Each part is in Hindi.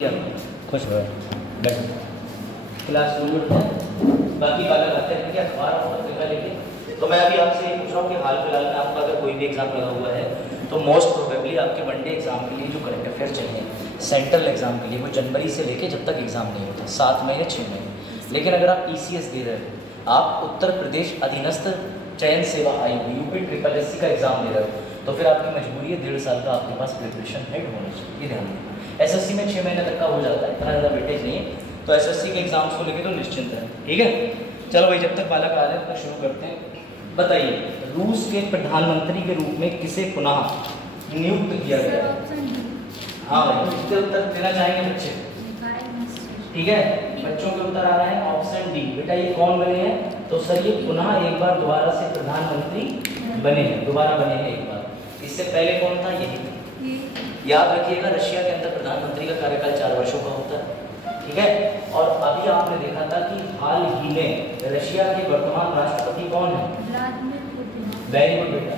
खुश हो बैठ क्लास रूम में बाकी बातें करते हैं कि अखबार और पत्रिका लेके। तो मैं अभी आपसे पूछ रहा हूँ कि हाल फिलहाल में आपका अगर कोई भी एग्जाम लगा हुआ है तो मोस्ट प्रोबेबली आपके वनडे एग्जाम के लिए जो करंट अफेयर चाहिए सेंट्रल एग्जाम के लिए वो जनवरी से लेके जब तक एग्जाम नहीं होता 7 महीने 6 महीने। लेकिन अगर आप ECS दे रहे हो, आप उत्तर प्रदेश अधीनस्थ चयन सेवा आयोग UP SSC का एग्जाम दे रहे हो, तो फिर आपकी मजबूरी है 1.5 साल का आपके पास प्रिपरेशन हेड होना चाहिए। ये ध्यान रखना। SSC में 6 महीने तक का हो जाता है, इतना ज़्यादा वेटेज नहीं है, तो SSC के एग्जाम्स को लेकर तो निश्चिंत है। ठीक है, चलो भाई जब तक बालक आ रहे हैं तो शुरू करते हैं। बताइए, रूस के प्रधानमंत्री के रूप में किसे पुनः नियुक्त किया गया? हाँ भाई, इसके उत्तर देना चाहेंगे बच्चे? ठीक है, बच्चों के उत्तर आ रहा है ऑप्शन डी। बेटा ये कौन बने हैं? तो सर ये पुनः एक बार दोबारा से प्रधानमंत्री बने हैं, दोबारा बने हैं एक बार। इससे पहले कौन था? यही। याद रखिएगा, रशिया के अंदर प्रधानमंत्री का कार्यकाल 4 वर्षों का होता है। ठीक है, और अभी आपने देखा था कि हाल ही में रशिया के वर्तमान राष्ट्रपति कौन है? वेरी गुड बेटा,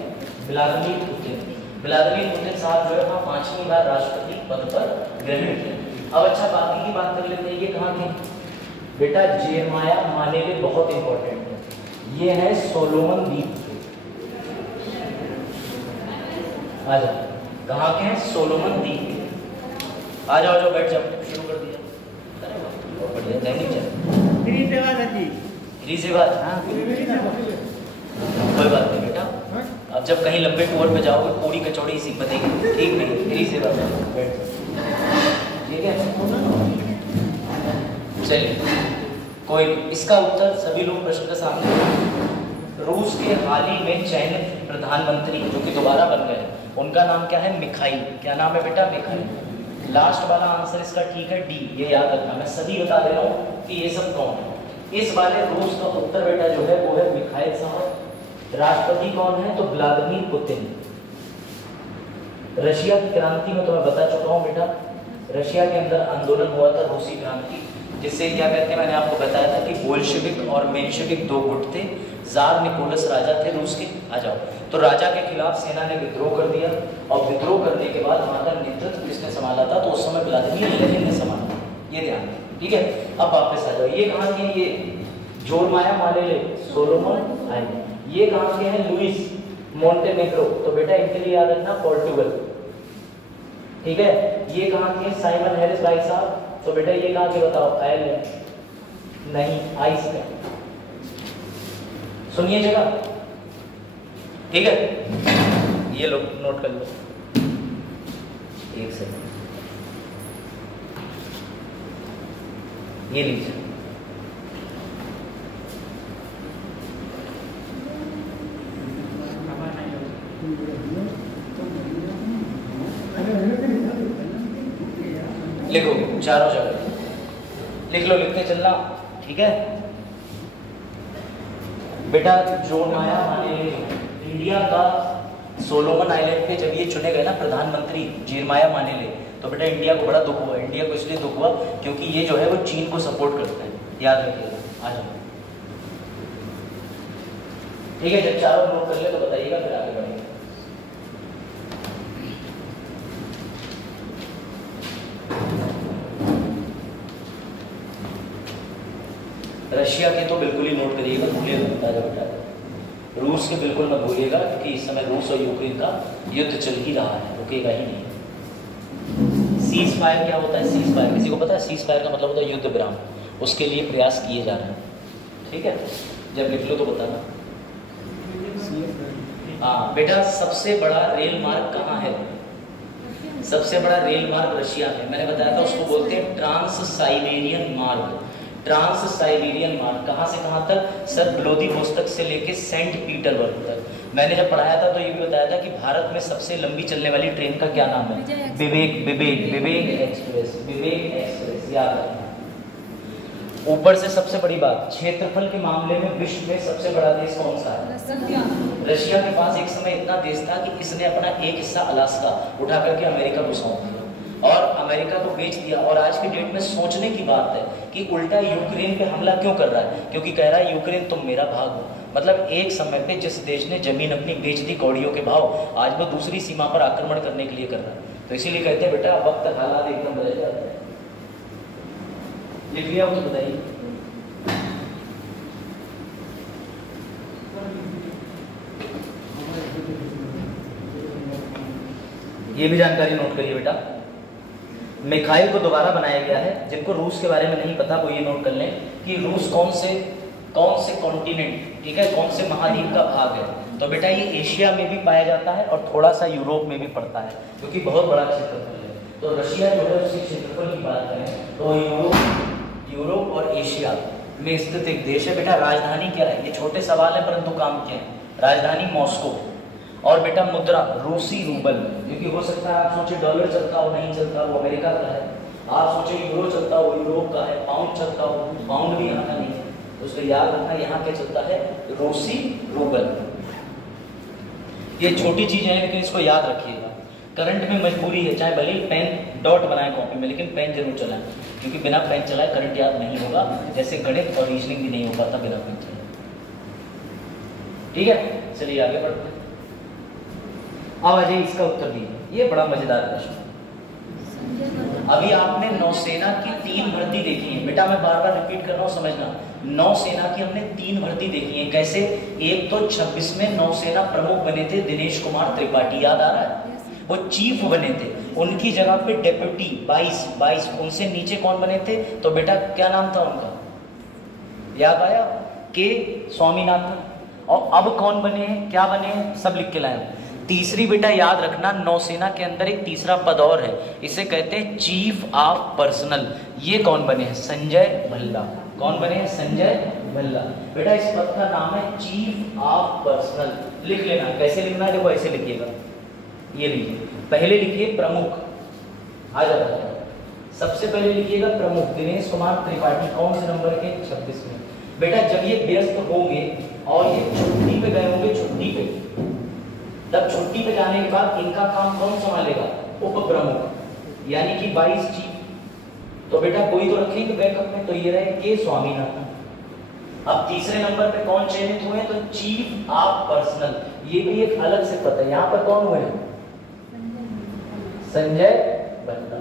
व्लादिमीर पुतिन। व्लादिमीर पुतिन साहब जो है 5वीं बार राष्ट्रपति पद पर ग्रहण किए। अब अच्छा बाकी की बात कर लेते हैं। ये कहाँ के? बेटा जेरमाया मानेले, बहुत इंपॉर्टेंट है। ये है सोलोमन द्वीप। आ जाओ, कहाँ के हैं? सोलोमन द्वीप। आ जाओ, बैठ जाओ, शुरू कर दिया। अरे वाह, बढ़िया, दैनिक चल फ्री सेवा। हाँ, कोई बात नहीं बेटा, अब जब कहीं लंबे टूर पे जाओगे पूरी कचौड़ी सीख बनेगी। ठीक नहीं, फ्री सेवा बैठ। ठीक है, चलिए कोई इसका उत्तर सभी लोग प्रश्न के सामने। रूस के हाल ही में चयनित प्रधानमंत्री जो कि दोबारा बन गए, उनका नाम क्या है? मिखाइल। क्या नाम है बेटा? मिखाइल। लास्ट वाला आंसर इसका ठीक है, डी। ये याद रखना, मैं सभी बता दे रहा हूँ कि ये सब कौन है। इस वाले रूस का उत्तर बेटा जो है वो है मिखाइल साहब। राष्ट्रपति कौन है? तो व्लादिमीर पुतिन। रशिया की क्रांति में तो मैं बता चुका हूँ बेटा, रशिया के अंदर आंदोलन हुआ था, रूसी क्रांति, जिससे क्या कहते हैं, मैंने आपको बताया था कि बोल्शेविक और मेंशेविक 2 गुट थे। जार निकोलस राजा थे रूस के। आ जाओ, तो राजा के खिलाफ सेना ने विद्रोह कर दिया, और विद्रोह करने के बाद वहां का नेतृत्व किसने संभाला था? तो उस समय व्लादिमीर लेनिन ने संभाला। ये ध्यान दें। ठीक है, अब वापस आ जाओ। ये कहाँ के? ये जोरमाया मानेले, सोलोमन आइलैंड। ये कहाँ के हैं? Luis Montenegro. तो बेटा इनके लिए याद रखना पोर्टुगल। ठीक है, ये कहाँ के? साइमन हैरिस भाई साहब। तो बेटा ये कहाँ के बताओ? आयरलैंड नहीं, आइसलैंड। सुनिए जगह। ठीक है, ये लोग नोट कर लो। एक सेकंड, ये लीजिए। लिखो चारों जगह, लिख लो, लिखते चलना। ठीक है बेटा, जोरमाया मानेले इंडिया का सोलोमन आइलैंड पे जब ये चुने गए ना प्रधानमंत्री जेरमाया मानेले, तो बेटा इंडिया को बड़ा दुख हुआ। इंडिया को इसलिए दुख हुआ क्योंकि ये जो है वो चीन को सपोर्ट करता है, याद रखिएगा। आ जाओ, ठीक है, जब चारों नोट कर ले तो बताइएगा, फिर आगे बढ़ेंगे। रशिया के तो बिल्कुल ही नोट करिएगा, भूलिएगा बेटा। रूस के बिल्कुल मत भूलिएगा, क्योंकि इस समय रूस और यूक्रेन का युद्ध चल ही रहा है, रुकेगा ही नहीं। सीज फायर क्या होता है? सीज फायर किसी को पता है? सीज फायर का मतलब होता है युद्ध विराम। उसके लिए प्रयास किए जा रहे हैं। ठीक है, जब लिख लो तो बताना। हाँ बेटा, सबसे बड़ा रेल मार्ग कहाँ है? सबसे बड़ा रेल मार्ग रशिया में। मैंने बताया था, उसको बोलते हैं ट्रांस साइबेरियन मार्ग। ट्रांस साइबेरियन मार्ग कहाँ से कहाँ तक? सर व्लादिवोस्तोक से लेके सेंट पीटरबर्ग तक। मैंने जब पढ़ाया था तो ये भी बताया था कि भारत में सबसे लंबी चलने वाली ट्रेन का क्या नाम है? विवेक एक्सप्रेस। विवेक एक्सप्रेस, याद रखना। ऊपर से सबसे बड़ी बात, क्षेत्रफल के मामले में विश्व में सबसे बड़ा देश कौन सा है? रशिया के पास एक समय इतना देश था कि इसने अपना एक हिस्सा अलास्का उठा करके अमेरिका को सौंप दिया और अमेरिका को बेच दिया। और आज की डेट में सोचने की बात है कि उल्टा यूक्रेन पे हमला क्यों कर रहा है? क्योंकि कह रहा है यूक्रेन तुम मेरा भाग हो। मतलब एक समय पे जिस देश ने जमीन अपनी बेच दी कौड़ियों के भाव, आज वो दूसरी सीमा पर आक्रमण करने के लिए कर रहा है। तो इसीलिए कहते हैं बेटा वक्त हालात एकदम बदल जाते हैं। लिख लिया हो तो बताइए। ये भी जानकारी नोट करिए बेटा। मिखाइल को दोबारा बनाया गया है। जिनको रूस के बारे में नहीं पता वो ये नोट कर लें कि रूस कौन से कॉन्टिनेंट, ठीक है, कौन से महाद्वीप का भाग है। तो बेटा ये एशिया में भी पाया जाता है और थोड़ा सा यूरोप में भी पड़ता है, क्योंकि बहुत बड़ा क्षेत्रफल है। तो रशिया जो है उसके क्षेत्रफल की बात करें तो यूरोप और एशिया में स्थित एक देश है। बेटा राजधानी क्या है, ये छोटे सवाल है परंतु काम क्या है। राजधानी मॉस्को। और बेटा मुद्रा रूसी रूबल, क्योंकि हो सकता है आप सोचे डॉलर चलता हो, नहीं चलता, वो अमेरिका का है। आप सोचे यूरो चलता हो, यूरोप का है। पाउंड चलता हो, पाउंड भी यहाँ का नहीं है। तो उसको याद रखना, यहाँ क्या चलता है, रूसी रूबल। ये छोटी चीजें हैं लेकिन इसको याद रखिएगा। करंट में मजबूरी है, चाहे भले पेन डॉट बनाए कॉपी में, लेकिन पेन जरूर चलाएं, क्योंकि बिना पेन चलाए करंट याद नहीं होगा। जैसे गणित और रीजनिंग भी नहीं हो पाता बिना पेन चलाए। ठीक है, चलिए आगे बढ़ते हैं। अब अजय इसका उत्तर दीजिए, ये बड़ा मजेदार प्रश्न। अभी आपने नौसेना की 3 भर्ती देखी है। बेटा मैं बार बार रिपीट कर रहा हूँ, समझना। नौसेना की हमने 3 भर्ती देखी है। कैसे? एक तो 26 में नौसेना प्रमुख बने थे दिनेश कुमार त्रिपाठी, याद आ रहा है? वो चीफ बने थे। उनकी जगह पे डेप्यूटी 22, उनसे नीचे कौन बने थे? तो बेटा क्या नाम था उनका, याद आया? के स्वामीनाथन। और अब कौन बने हैं, क्या बने हैं, सब लिख के लाए। तीसरी बेटा याद रखना, नौसेना के अंदर एक तीसरा पद और है, इसे कहते हैं चीफ ऑफ पर्सनल। ये कौन बने हैं? संजय भल्ला। कौन बने हैं? संजय भल्ला। बेटा इस पद का नाम है चीफ ऑफ पर्सनल। लिख लेना। कैसे लिखना है, देखो ऐसे लिखिएगा। ये लीजिए, पहले लिखिए प्रमुख, आ जाता है। सबसे पहले लिखिएगा प्रमुख दिनेश कुमार त्रिपाठी। कौन से नंबर के? 26 में। बेटा जब ये व्यस्त होंगे और ये छुट्टी पे गए होंगे, छुट्टी पे, तब छुट्टी पे जाने के बाद इनका काम कौन संभालेगा? उप प्रमुख, यानी कि 22 चीफ। तो बेटा कोई तो रखेंगे बैकअप में, तो ये रहे के स्वामीनाथन। अब तीसरे नंबर पे कौन चयनित हुए? तो चीफ ऑफ पर्सनल। ये भी एक अलग से पता है। यहाँ पर कौन हुए? संजय भल्ला।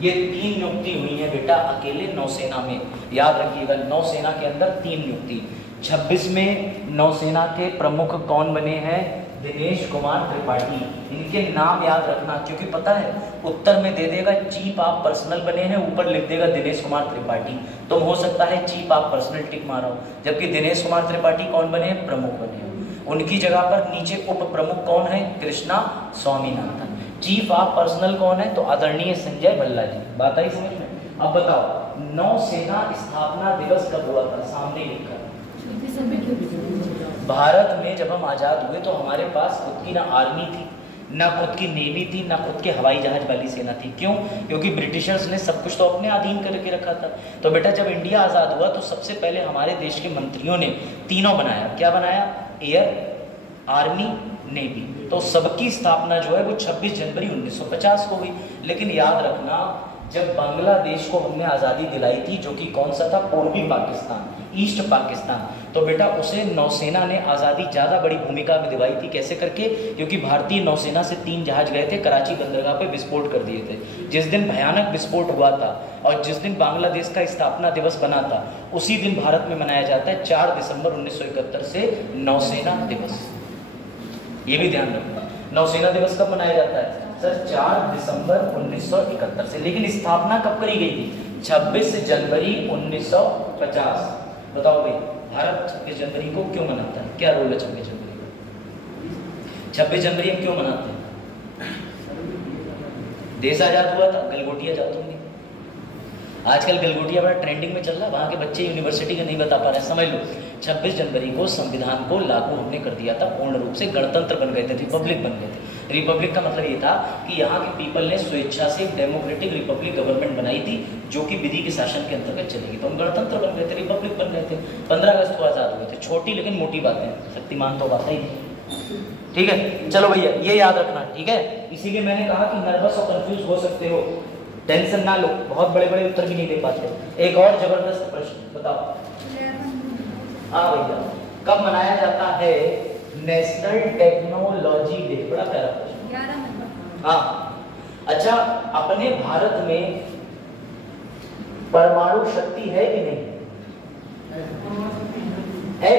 ये 3 नियुक्ति हुई है बेटा अकेले नौसेना में, याद रखिएगा। नौसेना के अंदर 3 नियुक्ति। 26 में नौसेना के प्रमुख कौन बने हैं? दिनेश कुमार त्रिपाठी। इनके नाम याद रखना, क्योंकि पता है उत्तर में दे देगा चीफ ऑफ पर्सनल बने हैं, ऊपर लिख देगा दिनेश कुमार त्रिपाठी। तो हो सकता है चीफ ऑफ पर्सनल टिक मारा हो, जबकि दिनेश कुमार त्रिपाठी कौन बने हैं? प्रमुख बने हैं। उनकी जगह पर नीचे उप प्रमुख कौन है? Krishna Swaminathan. Chief of personal कौन है? तो आदरणीय संजय भल्ला जी। बात आई समझ में? अब बताओ नौसेना स्थापना दिवस कब हुआ था? सामने लिखकर। भारत में जब हम आजाद हुए तो हमारे पास खुद की ना आर्मी थी, ना खुद की नेवी थी, ना खुद के हवाई जहाज वाली सेना थी। क्यों? क्योंकि ब्रिटिशर्स ने सब कुछ तो अपने अधीन करके रखा था। तो बेटा जब इंडिया आजाद हुआ तो सबसे पहले हमारे देश के मंत्रियों ने तीनों बनाया। क्या बनाया? Air, army, navy. तो सबकी स्थापना जो है वो 26 जनवरी 1950 को हुई। लेकिन याद रखना, जब बांग्लादेश को हमने आज़ादी दिलाई थी, जो कि कौन सा था? पूर्वी पाकिस्तान, ईस्ट पाकिस्तान। तो बेटा उसे नौसेना ने आज़ादी ज़्यादा बड़ी भूमिका में दिवाई थी। कैसे करके? क्योंकि भारतीय नौसेना से 3 जहाज गए थे, कराची बंदरगाह पे विस्फोट कर दिए थे। जिस दिन भयानक विस्फोट हुआ था और जिस दिन बांग्लादेश का स्थापना दिवस बना था, उसी दिन भारत में मनाया जाता है 4 दिसंबर 1971 से नौसेना दिवस। ये भी ध्यान रखना, नौसेना दिवस कब मनाया जाता है सर? 4 दिसंबर 1971 से। लेकिन स्थापना कब करी गई थी? 26 जनवरी 1950। बताओ भाई, भारत 26 जनवरी को क्यों मनाता है? क्या रोल है 26 जनवरी का? 26 जनवरी हम क्यों मनाते हैं? देश आजाद हुआ था, गलगोटियां जात होंगी। आजकल गलगोटिया बड़ा ट्रेंडिंग में चल रहा है, वहाँ के बच्चे यूनिवर्सिटी का नहीं बता पा रहे हैं। समझ लो 26 जनवरी को संविधान को लागू हमने कर दिया था, पूर्ण रूप से गणतंत्र बन गए थे, रिपब्लिक बन गए थे। रिपब्लिक का मतलब ये था कि यहाँ के पीपल ने स्वेच्छा से डेमोक्रेटिक रिपब्लिक गवर्नमेंट बनाई थी, जो कि विधि के शासन के अंतर्गत चलेगी। तो हम गणतंत्र बन गए थे, रिपब्लिक बन गए थे। 15 अगस्त को आज़ाद हुए थे। छोटी लेकिन मोटी बातें, शक्तिमान तो बात ही नहीं। ठीक है, चलो भैया ये याद रखना, ठीक है। इसीलिए मैंने कहा कि नर्वस और कंफ्यूज हो सकते हो, टेंशन ना लो, बहुत बड़े बड़े उत्तर भी नहीं दे पाते। एक और जबरदस्त प्रश्न बताओ। हाँ भैया, कब मनाया जाता है नेशनल टेक्नोलॉजी डे? बड़ा प्यारा प्रश्न। हाँ अच्छा, अपने भारत में परमाणु शक्ति है कि नहीं है?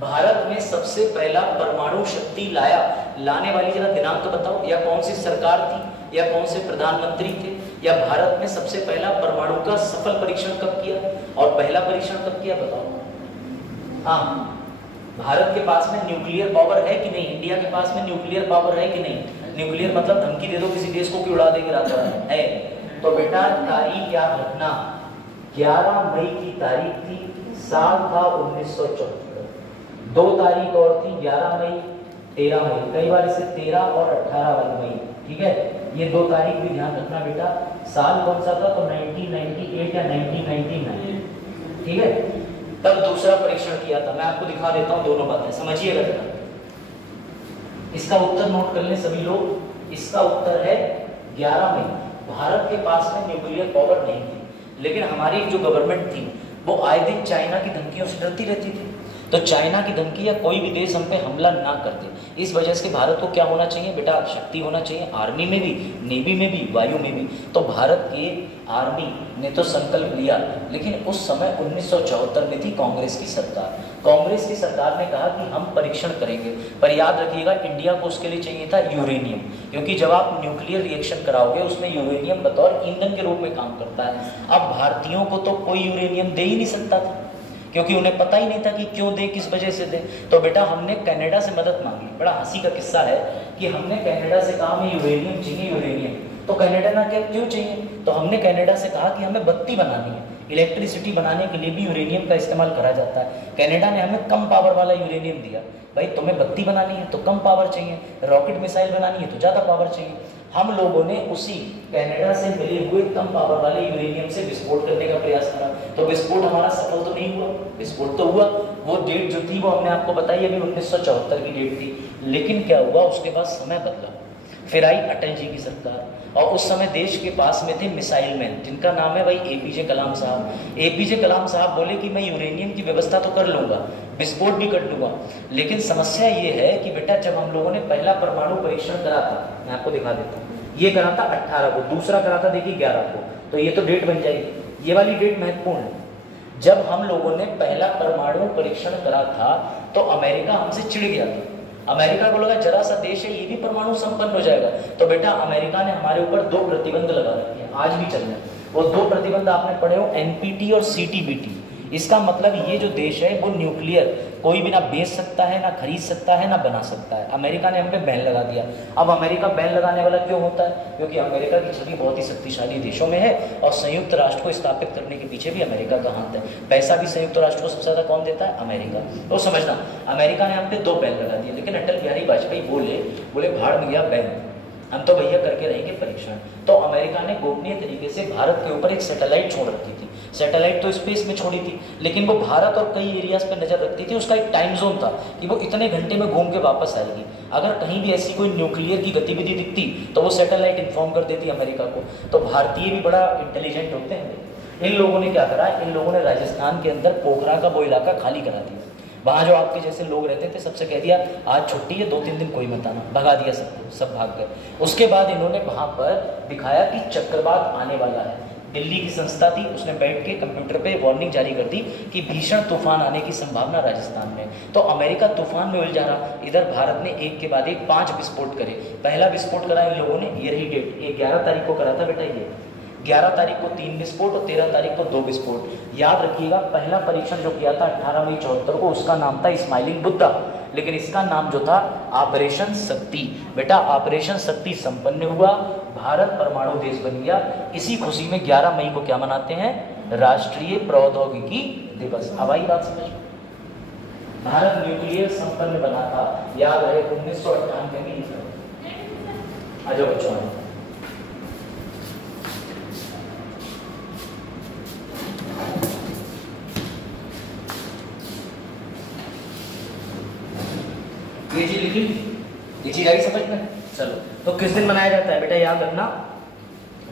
भारत में सबसे पहला परमाणु शक्ति लाने वाली जरा दिनांक बताओ, या कौन सी सरकार थी, या कौन से प्रधानमंत्री थे, या भारत में सबसे पहला परमाणु का सफल परीक्षण कब किया, और पहला परीक्षण कब किया बताओ। हाँ, भारत के पास में न्यूक्लियर पावर है कि नहीं? इंडिया के पास में न्यूक्लियर पावर है कि नहीं? न्यूक्लियर मतलब धमकी दे दो किसी देश को कि उड़ा देंगे रात रात, है। तो बेटा तारीख याद रखना, 11 मई की तारीख थी, साल था 1974। 2 तारीख और थी, 11 मई 13 मई, कई बार इसे 13 और 18 वाली मई, ठीक है। ये 2 तारीख भी ध्यान रखना बेटा। साल कौन सा था? तो 1998 या 1999, ठीक है। तब दूसरा परीक्षण किया था। मैं आपको दिखा देता हूं दोनों बातें, समझिएगा जरा। इसका उत्तर नोट कर लें सभी लोग। इसका उत्तर है 11 मई। भारत के पास में न्यूक्लियर पावर नहीं थी, लेकिन हमारी जो गवर्नमेंट थी वो आए दिन चाइना की धमकियों से डरती रहती थी। तो चाइना की धमकी या कोई भी देश हम पे हमला ना कर दे, इस वजह से भारत को क्या होना चाहिए बेटा? शक्ति होना चाहिए, आर्मी में भी, नेवी में भी, वायु में भी। तो भारत के आर्मी ने तो संकल्प लिया, लेकिन उस समय 1974 में थी कांग्रेस की सरकार। कांग्रेस की सरकार ने कहा कि हम परीक्षण करेंगे, पर याद रखिएगा इंडिया को उसके लिए चाहिए था यूरेनियम, क्योंकि जब आप न्यूक्लियर रिएक्शन कराओगे उसमें यूरेनियम बतौर ईंधन के रूप में काम करता है। अब भारतीयों को तो कोई यूरेनियम दे ही नहीं सकता था, क्योंकि उन्हें पता ही नहीं था कि क्यों दे, किस वजह से दे। तो बेटा हमने कनाडा से मदद मांगी। बड़ा हंसी का किस्सा है कि हमने कनाडा से कहा हमें यूरेनियम चाहिए, यूरेनियम। तो कनाडा ना क्या क्यों चाहिए? तो हमने कनाडा से कहा कि हमें बत्ती बनानी है, इलेक्ट्रिसिटी बनाने के लिए भी यूरेनियम का इस्तेमाल करा जाता है। कनाडा ने हमें कम पावर वाला यूरेनियम दिया। भाई तुम्हें बत्ती बनानी है तो कम पावर चाहिए, रॉकेट मिसाइल बनानी है तो ज़्यादा पावर चाहिए। हम लोगों ने उसी कनाडा से मिले हुए कम पावर वाले यूरेनियम से विस्फोट करने का प्रयास करा। तो विस्फोट हमारा सफल तो नहीं हुआ, विस्फोट तो हुआ। वो डेट जो थी वो हमने आपको बताई, अभी 1974 की डेट थी। लेकिन क्या हुआ, उसके बाद समय बदला। फिर आई अटल जी की सरकार, और उस समय देश के पास में थे मिसाइल मैन, जिनका नाम है भाई एपीजे कलाम साहब। एपीजे कलाम साहब बोले कि मैं यूरेनियम की व्यवस्था तो कर लूँगा, विस्फोट भी कर लूँगा, लेकिन समस्या ये है कि बेटा जब हम लोगों ने पहला परमाणु परीक्षण करा था, मैं आपको दिखा देता हूँ, ये करा था 18 को, दूसरा करा था देखिए 11 को, तो ये तो डेट बन जाएगी। ये वाली डेट महत्वपूर्ण है। जब हम लोगों ने पहला परमाणु परीक्षण करा था तो अमेरिका हमसे चिढ़ गया था। अमेरिका को लगा जरा सा देश है, ये भी परमाणु संपन्न हो जाएगा। तो बेटा अमेरिका ने हमारे ऊपर 2 प्रतिबंध लगा रखे हैं, आज भी चल रहे हैं। वो 2 प्रतिबंध आपने पढ़े हो, एनपीटी और सीटीबीटी। इसका मतलब ये जो देश है वो न्यूक्लियर कोई भी ना बेच सकता है, ना खरीद सकता है, ना बना सकता है। अमेरिका ने हम पे बैन लगा दिया। अब अमेरिका बैन लगाने वाला क्यों होता है? क्योंकि अमेरिका की छवि बहुत ही शक्तिशाली देशों में है, और संयुक्त राष्ट्र को स्थापित करने के पीछे भी अमेरिका का हाथ है। पैसा भी संयुक्त राष्ट्र को सबसे ज़्यादा कौन देता है? अमेरिका। तो समझना, अमेरिका ने हम पे 2 बैन लगा दिए, लेकिन अटल बिहारी वाजपेयी बोले भाड़ में गया बैन, हम तो भैया करके रहेंगे परीक्षण। तो अमेरिका ने गोपनीय तरीके से भारत के ऊपर एक सैटेलाइट छोड़ रखी थी। सैटेलाइट तो स्पेस में छोड़ी थी, लेकिन वो भारत और कई एरियाज पे नजर रखती थी। उसका एक टाइम जोन था कि वो इतने घंटे में घूम के वापस आएगी। अगर कहीं भी ऐसी कोई न्यूक्लियर की गतिविधि दिखती तो वो सैटेलाइट इन्फॉर्म कर देती अमेरिका को। तो भारतीय भी बड़ा इंटेलिजेंट होते हैं। इन लोगों ने क्या करा, इन लोगों ने राजस्थान के अंदर पोखरा का वो इलाका खाली करा दिया। वहाँ जो आपके जैसे लोग रहते थे सबसे कह दिया आज छुट्टी है, 2-3 दिन कोई मत आना, भगा दिया सबको, सब भाग गए। उसके बाद इन्होंने वहाँ पर दिखाया कि चक्रवात आने वाला है। दिल्ली की संस्था थी, उसने बैठ के कंप्यूटर पे वार्निंग जारी कर दी कि भीषण तूफान आने की संभावना राजस्थान में। तो अमेरिका तूफान में उलझा रहा, इधर भारत ने एक के बाद एक 5 विस्फोट करे। पहला विस्फोट करा इन लोगों ने, ये रही डेट, ये 11 तारीख को करा था बेटा। ये 11 तारीख को 3 विस्फोट और 13 तारीख को 2 विस्फोट। याद रखिएगा पहला परीक्षण जो किया था 18 मई 74 को, उसका नाम था स्माइलिंग बुद्धा, लेकिन इसका नाम जो था ऑपरेशन शक्ति। बेटा ऑपरेशन शक्ति संपन्न हुआ, भारत परमाणु देश बन गया। इसी खुशी में 11 मई को क्या मनाते हैं? राष्ट्रीय प्रौद्योगिकी दिवस। अब आई बात समझ में? भारत न्यूक्लियर संपन्न बना था, याद रहे 1998 में। आ जाओ बच्चों, ये चीज लिखी, ये चीज आई समझ में? चलो, तो किस दिन मनाया जाता है बेटा? याद रखना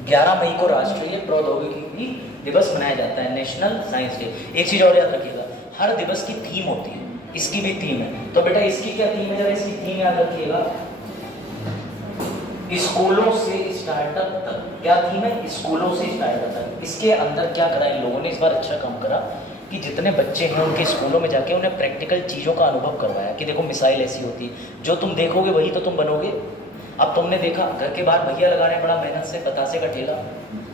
11 मई को राष्ट्रीय प्रौद्योगिकी दिवस मनाया जाता है, नेशनल साइंस डे। एक चीज और याद रखिएगा, हर दिवस की थीम होती है, इसकी भी थीम है। तो बेटा इसकी क्या थीम है? जरा इसकी थीम याद रखिएगा, स्कूलों से स्टार्टअप तक, क्या थीम है, स्कूलों से स्टार्टअप तक। इसके अंदर क्या करा इन लोगों ने, इस बार अच्छा काम करा कि जितने बच्चे हैं उनके स्कूलों में जाके उन्हें प्रैक्टिकल चीज़ों का अनुभव करवाया कि देखो मिसाइल ऐसी होती है, जो तुम देखोगे वही तो तुम बनोगे। अब तुमने देखा घर के बाहर भैया लगा रहे हैं बड़ा मेहनत से बतासे का ठेला,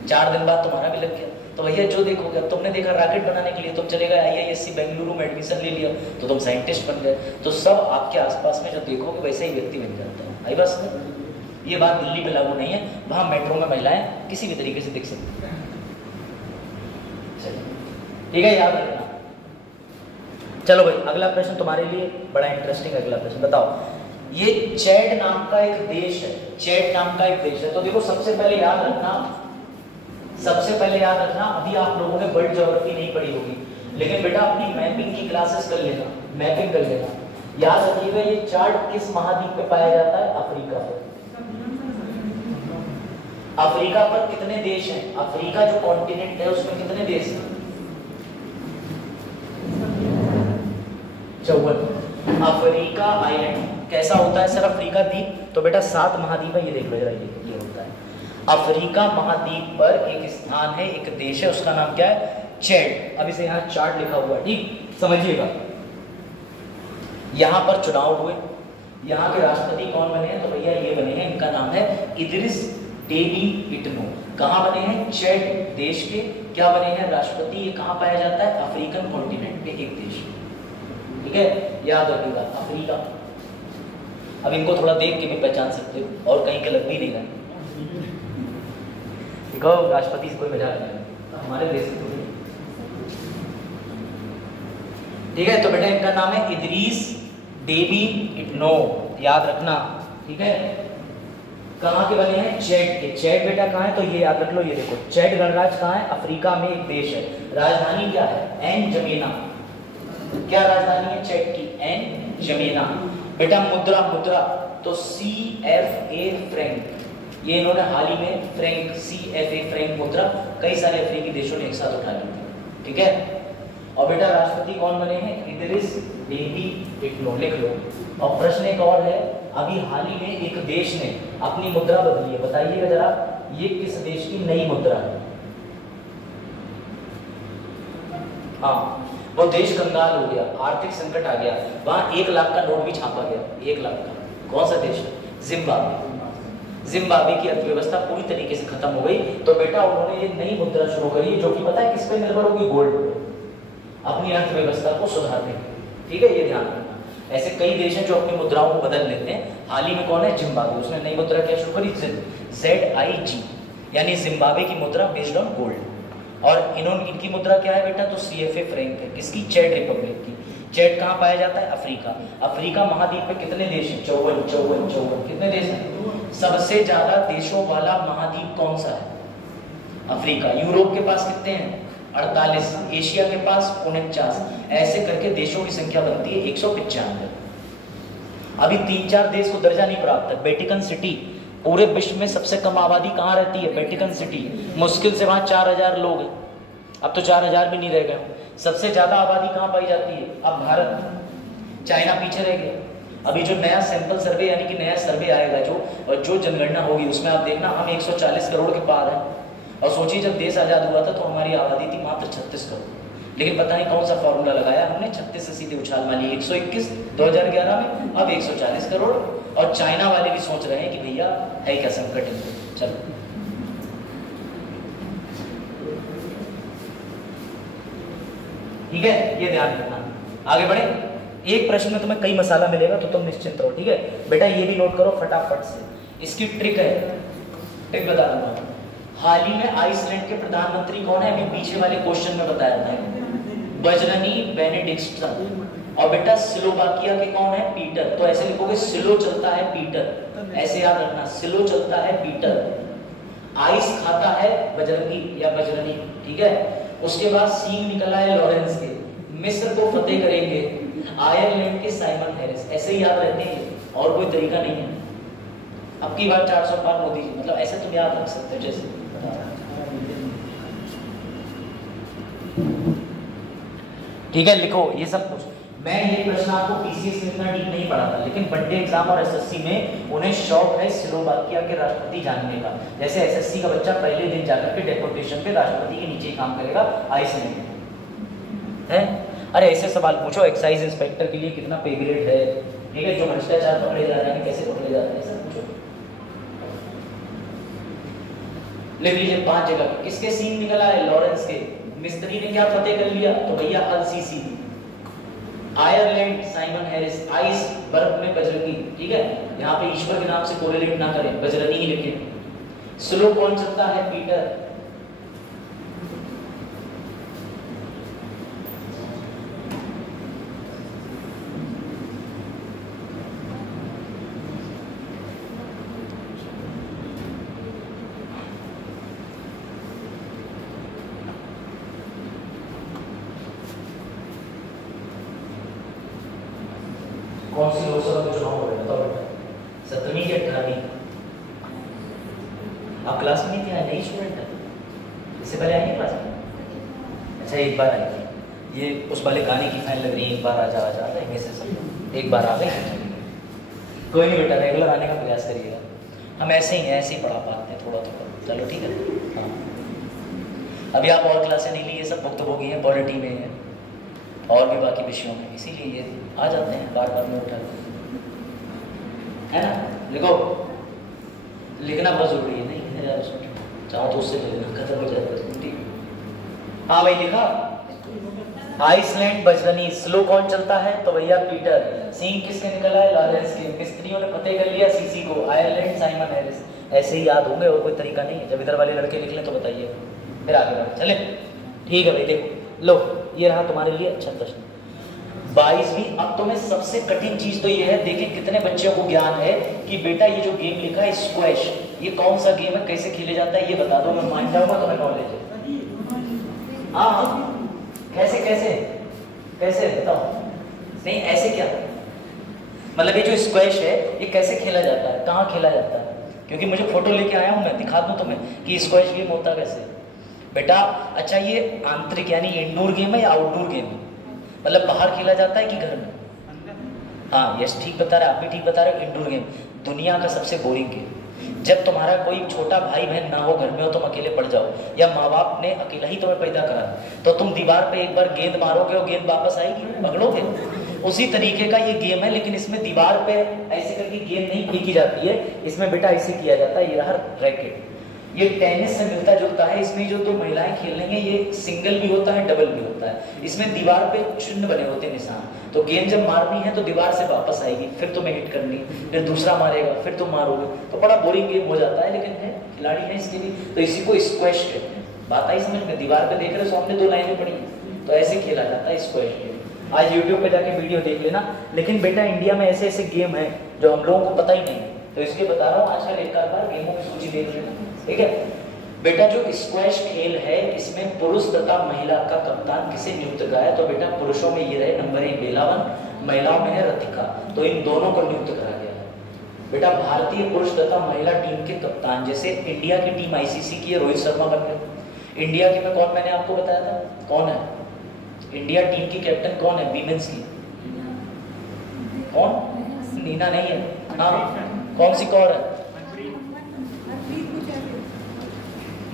4 दिन बाद तुम्हारा भी लग गया, तो भैया जो देखोगे। अब तुमने देखा रॉकेट बनाने के लिए तुम चले गए IISc बेंगलुरु में एडमिशन ले लिया तो तुम साइंटिस्ट बन गए। तो सब आपके आसपास में जो देखोगे वैसे ही व्यक्ति बन जाता है। आई बस ये बात दिल्ली पे लागू नहीं है, वहाँ मेट्रो में महिलाएं किसी भी तरीके से दिख सकती हैं। ठीक है, याद रखना। चलो भाई अगला प्रश्न तुम्हारे लिए बड़ा इंटरेस्टिंग अगला प्रश्न बताओ। ये चैड नाम का एक देश है, चैड नाम का एक देश है। तो देखो सबसे पहले याद रखना, अभी आप लोगों ने वर्ल्ड ज्योग्राफी नहीं पढ़ी होगी, लेकिन बेटा अपनी मैपिंग की क्लासेस कर लेना, मैपिंग कर लेना। याद रखिएगा ये चार्ट किस महाद्वीप पे पाया जाता है, अफ्रीका पर। अफ्रीका पर कितने देश हैं, अफ्रीका जो कॉन्टिनेंट है उसमें कितने देश हैं, 54। अफ्रीका आइलैंड कैसा होता है सर, अफ्रीका द्वीप, तो बेटा 7 महाद्वीप है, ये देख लो जरा, ये होता है अफ्रीका महाद्वीप पर एक स्थान है, एक देश है, उसका नाम क्या है, चैड। अब इसे यहाँ चार्ट लिखा हुआ है, ठीक समझिएगा। यहाँ पर चुनाव हुए, यहाँ के राष्ट्रपति कौन बने हैं, तो भैया ये बने हैं, इनका नाम है इदरिस डेबी इटनो। कहाँ बने हैं, चैड देश के क्या बने हैं राष्ट्रपति। ये कहाँ पाया जाता है, अफ्रीकन कॉन्टिनेंट पे एक देश, ठीक है, याद रखिएगा अफ्रीका। अब इनको थोड़ा देख के भी पहचान सकते हो और कहीं गलत भी नहीं है। देखो राष्ट्रपति से कोई मजाक नहीं, हमारे देश से ठीक है। तो बेटा इनका नाम है इदरीस डेबी इटनो, याद रखना, ठीक है। कहाँ के बने हैं, चैड के। चैड बेटा कहाँ है, तो ये याद रख लो, ये देखो चैड गणराज्य कहाँ है, अफ्रीका में एक देश है। राजधानी क्या है, एन जमेना। क्या राजधानी है चैड की, एन जमेना। बेटा मुद्रा, तो CFA फ्रैंक, ये इन्होंने हाल ही में फ्रैंक, CFA फ्रैंक मुद्रा कई सारे अफ्रीकी देशों ने एक साथ उठा ली थी, ठीक है। और बेटा राष्ट्रपति कौन बने हैं, इदरिस डेबी इटनो, लिख लो। और प्रश्न एक और है, अभी हाल ही में एक देश ने अपनी मुद्रा बदली है, बताइएगा जरा ये किस देश की नई मुद्रा है। हाँ, वो देश कंगाल हो गया, आर्थिक संकट आ गया, वहां 1 लाख का नोट भी छापा गया, 1 लाख का। कौन सा देश है, जिम्बाब्वे। जिम्बाब्वे की अर्थव्यवस्था पूरी तरीके से खत्म हो गई। तो बेटा उन्होंने ये नई मुद्रा शुरू करी जो कि पता है किस पे निर्भर होगी, गोल्ड पे, अपनी अर्थव्यवस्था को सुधारने के, ठीक है, ये ध्यान रखना। ऐसे कई देश हैं जो अपनी मुद्राओं को बदल लेते हैं। हाल ही में कौन है, जिम्बाब्वे, उसने नई मुद्रा क्या शुरू करी, ZIG, यानी जिम्बाब्वे की मुद्रा बेस्ड ऑन गोल्ड। और इनकी मुद्रा क्या है बेटा, तो CFA फ्रैंक है, किसकी, चैड रिपब्लिक की। चैड कहाँ पाया जाता है, अफ्रीका। अफ्रीका महाद्वीप पे कितने देश हैं, 54। कितने देश हैं, सबसे ज्यादा देशों वाला महाद्वीप कौन सा है, अफ्रीका। यूरोप के पास कितने हैं, 48, एशिया के पास 49, ऐसे करके देशों की संख्या बनती है 195। अभी 3-4 देश को दर्जा नहीं प्राप्त है। वेटिकन सिटी, पूरे विश्व में सबसे कम आबादी कहाँ रहती है, वेटिकन सिटी, मुश्किल से वहाँ 4000 लोग हैं, अब तो 4000 भी नहीं रह गए। सबसे ज्यादा आबादी कहाँ पाई जाती है, अब भारत, चाइना पीछे रह गया। अभी जो नया सैंपल सर्वे यानी कि नया सर्वे आएगा, जो जनगणना होगी, उसमें आप देखना हम 140 करोड़ के पार हैं। और सोचिए जब देश आज़ाद हुआ था तो हमारी आबादी थी मात्र 36 करोड़, लेकिन पता नहीं कौन सा फॉर्मूला लगाया हमने, 36 से सीधे उछाल मारी 121 2011 में, अब 140 करोड़। और चाइना वाले भी सोच रहे हैं कि भैया है क्या संकट है, चलो। ठीक है, ये ध्यान रखना। आगे बढ़े, एक प्रश्न में तुम्हें कई मसाला मिलेगा तो तुम निश्चिंत रहो, ठीक है बेटा। ये भी नोट करो फटाफट से, इसकी ट्रिक है, ट्रिक बता दूंगा। हाल ही में आइसलैंड के प्रधानमंत्री कौन है, अभी पीछे वाले क्वेश्चन में बताया था, बजरनी बेनेडिक्टसन। और बेटा स्लोवाकिया के कौन है, पीटर। तो ऐसे लिखोगे स्लो चलता है पीटर, ऐसे याद रखना, स्लो चलता है पीटर। आइस खाता है बजरंगी या बजरनी, ठीक है। उसके बाद सींग निकला है लॉरेंस के, मिस्र को फतेह करेंगे आयरलैंड के साइमन हैरिस। ऐसे ही याद रहते हैं और कोई तरीका नहीं है। अब की बात 400 पार मोदी जी, मतलब ऐसे तुम याद रख सकते हो जैसे, ठीक है लिखो ये सब कुछ। मैं ये प्रश्न आपको पीसीएस में इतना डीप नहीं पढ़ाता, लेकिन वनडे एग्जाम और एसएससी में उन्हें शौक है स्लोवाकिया के राष्ट्रपति जानने का। जैसे एसएससी का बच्चा पहले दिन जाकर के डेपुटेशन पे राष्ट्रपति के नीचे काम करेगा, आइसलैंड है। अरे ऐसे सवाल पूछो, एक्साइज इंस्पेक्टर के लिए कितना पे ग्रेड है, ठीक है, जो भ्रष्टाचार पकड़े जा रहे हैं कैसे पकड़े जाते हैं, सब पूछो। लिख लीजिए 5 जगह किसके सीन निकला है, लॉरेंस के। मिस्त्री ने क्या फतेह कर लिया, तो भैया हल CC. Ireland Simon Harris, ice बर्फ में बजरंगी, ठीक है, यहाँ पे ईश्वर के नाम से कोरिलेट ना करें, बजरंगी ही लिखें। स्लो कौन चलता है, पीटर। कौन सी लोकसभा के चुनाव हो रहे हैं, बताओ बेटा, 17वीं की 18वीं? आप क्लास में नहीं थे, नई स्टूडेंट है, इससे पहले आई क्लास में? अच्छा, एक बार आई थी। ये उस वाले गाने की फैन लग रही है, एक बार आजा आजा, इनमें से सब एक बार आ गई। कोई नहीं बेटा, रेगुलर आने का प्रयास करिएगा, हम ऐसे ही हैं, ऐसे ही पढ़ा पाते हैं थोड़ा थोड़ा, चलो ठीक है। हाँ, अभी आप और क्लासें नहीं ली, ये सब भुक्तभोगी हैं, पॉलिटी में है और भी बाकी विषयों में, इसीलिए ये आ जाते हैं बार बार में उठा, है ना। लिखो, लिखना बहुत जरूरी है, नहीं है यार, चाहो तो उससे लिखना खत्म हो जाएगा, ठीक। हाँ भाई, लिखा। आइसलैंड बजरनी, स्लो कौन चलता है, तो भैया पीटर। सीन किसके निकला है, लॉरेंस के। मिस्त्रियों ने फतेह कर लिया सीसी को, आयरलैंड साइमन हैरिस। ऐसे ही याद होंगे, और कोई तरीका नहीं है। जब इधर वाले लड़के लिख लें तो बताइए, फिर आगे बढ़े, चले। ठीक है भाई, देखो लो, ये रहा तुम्हारे लिए अच्छा प्रश्न 22वीं। अब तुम्हें सबसे कठिन चीज तो ये है, देखिए कितने बच्चों को ज्ञान है कि बेटा ये जो गेम लिखा है स्क्वैश, ये कौन सा गेम है, कैसे खेले जाता है, ये बता दो, मैं मान जाऊंगा तुम्हें नॉलेज है। हाँ, कैसे कैसे कैसे बताओ। नहीं ऐसे क्या, मतलब ये जो स्क्वैश है ये कैसे खेला जाता है, कहाँ खेला जाता है, क्योंकि मुझे फोटो लेके आया हूँ, मैं दिखा दूँ तुम्हें कि स्क्वैश गेम होता कैसे बेटा। अच्छा, ये आंतरिक यानी इंडोर गेम है या आउटडोर गेम है, मतलब बाहर खेला जाता है कि घर में? हाँ यस, ठीक बता रहे, आप भी ठीक बता रहे हो, इंडोर गेम। दुनिया का सबसे बोरिंग गेम। जब तुम्हारा कोई छोटा भाई बहन ना हो, घर में हो, तुम अकेले पड़ जाओ, या माँ बाप ने अकेला ही तुम्हें पैदा करा, तो तुम दीवार पे एक बार गेंद मारोगे और गेंद वापस आएगी, पकड़ोगे? उसी तरीके का ये गेम है, लेकिन इसमें दीवार पे ऐसे करके गेंद नहीं फेंकी जाती है, इसमें बेटा ऐसे किया जाता है। ये रहा रैकेट, ये टेनिस से मिलता जुलता है। इसमें जो दो महिलाएं खेल रही हैं, ये सिंगल भी होता है, डबल भी होता है। इसमें दीवार पे चिन्ह बने होते हैं, निशान, तो गेंद जब मारनी है तो दीवार से वापस आएगी, फिर तुम्हें हिट करनी, फिर दूसरा मारेगा, फिर तुम मारोगे, तो बड़ा बोरिंग गेम हो जाता है, लेकिन है, खिलाड़ी है इसके भी, तो इसी को स्क्वैश कहते हैं। बात आई समझ में? दीवार पे देख रहे हो, सामने 2 लाइनें पड़ी, तो ऐसे खेला जाता है स्क्वैश गेम। आज यूट्यूब पे जाके वीडियो देख लेना। लेकिन बेटा इंडिया में ऐसे ऐसे गेम है जो हम लोगों को पता ही नहीं, तो इसलिए बता रहा हूँ, आजकल एक बार गेमों की सूची देख लेना, ठीक है बेटा। जो स्क्वैश खेल है, इसमें पुरुष तथा महिला का कप्तान किसे नियुक्त करा है, तो बेटा पुरुषों में ये रहे नंबर 1 बेलावन, महिलाओं में है रतिका, तो इन दोनों को नियुक्त करा गया है। बेटा भारतीय पुरुष तथा महिला टीम के कप्तान, जैसे इंडिया की टीम आईसीसी की है, रोहित शर्मा बन गए। इंडिया की में कौन, मैंने आपको बताया था कौन है इंडिया टीम की कैप्टन, कौन है वीमेंस की? कौन? नीना नहीं है, हाँ कौन सी कौर है?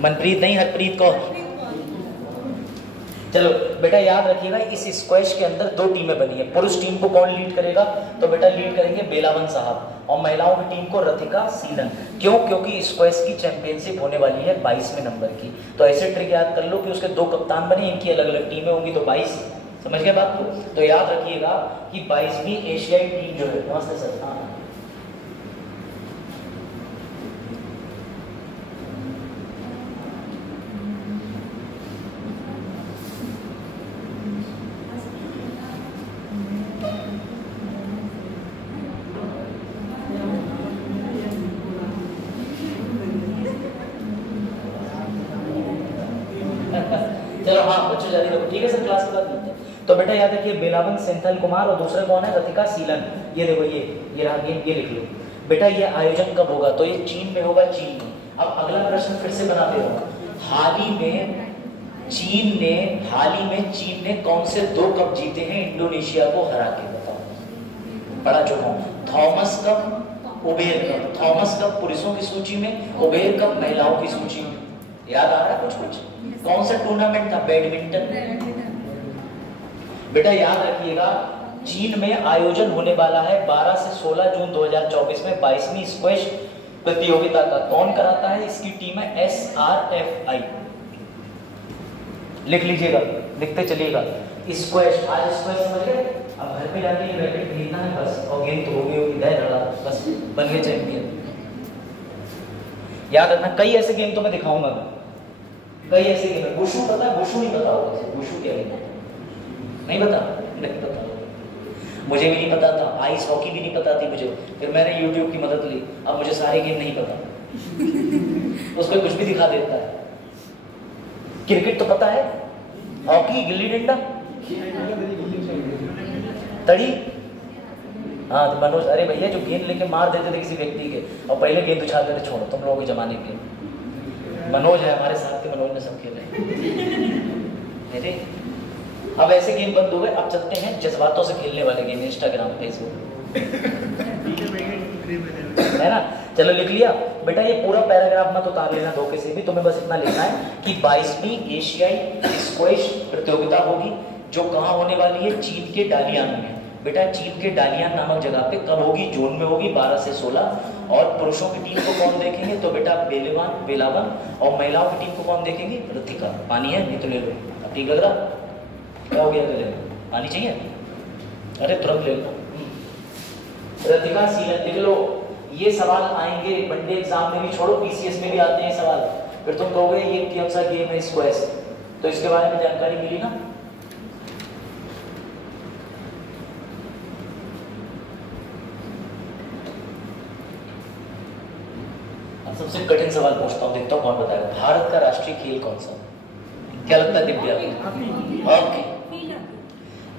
मनप्रीत नहीं, हरप्रीत कौर। चलो बेटा याद रखिएगा, इस स्क्वैश के अंदर 2 टीमें बनी है। पुरुष टीम को कौन लीड करेगा, तो बेटा लीड करेंगे बेलावन साहब, और महिलाओं की टीम को रतिका सीलन। क्यों? क्योंकि स्क्वैश की चैंपियनशिप होने वाली है 22वें नंबर की, तो ऐसे ट्रिक याद कर लो कि उसके 2 कप्तान बने, इनकी अलग अलग टीमें होंगी, तो 22। समझ गए बात को? तो याद रखिएगा कि 22वीं एशियाई टीम जो है, नमस्ते सर, हाँ चलो हाँ बच्चों जारी रखो, ठीक है सर, क्लास के बाद मिलते हैं। तो बेटा याद रखिए बेलावन सेंथल कुमार, और दूसरे कौन है, रतिका सीलन। ये देखो, ये रहा गेम, ये लिख लो बेटा। ये आयोजन कब होगा, तो ये चीन में होगा, चीन में। अब अगला प्रश्न फिर से बनाते हो, हाल ही में चीन ने हाल ही में चीन ने कौन से 2 कप जीते हैं इंडोनेशिया को हरा के, बताओ। बड़ा चुका हूं। Thomas cup, Uber cup. Thomas cup पुरुषों की सूची में, उबेर कप महिलाओं की सूची में। याद आ रहा है कुछ? कौन सा टूर्नामेंट था? बैडमिंटन। बेटा याद रखिएगा, चीन में आयोजन होने वाला है 12 से 16 जून 2024 में 22वीं स्क्वैश प्रतियोगिता का। कौन कराता है? इसकी टीम है SRFI। लिख लीजिएगा, लिखते चलिएगा। स्क्वैश, आज स्क्वैश समझ गए? अब घर पे जाके ये रैकेट खरीदना है बस, और गेंद तो हो गई होगी, बस बन गए चैंपियन। याद रखना, कई ऐसे गेम तो मैं दिखाऊंगा, कई ऐसे गेम है। वुशु पता है? वुशु नहीं पता होगा, वुशु क्या है? नहीं पता? नहीं पता, मुझे भी नहीं पता था। आइस हॉकी भी नहीं पता थी मुझे, फिर मैंने YouTube की मदद ली, अब मुझे सारे गेम नहीं पता। उसमें कुछ भी दिखा देता है। क्रिकेट तो पता है, हॉकी, गिल्ली डंडा, तड़ी। हाँ तो मनोज, अरे भैया जो गेंद लेके मार देते थे किसी व्यक्ति के और पहले गेंद उछालते थे, छोड़ो तुम लोगों के जमाने के। मनोज है हमारे साथ के, मनोज ने सब खेले। अब ऐसे गेम बंद हो गए, अब चलते हैं जज्बातों से खेलने वाले गेम, इंस्टाग्राम, फेसबुक, है ना। चलो लिख लिया बेटा, ये पूरा पैराग्राफ मत उतार लेना धोखे से भी, तुम्हें बस इतना लिखना है कि 22वीं एशियाई स्क्वैश प्रतियोगिता होगी, जो कहाँ होने वाली है? चीन के डालियान में। बेटा चीन के डालियान नामक जगह पे कब होगी? जून में होगी, 12 से 16। और पुरुषों की टीम को कौन देखेंगे? तो बेटा बेलावन। और महिलाओं की टीम को कौन देखेंगे? ऋतिका। पानी है? नहीं तो ले लो। अब ठीक लग रहा? क्या हो गया? ले लो, पानी चाहिए? अरे तुरंत ले लो। ऋतिका सीलन लिख लो। ये सवाल आएंगे वनडे एग्जाम में भी, छोड़ो पीसीएस में भी आते हैं सवाल। फिर तुम कहोगे ये कौन सा गेम है स्क्वैश, तो इसके बारे में जानकारी मिली ना। अब सबसे कठिन सवाल पूछता हूँ, देखता हूँ कौन बताएगा। भारत का राष्ट्रीय खेल कौन सा? क्या लगता है दिव्या? हॉकी।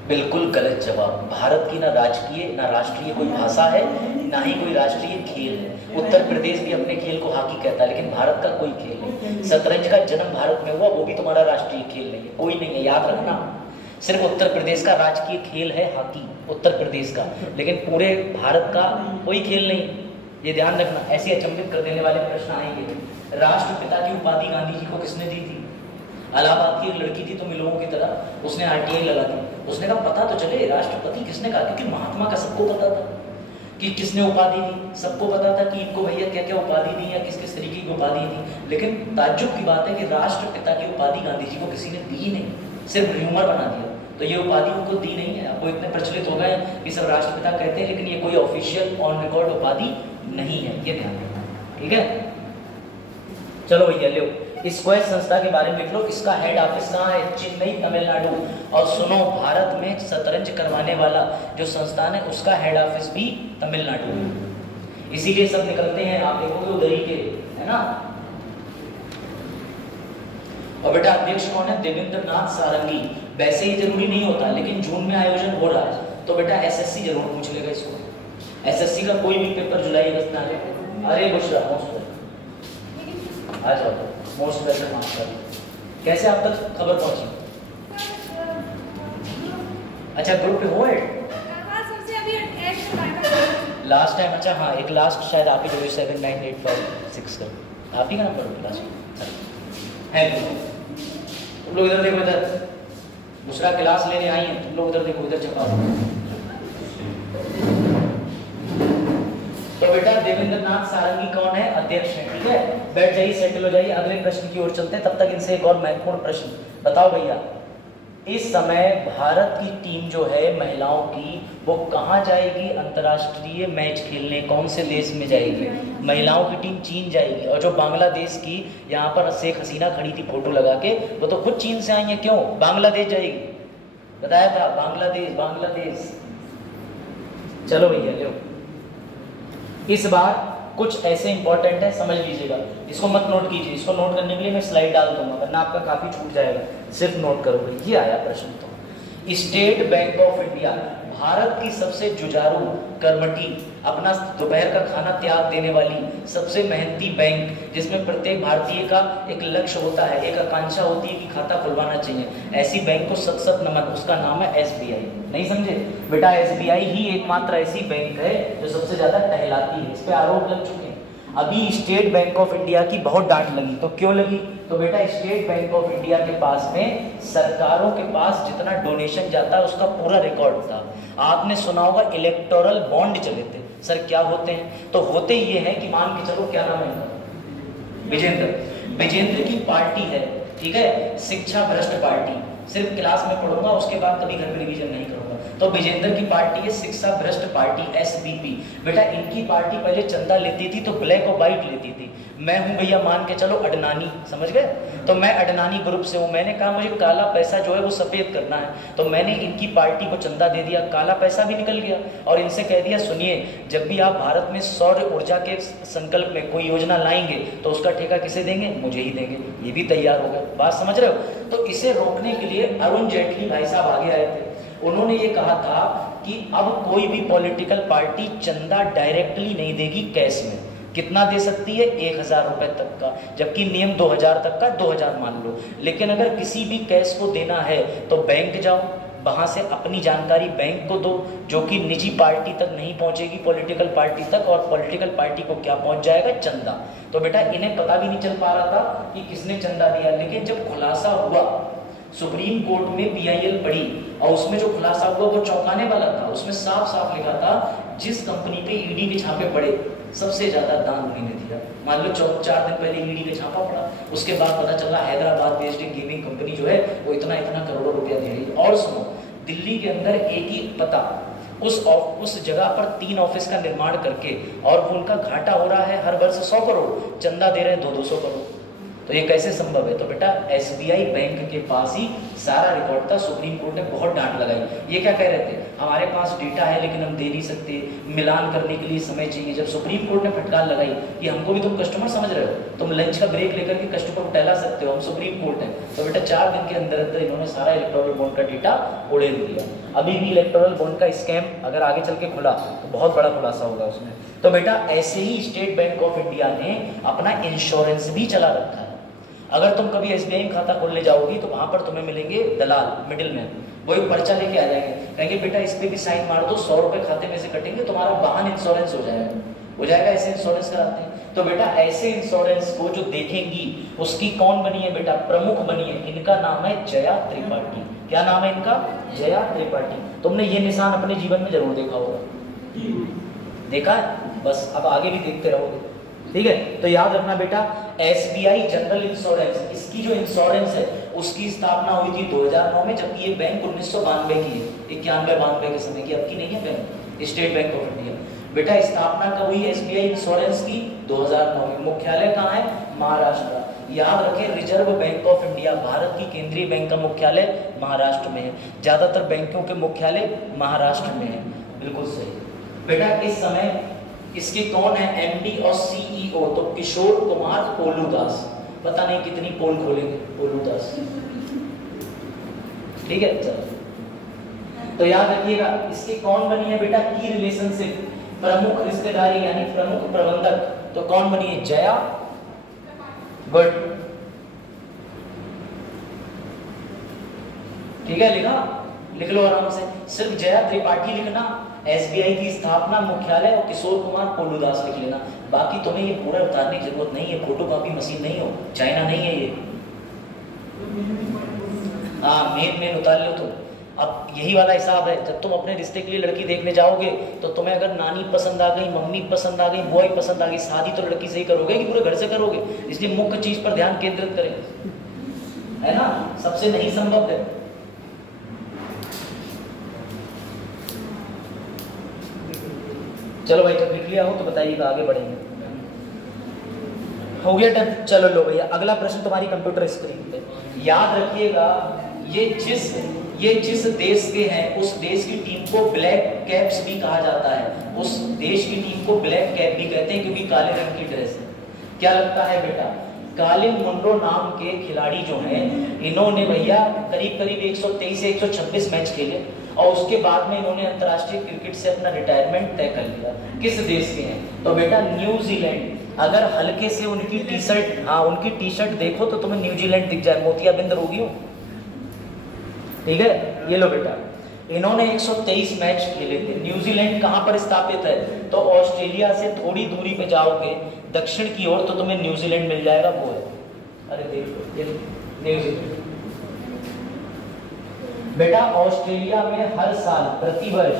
बिल्कुल गलत जवाब। भारत की ना राष्ट्रीय कोई भाषा है, ना ही कोई राष्ट्रीय खेल है। उत्तर प्रदेश भी अपने खेल को हॉकी कहता है, लेकिन भारत का कोई खेल नहीं। शतरंज का जन्म भारत में हुआ, वो भी तुम्हारा राष्ट्रीय खेल नहीं है, कोई नहीं है, याद रखना। सिर्फ उत्तर प्रदेश का राजकीय खेल है हॉकी, उत्तर प्रदेश का, लेकिन पूरे भारत का कोई खेल नहीं, ये ध्यान रखना। ऐसे अचंभित कर देने वाले प्रश्न आएंगे। राष्ट्रपिता की उपाधि गांधी जी को किसने दी थी? इलाहाबाद की एक लड़की थी तुम लोगों की तरह, उसने RTI लगा दी। उसने कहा पता तो चले राष्ट्रपति किसने कहा, क्योंकि महात्मा का सबको पता था कि किसने उपाधि दी, सबको पता था कि इनको भैया क्या क्या उपाधि दी या किस किस तरीके की उपाधि दी। लेकिन ताज्जुब की बात है कि राष्ट्रपिता की उपाधि गांधी जी को किसी ने दी नहीं, सिर्फ र्यूमर बना दिया। तो ये उपाधि उनको दी नहीं है। आपको इतने प्रचलित हो गए कि सब राष्ट्रपिता कहते हैं, लेकिन ये कोई ऑफिशियल ऑन रिकॉर्ड उपाधि नहीं है, ये ध्यान रखना, ठीक है। चलो भैया लो, स्क्वैश संस्था के बारे में लिख लो। इसका हेड ऑफिस कहाँ है? चेन्नई, तमिलनाडु। और सुनो, भारत में शतरंज करवाने वाला जो संस्थान है उसका हेड ऑफिस भी तमिलनाडु है, इसीलिए सब निकलते हैं, आप देखोगे उधर ही के, है ना। और बेटा अध्यक्ष कौन है? देवेंद्र नाथ सारंगी। वैसे ही जरूरी नहीं होता, लेकिन जून में आयोजन हो रहा है, तो बेटा SSC जरूर पूछ लेगा इसको। SSC का कोई भी पेपर जुलाई अगस्त में आ जाए। अरे बुशरा आ जाओ, मोस्ट वेलकम आपका। कैसे आप तक खबर पहुंची? अच्छा ग्रुप पे हो लास्ट टाइम? अच्छा हाँ, एक लास्ट शायद आप ही जो 79856 का आप ही का नंबर लास्ट है। तुम लोग इधर देखो, इधर दूसरा क्लास लेने आई है, तुम लोग उधर देखो, इधर छपा। तो बेटा देवेंद्र नाथ सारंगी कौन है? अध्यक्ष है, ठीक है। बैठ जाइए, सेटल हो जाइए, अगले प्रश्न की ओर चलते हैं। तब तक इनसे एक और महत्वपूर्ण प्रश्न बताओ भैया, इस समय भारत की टीम जो है महिलाओं की, वो कहाँ जाएगी अंतर्राष्ट्रीय मैच खेलने? कौन से देश में जाएगी? महिलाओं की टीम चीन जाएगी। और जो बांग्लादेश की यहाँ पर शेख हसीना खड़ी थी फोटो लगा के, वो तो खुद चीन से आई है। क्यों बांग्लादेश जाएगी? बताया था, बांग्लादेश। चलो भैया लो, इस बार कुछ ऐसे इंपॉर्टेंट है, समझ लीजिएगा, इसको मत नोट कीजिए। इसको नोट करने के लिए मैं स्लाइड डाल दूंगा, वरना आपका काफी छूट जाएगा, सिर्फ नोट करोगे। ये आया प्रश्न, तो state bank of India Bharat की सबसे जुझारू, कर्मठी, अपना दोपहर का खाना त्याग देने वाली सबसे मेहनती बैंक, जिसमें प्रत्येक भारतीय का एक लक्ष्य होता है, एक आकांक्षा होती है कि खाता खुलवाना चाहिए, ऐसी बैंक को सत सत नमन। उसका नाम है SBI। नहीं समझे बेटा, SBI ही एकमात्र ऐसी बैंक है जो सबसे ज्यादा टहलाती है। इस पे आरोप लग चुके हैं। अभी स्टेट बैंक ऑफ इंडिया की बहुत डांट लगी, तो क्यों लगी? तो बेटा स्टेट बैंक ऑफ इंडिया के पास में सरकारों के पास जितना डोनेशन जाता है उसका पूरा रिकॉर्ड था। आपने सुना होगा इलेक्टोरल बॉन्ड चले थे। सर क्या होते हैं? तो होते ये हैं कि मान के चलो, क्या नाम है इनका? विजेंद्र की पार्टी है, ठीक है, शिक्षा भ्रष्ट पार्टी। सिर्फ क्लास में पढ़ूंगा, उसके बाद कभी घर में रिवीजन नहीं करूंगा। तो विजेंद्र की पार्टी है शिक्षा भ्रष्ट पार्टी, SBP। बेटा इनकी पार्टी पहले चंदा लेती थी तो ब्लैक और व्हाइट लेती थी। मैं हूं भैया मान के चलो अडनानी, समझ गए? तो मैं अडनानी ग्रुप से हूं। मैंने कहा मुझे काला पैसा जो है वो सफेद करना है, तो मैंने इनकी पार्टी को चंदा दे दिया, काला पैसा भी निकल गया। और इनसे कह दिया सुनिए, जब भी आप भारत में सौर ऊर्जा के संकल्प में कोई योजना लाएंगे तो उसका ठेका किसे देंगे? मुझे ही देंगे। ये भी तैयार हो गए। बात समझ रहे हो? तो इसे रोकने के लिए अरुण जेटली भाई साहब आगे आए थे। उन्होंने ये कहा था कि अब कोई भी पॉलिटिकल पार्टी चंदा डायरेक्टली नहीं देगी कैश में। कितना दे सकती है? 1000 रुपए तक का, जबकि नियम 2000 तक का, 2000 मान लो। लेकिन अगर किसी भी कैश को देना है तो बैंक जाओ, वहां से अपनी जानकारी बैंक को दो, जो कि निजी पार्टी तक नहीं पहुंचेगी, पॉलिटिकल पार्टी तक, और पॉलिटिकल पार्टी को क्या पहुंच जाएगा? चंदा। तो बेटा इन्हें पता भी नहीं चल पा रहा था कि किसने चंदा दिया। लेकिन जब खुलासा हुआ, सुप्रीम कोर्ट में PIL पड़ी और उसमें जो खुलासा हुआ वो चौंकाने वाला था। उसमें साफ साफ लिखा था जिस कंपनी पे ED के छापे पड़े सबसे ज्यादा दान उन्हीं ने दिया। मान लो 4 दिन पहले ED के छापा पड़ा, उसके बाद पता चला हैदराबाद बेस्ड गेमिंग कंपनी जो है वो इतना करोड़ों रुपया दे रही है। और सुनो, दिल्ली के अंदर एक ही पता, उस जगह पर 3 ऑफिस का निर्माण करके, और वो उनका घाटा हो रहा है हर वर्ष 100 करोड़, चंदा दे रहे हैं 200 करोड़। तो ये कैसे संभव है? तो बेटा SBI बैंक के पास ही सारा रिकॉर्ड था। सुप्रीम कोर्ट ने बहुत डांट लगाई। ये क्या कह रहे थे? हमारे पास डेटा है लेकिन हम दे नहीं सकते, मिलान करने के लिए समय चाहिए। जब सुप्रीम कोर्ट ने फटकार लगाई कि हमको भी तुम कस्टमर समझ रहे हो, तुम लंच का ब्रेक लेकर के कस्टमर को टहला सकते हो, हम सुप्रीम कोर्ट है। तो बेटा 4 दिन के अंदर अंदर इन्होंने सारा इलेक्टोरल बॉन्ड का डेटा उड़ेल दिया। अभी भी इलेक्टोरल बॉन्ड का स्कैम अगर आगे चल के खुला तो बहुत बड़ा खुलासा होगा उसमें। तो बेटा ऐसे ही स्टेट बैंक ऑफ इंडिया ने अपना इंश्योरेंस भी चला रखा है। अगर तुम कभी SBI में खाता खोलने जाओगी तो वहां पर तुम्हें मिलेंगे दलाल, मिडिल मैन। वो एक पर्चा लेके आ जाएंगे, कहेंगे बेटा इस पे भी साइन मार दो, 100 रुपए खाते में से कटेंगे, तुम्हारा वाहन इंश्योरेंस हो जाएगा। ऐसे इंश्योरेंस कराते हैं। तो बेटा ऐसे इंश्योरेंस को जो देखेंगी उसकी कौन बनी है? बेटा प्रमुख बनी है। इनका नाम है जया त्रिपाठी। क्या नाम है इनका? जया त्रिपाठी। तुमने ये निशान अपने जीवन में जरूर देखा होगा। देखा है? बस अब आगे भी देखते रहोगे, ठीक है? तो याद रखना बेटा, SBI जनरल इंश्योरेंस, इसकी जो इंश्योरेंस है उसकी स्थापना हुई थी 2009 में, जबकि ये बैंक 1992 की है, 91-92 के समय की। अब की नहीं है bank, state bank of India. बेटा स्थापना कब हुई SBI इंश्योरेंस की? 2009 में। मुख्यालय कहाँ है? महाराष्ट्र। याद रखें, reserve bank of India, Bharat की केंद्रीय बैंक का मुख्यालय महाराष्ट्र में है। ज्यादातर बैंकों के मुख्यालय महाराष्ट्र में है। बिल्कुल सही बेटा। इस समय इसके कौन है MD और CEO? तो किशोर कुमार पोलूदास। पता नहीं कितनी पोल खोलेंगे पोलूदास, ठीक है? चलो तो याद रखिएगा, इसकी कौन बनी है बेटा? की रिलेशनशिप, प्रमुख रिश्तेदारी यानी प्रमुख प्रबंधक। तो कौन बनी है? जया। गुड, ठीक है? लिख लो आराम से। सिर्फ जया त्रिपाठी लिखना, SBI की स्थापना, मुख्यालय और किशोर कुमार पोलूदास लिख लेना। बाकी तुम्हें ये पूरा उतारने की जरूरत नहीं है, फोटोकॉपी मशीन नहीं हो, चाइना नहीं है ये। हाँ मेन उतार लो तुम। अब यही वाला हिसाब है, जब तुम अपने रिश्ते के लिए लड़की देखने जाओगे तो तुम्हें अगर नानी पसंद आ गई, मम्मी पसंद आ गई, बुआ पसंद आ गई, शादी तो लड़की से ही करोगे कि पूरे घर से करोगे? इसलिए मुख्य चीज पर ध्यान केंद्रित करें, है ना? सबसे नहीं संभव है। चलो भाई, जब लिख लिया हो तो बताइएगा, आगे बढ़ेंगे। हो गया डन? चलो लो भैया, अगला प्रश्न तुम्हारी कंप्यूटर स्क्रीन पे। याद रखिएगा, ये जिस देश के हैं उस देश की टीम को ब्लैक कैप्स भी कहा जाता है। उस देश की टीम को ब्लैक कैप भी कहते हैं क्योंकि काले रंग की ड्रेस है। क्या लगता है बेटा, कालिन मुनरो नाम के खिलाड़ी जो हैं, इन्होंने भैया करीब करीब 123 से 126 मैच खेले और उसके बाद में इन्होंने अंतर्राष्ट्रीय क्रिकेट से अपना रिटायरमेंट तय कर लिया। किस देश के हैं? तो बेटा न्यूजीलैंड। अगर हल्के से उनकी टी शर्ट, हाँ उनकी टी शर्ट देखो तो तुम्हें न्यूजीलैंड दिख जाए, मोतियाबिंद रोगी हो, ठीक है। ये लो बेटा, इन्होंने 123 मैच खेले थे। न्यूजीलैंड कहाँ पर स्थापित है? तो ऑस्ट्रेलिया से थोड़ी दूरी पे जाओगे दक्षिण की ओर तो तुम्हें न्यूजीलैंड मिल जाएगा, वो है, अरे देखो ये न्यूजीलैंड। बेटा ऑस्ट्रेलिया में हर साल प्रतिवर्ष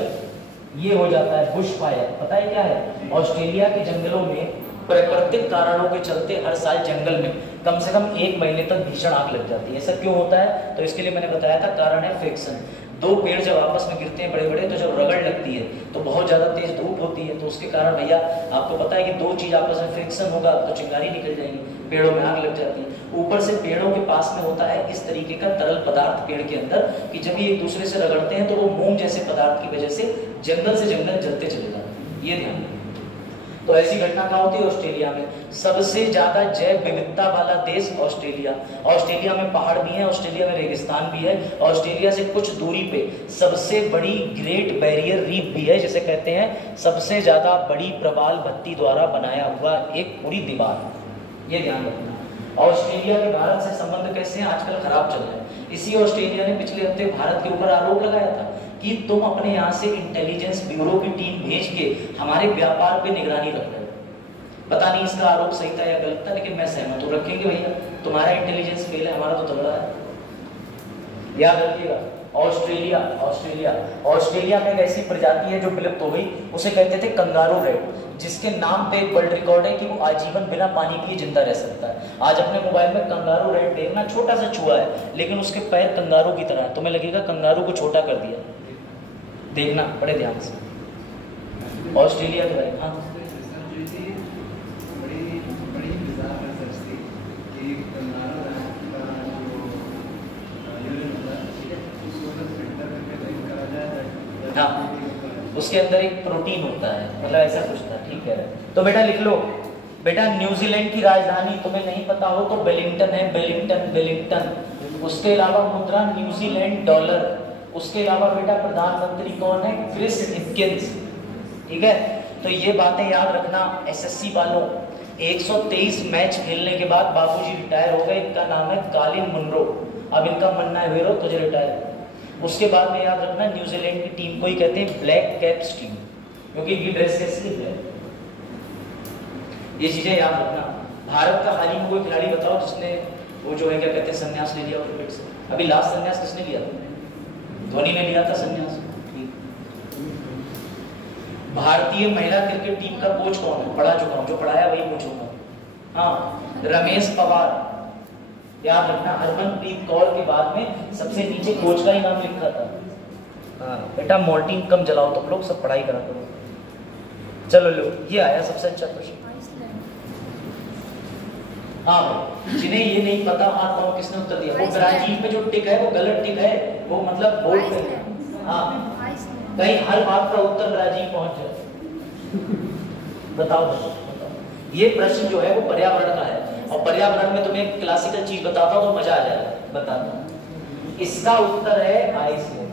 ये हो जाता है बुश फायर। पता है क्या है? ऑस्ट्रेलिया के जंगलों में प्राकृतिक कारणों के चलते हर साल जंगल में कम से कम 1 महीने तक भीषण आग लग जाती है। ऐसा क्यों होता है? तो इसके लिए मैंने बताया था, कारण है फ्रिक्शन। दो पेड़ जब आपस में गिरते हैं बड़े बड़े, तो जब रगड़ लगती है तो बहुत ज़्यादा तेज धूप होती है, तो उसके कारण भैया आपको पता है कि दो चीज़ आपस में फ्रिक्शन होगा तो चिंगारी निकल जाएगी, पेड़ों में आग लग जाती है। ऊपर से पेड़ों के पास में होता है इस तरीके का तरल पदार्थ पेड़ के अंदर कि जब ये एक दूसरे से रगड़ते हैं तो वो मोम जैसे पदार्थ की वजह से जंगल से जंगल जलते चले जाते हैं। ये ध्यान रखिए। तो ऐसी घटना कहाँ होती है? ऑस्ट्रेलिया में। सबसे ज्यादा जैव विविधता वाला देश ऑस्ट्रेलिया। ऑस्ट्रेलिया में पहाड़ भी है, ऑस्ट्रेलिया में रेगिस्तान भी है, ऑस्ट्रेलिया से कुछ दूरी पे सबसे बड़ी ग्रेट बैरियर रीफ भी है, जिसे कहते हैं सबसे ज्यादा बड़ी प्रवाल भत्ती द्वारा बनाया हुआ एक पूरी दीवार। ये ध्यान रखना। ऑस्ट्रेलिया के भारत से संबंध कैसे हैं? आजकल खराब चल रहे हैं। इसी ऑस्ट्रेलिया ने पिछले हफ्ते भारत के ऊपर आरोप लगाया था कि तुम अपने यहाँ से इंटेलिजेंस ब्यूरो की टीम भेज के हमारे व्यापार पे निगरानी रख रहे हो। पता नहीं इसका आरोप सही था या गलत था, लेकिन मैं सहमत हूँ, रखेंगे भैया। तुम्हारा इंटेलिजेंस फेल है, हमारा तो तगड़ा है। याद रखिएगा, ऑस्ट्रेलिया ऑस्ट्रेलिया ऑस्ट्रेलिया में एक ऐसी प्रजाति है जो विलुप्त हो गई, उसे कहते थे कंगारू रेड, जिसके नाम पे एक वर्ल्ड रिकॉर्ड है कि वो आजीवन बिना पानी पिए जिंदा रह सकता है। आज अपने मोबाइल में कंगारू रेड देखना, छोटा सा चूहा है लेकिन उसके पैर कंगारू की तरह है, तुम्हें लगेगा कंगारू को छोटा कर दिया। देखना बड़े ध्यान से ऑस्ट्रेलिया के बारे में। हाँ हाँ, उसके अंदर एक प्रोटीन होता है, मतलब ऐसा कुछ था, ठीक है। तो बेटा लिख लो, बेटा न्यूजीलैंड की राजधानी तुम्हें नहीं पता हो तो वेलिंगटन है, वेलिंगटन वेलिंगटन। उसके अलावा मुद्रा न्यूजीलैंड डॉलर। उसके अलावा बेटा प्रधानमंत्री कौन है? क्रिस हिपकिंस, ठीक है। तो ये बातें याद रखना एसएससी वालों। 123 मैच खेलने के बाद बाबूजी रिटायर हो गए। इनका नाम है कालिन मुनरो। अब इनका मनना है वीरो तुझे रिटायर। उसके बाद में याद रखना न्यूजीलैंड की टीम को ही कहते हैं ब्लैक कैप्स टीम, क्योंकि इनकी ड्रेस कैसी है, ये चीजें याद रखना। भारत का हाल ही में कोई खिलाड़ी बताओ जिसने वो जो है क्या कहते हैं संन्यास ले लिया क्रिकेट से। अभी लास्ट संन्यास किसने लिया? धोनी ने लिया था संन्यास। भारतीय महिला क्रिकेट टीम का कोच कौन है? पढ़ा चुका हूं, जो पढ़ाया वही पूछूंगा। हाँ, रमेश पवार। याद रखना, हरमनप्रीत कौर के बाद में सबसे नीचे कोच का ही नाम लिखा था। हाँ बेटा, मॉर्टिन कम जलाओ तुम लोग, सब पढ़ाई करा करो। चलो लो, ये आया सबसे अच्छा क्वेश्चन। हाँ भाई, जिन्हें ये नहीं पता हाथ पाओ किसने उत्तर दिया। वो ब्राजील पे जो टिक है वो गलत टिक है, वो मतलब बोल्ड है। हाँ, कहीं हर बात का उत्तर ब्राजील पहुंच जाए। बताओ ये प्रश्न जो है वो पर्यावरण का है, और पर्यावरण में तुम्हें क्लासिकल चीज बताता हूँ तो मजा आ जाएगा। बताता हूँ, इसका उत्तर है आइसलैंड।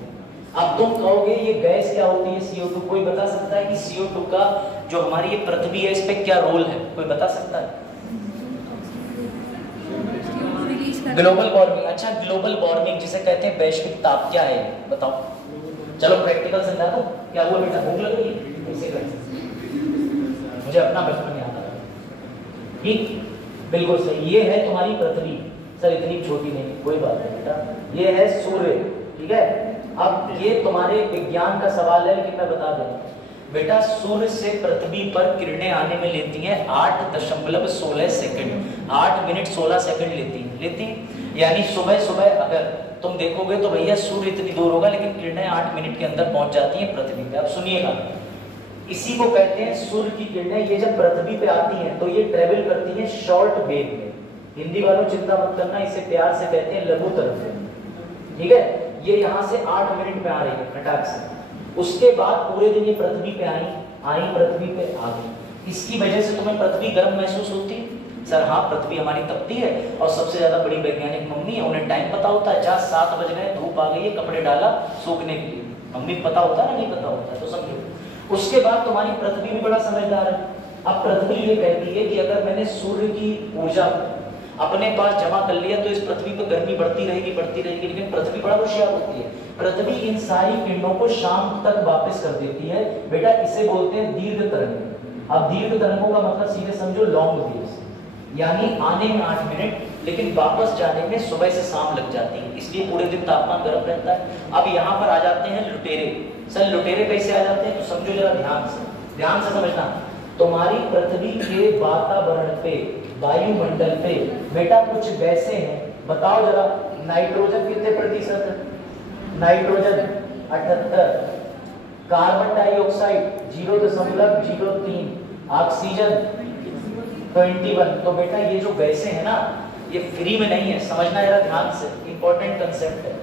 अब तुम कहोगे ये गैस क्या होती है? CO2। कोई बता सकता है कि CO2 का जो हमारी ये पृथ्वी है इस पे क्या रोल है? कोई बता सकता है? Global warming. अच्छा, ग्लोबल वार्मिंग जिसे कहते हैं वैश्विक ताप, क्या है बताओ? चलो प्रैक्टिकल समझा दो। क्या हुआ बेटा, भूख लग रही है? कैसे कर, मुझे अपना बचपन याद आ रहा है। ठीक, बिल्कुल सही। ये है तुम्हारी पृथ्वी। सर इतनी छोटी नहीं, कोई बात नहीं बेटा, ये है सूर्य, ठीक है। अब ये तुम्हारे विज्ञान का सवाल है लेकिन मैं बता दूं बेटा, सूर्य से पृथ्वी पर किरणें आने में लेती हैं 8.16 सेकंड। 8 मिनट 16 सेकंड लेती हैं। यानी सुबह सुबह अगर तुम देखोगे तो भैया सूर्य इतनी दूर होगा लेकिन किरणें 8 मिनट के अंदर पहुंच जाती हैं पृथ्वी पे। अब सुनिएगा, इसी को कहते हैं सूर्य की किरणें। ये जब पृथ्वी पे आती हैं तो ये ट्रेवल करती हैं शॉर्ट वेव में। हिंदी वालों चिंता मत करना, इसे प्यार से कहते हैं लघु तरंग, ठीक है। ये यहाँ से 8 मिनट में आ रही है फटाक से। उसके बाद पूरे दिन ये पृथ्वी पे आई पृथ्वी पे आ गई। इसकी वजह से तुम्हें पृथ्वी गर्म महसूस होती है? सर हाँ, पृथ्वी हमारी तपती है और सबसे ज्यादा बड़ी वैज्ञानिक मम्मी है, उन्हें टाइम पता होता है, जहाँ 7 बज गए, धूप आ गई है, कपड़े डाला सूखने के लिए। मम्मी को पता होता है ना, नहीं पता होता है, तो समझो। उसके बाद तुम्हारी पृथ्वी भी बड़ा समझदार है। अब पृथ्वी ये कहती है कि अगर मैंने सूर्य की ऊर्जा अपने पास जमा कर लिया तो इस पृथ्वी पर गर्मी बढ़ती रहेगी, लेकिन पृथ्वी बड़ा होशियार होती है। पृथ्वी इन सारी किरणों को शाम तक वापस कर देती है। बेटा इसे बोलते हैं दीर्घ तरंग। अब दीर्घ तरंगों का मतलब सीधे समझो लॉन्ग वेव्स, यानी आने में 8 मिनट, लेकिन वापस जाने में सुबह से शाम लग जाती है, इसलिए पूरे दिन तापमान गर्म रहता है। अब यहाँ पर आ जाते हैं लुटेरे। सर लुटेरे कैसे आ जाते हैं, तो समझो जरा ध्यान से समझना। तुम्हारी पृथ्वी के वातावरण पे, वायुमंडल पे बेटा कुछ गैसें हैं, बताओ जरा। नाइट्रोजन कितने प्रतिशत है, नाइट्रोजन 78, कार्बन डाइऑक्साइड 0.03, ऑक्सीजन 21। तो बेटा ये जो गैसें हैं ना, ये फ्री में नहीं है, समझना जरा ध्यान से, इंपॉर्टेंट कंसेप्ट है।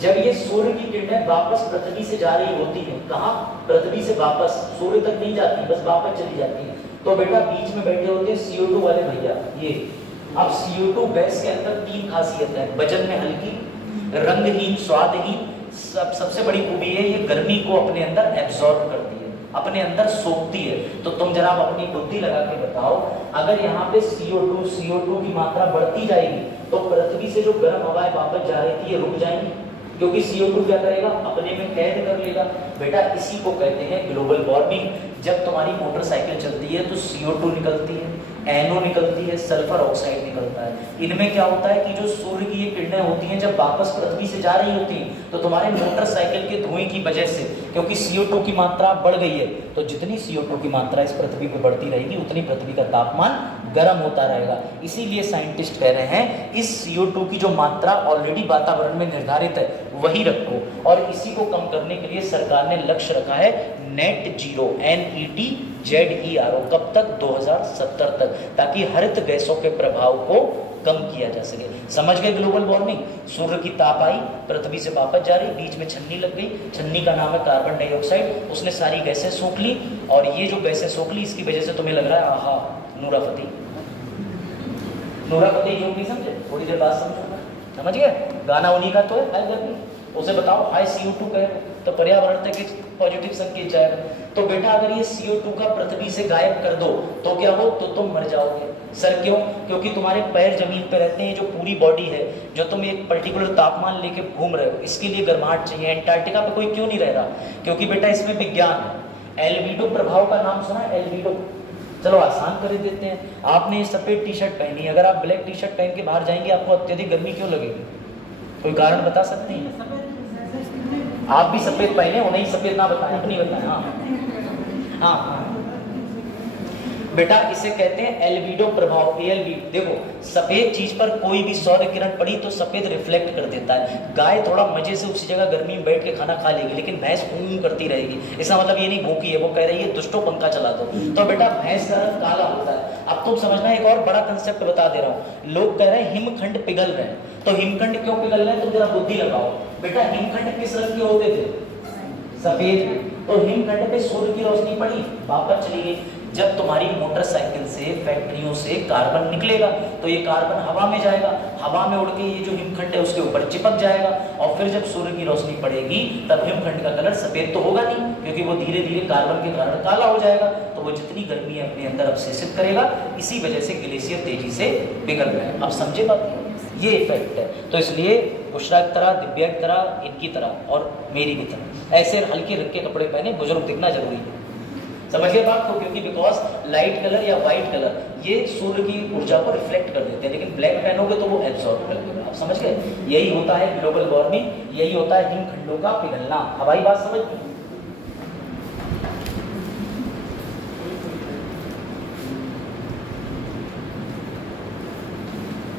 जब ये सूर्य की किरणें वापस पृथ्वी से जा रही होती हैं, कहाँ, पृथ्वी से वापस, सूर्य तक नहीं जाती, बस वापस चली जाती है, तो बेटा बीच में बैठे होते हैं CO2 वाले भैया ये। अब CO2 गैस के अंदर 3 खासियत है, वजन में हल्की, रंगहीन, स्वादहीन, सबसे बड़ी खूबी है ये गर्मी को अपने अंदर एब्जॉर्ब करती है, अपने अंदर सोखती है। तो तुम जरा अपनी बुद्धि लगा के बताओ, अगर यहाँ पे CO2 की मात्रा बढ़ती जाएगी तो पृथ्वी से जो गर्म हवाएं वापस जा रही थी ये रुक जाएंगी, क्योंकि CO2 क्या करेगा, अपने में कैद कर लेगा। बेटा इसी को कहते हैं ग्लोबल वार्मिंग। जब तुम्हारी मोटरसाइकिल चलती है तो CO2 निकलती है, NO निकलती है, सल्फर ऑक्साइड निकलता है। इनमें क्या होता है कि जो सूर्य की ये किरणें होती हैं जब वापस पृथ्वी से जा रही होती हैं तो तुम्हारे मोटरसाइकिल के धुएं की वजह से, क्योंकि CO2 की मात्रा बढ़ गई है, तो जितनी CO2 की मात्रा इस पृथ्वी पर बढ़ती रहेगी उतनी पृथ्वी का तापमान गर्म होता रहेगा। इसीलिए साइंटिस्ट कह रहे हैं इस CO2 की जो मात्रा ऑलरेडी वातावरण में निर्धारित है वही रखो, और इसी को कम करने के लिए सरकार ने लक्ष्य रखा है नेट जीरो, NETZERO, कब तक, 2070 तक, ताकि हरित गैसों के प्रभाव को कम किया जा सके। समझ गए ग्लोबल वार्मिंग। सूर्य की ताप आई, पृथ्वी से वापस जा रही, बीच में छन्नी लग गई, छन्नी का नाम है कार्बन डाइऑक्साइड, उसने सारी गैसें सोख ली, और ये जो गैसें सोख ली इसकी वजह से तुम्हें लग रहा है आहा नूरा फतेही जो नहीं समझे, थोड़ी देर बाद समझूंगा, समझ गए, गाना उन्हीं का तो है, हाय गर्मी, उसे बताओ हाय CO2 कहे तो पर्यावरण तक एक पॉजिटिव संकेत जाएगा। तो बेटा अगर ये CO2 का पृथ्वी से गायब कर दो तो क्या हो, तो तुम मर जाओगे। सर क्यों, क्योंकि तुम्हारे पैर जमीन पे रहते हैं, जो पूरी बॉडी है, जो तुम एक पर्टिकुलर तापमान लेके घूम रहे हो, इसके लिए गर्माहट चाहिए। एंटार्क्टिका पे कोई क्यों नहीं रह रहा, क्योंकि बेटा इसमें विज्ञान है। एल्बिडो प्रभाव का नाम सुना है, एल्बिडो, चलो आसान कर देते हैं। आपने सफेद टी-शर्ट पहनी, अगर आप ब्लैक टी-शर्ट पहन के बाहर जाएंगे आपको अत्यधिक गर्मी क्यों लगेगी, कोई कारण बता सकते हैं? आप भी सफेद पहने, उन्हें सफेद ना बताएं, अपनी बताएं। हाँ बेटा इसे कहते हैं एल्बिडो प्रभाव, ALB। देखो सफेद चीज पर कोई भी सौर किरण पड़ी तो सफेद रिफ्लेक्ट कर देता है। गाय थोड़ा मजे से उसी जगह गर्मी में बैठ के खाना खा लेगी, लेकिन भैंस करती रहेगी। इसका मतलब ये नहीं भूखी है, वो कह रही है दुष्टो पंखा चला दो। तो बेटा भैंस का रंग काला होता है। अब तुम समझना, एक और बड़ा कंसेप्ट बता दे रहा हूँ। लोग कह रहे हैं हिमखंड पिघल रहे हैं, तो हिमखंड क्यों पिघल रहे हैं, तुम जरा बुद्धि लगाओ। बेटा हिमखंड किस रंग के होते थे, सफेद। तो हिमखंड पे सूर्य की रोशनी पड़ी, वापस चली गई। जब तुम्हारी मोटरसाइकिल से, फैक्ट्रियों से कार्बन निकलेगा तो ये कार्बन हवा में जाएगा, हवा में उड़ के ये जो हिमखंड है उसके ऊपर चिपक जाएगा, और फिर जब सूर्य की रोशनी पड़ेगी तब हिमखंड का कलर सफेद तो होगा नहीं, क्योंकि वो धीरे धीरे कार्बन के कारण काला हो जाएगा। तो वो जितनी गर्मी है अपने अंदर अवशेषित करेगा, इसी वजह से ग्लेशियर तेजी से पिघल रहे हैं। अब समझे बात, ये इफेक्ट है। तो इसलिए बुशरा की तरह, दिव्या की तरह, इनकी तरह और मेरी की तरह ऐसे हल्के रंग के कपड़े पहने बुजुर्ग दिखना जरूरी है। समझ गए बात को, क्योंकि बिकॉज लाइट कलर या वाइट कलर ये सूर्य की ऊर्जा को रिफ्लेक्ट कर देते हैं, लेकिन ब्लैक पहनोगे तो वो एब्जॉर्ब कर देगा। आप समझ गए, यही होता है ग्लोबल वार्मिंग, यही होता है हिमखंडों का पिघलना। हवाई बात समझ गए।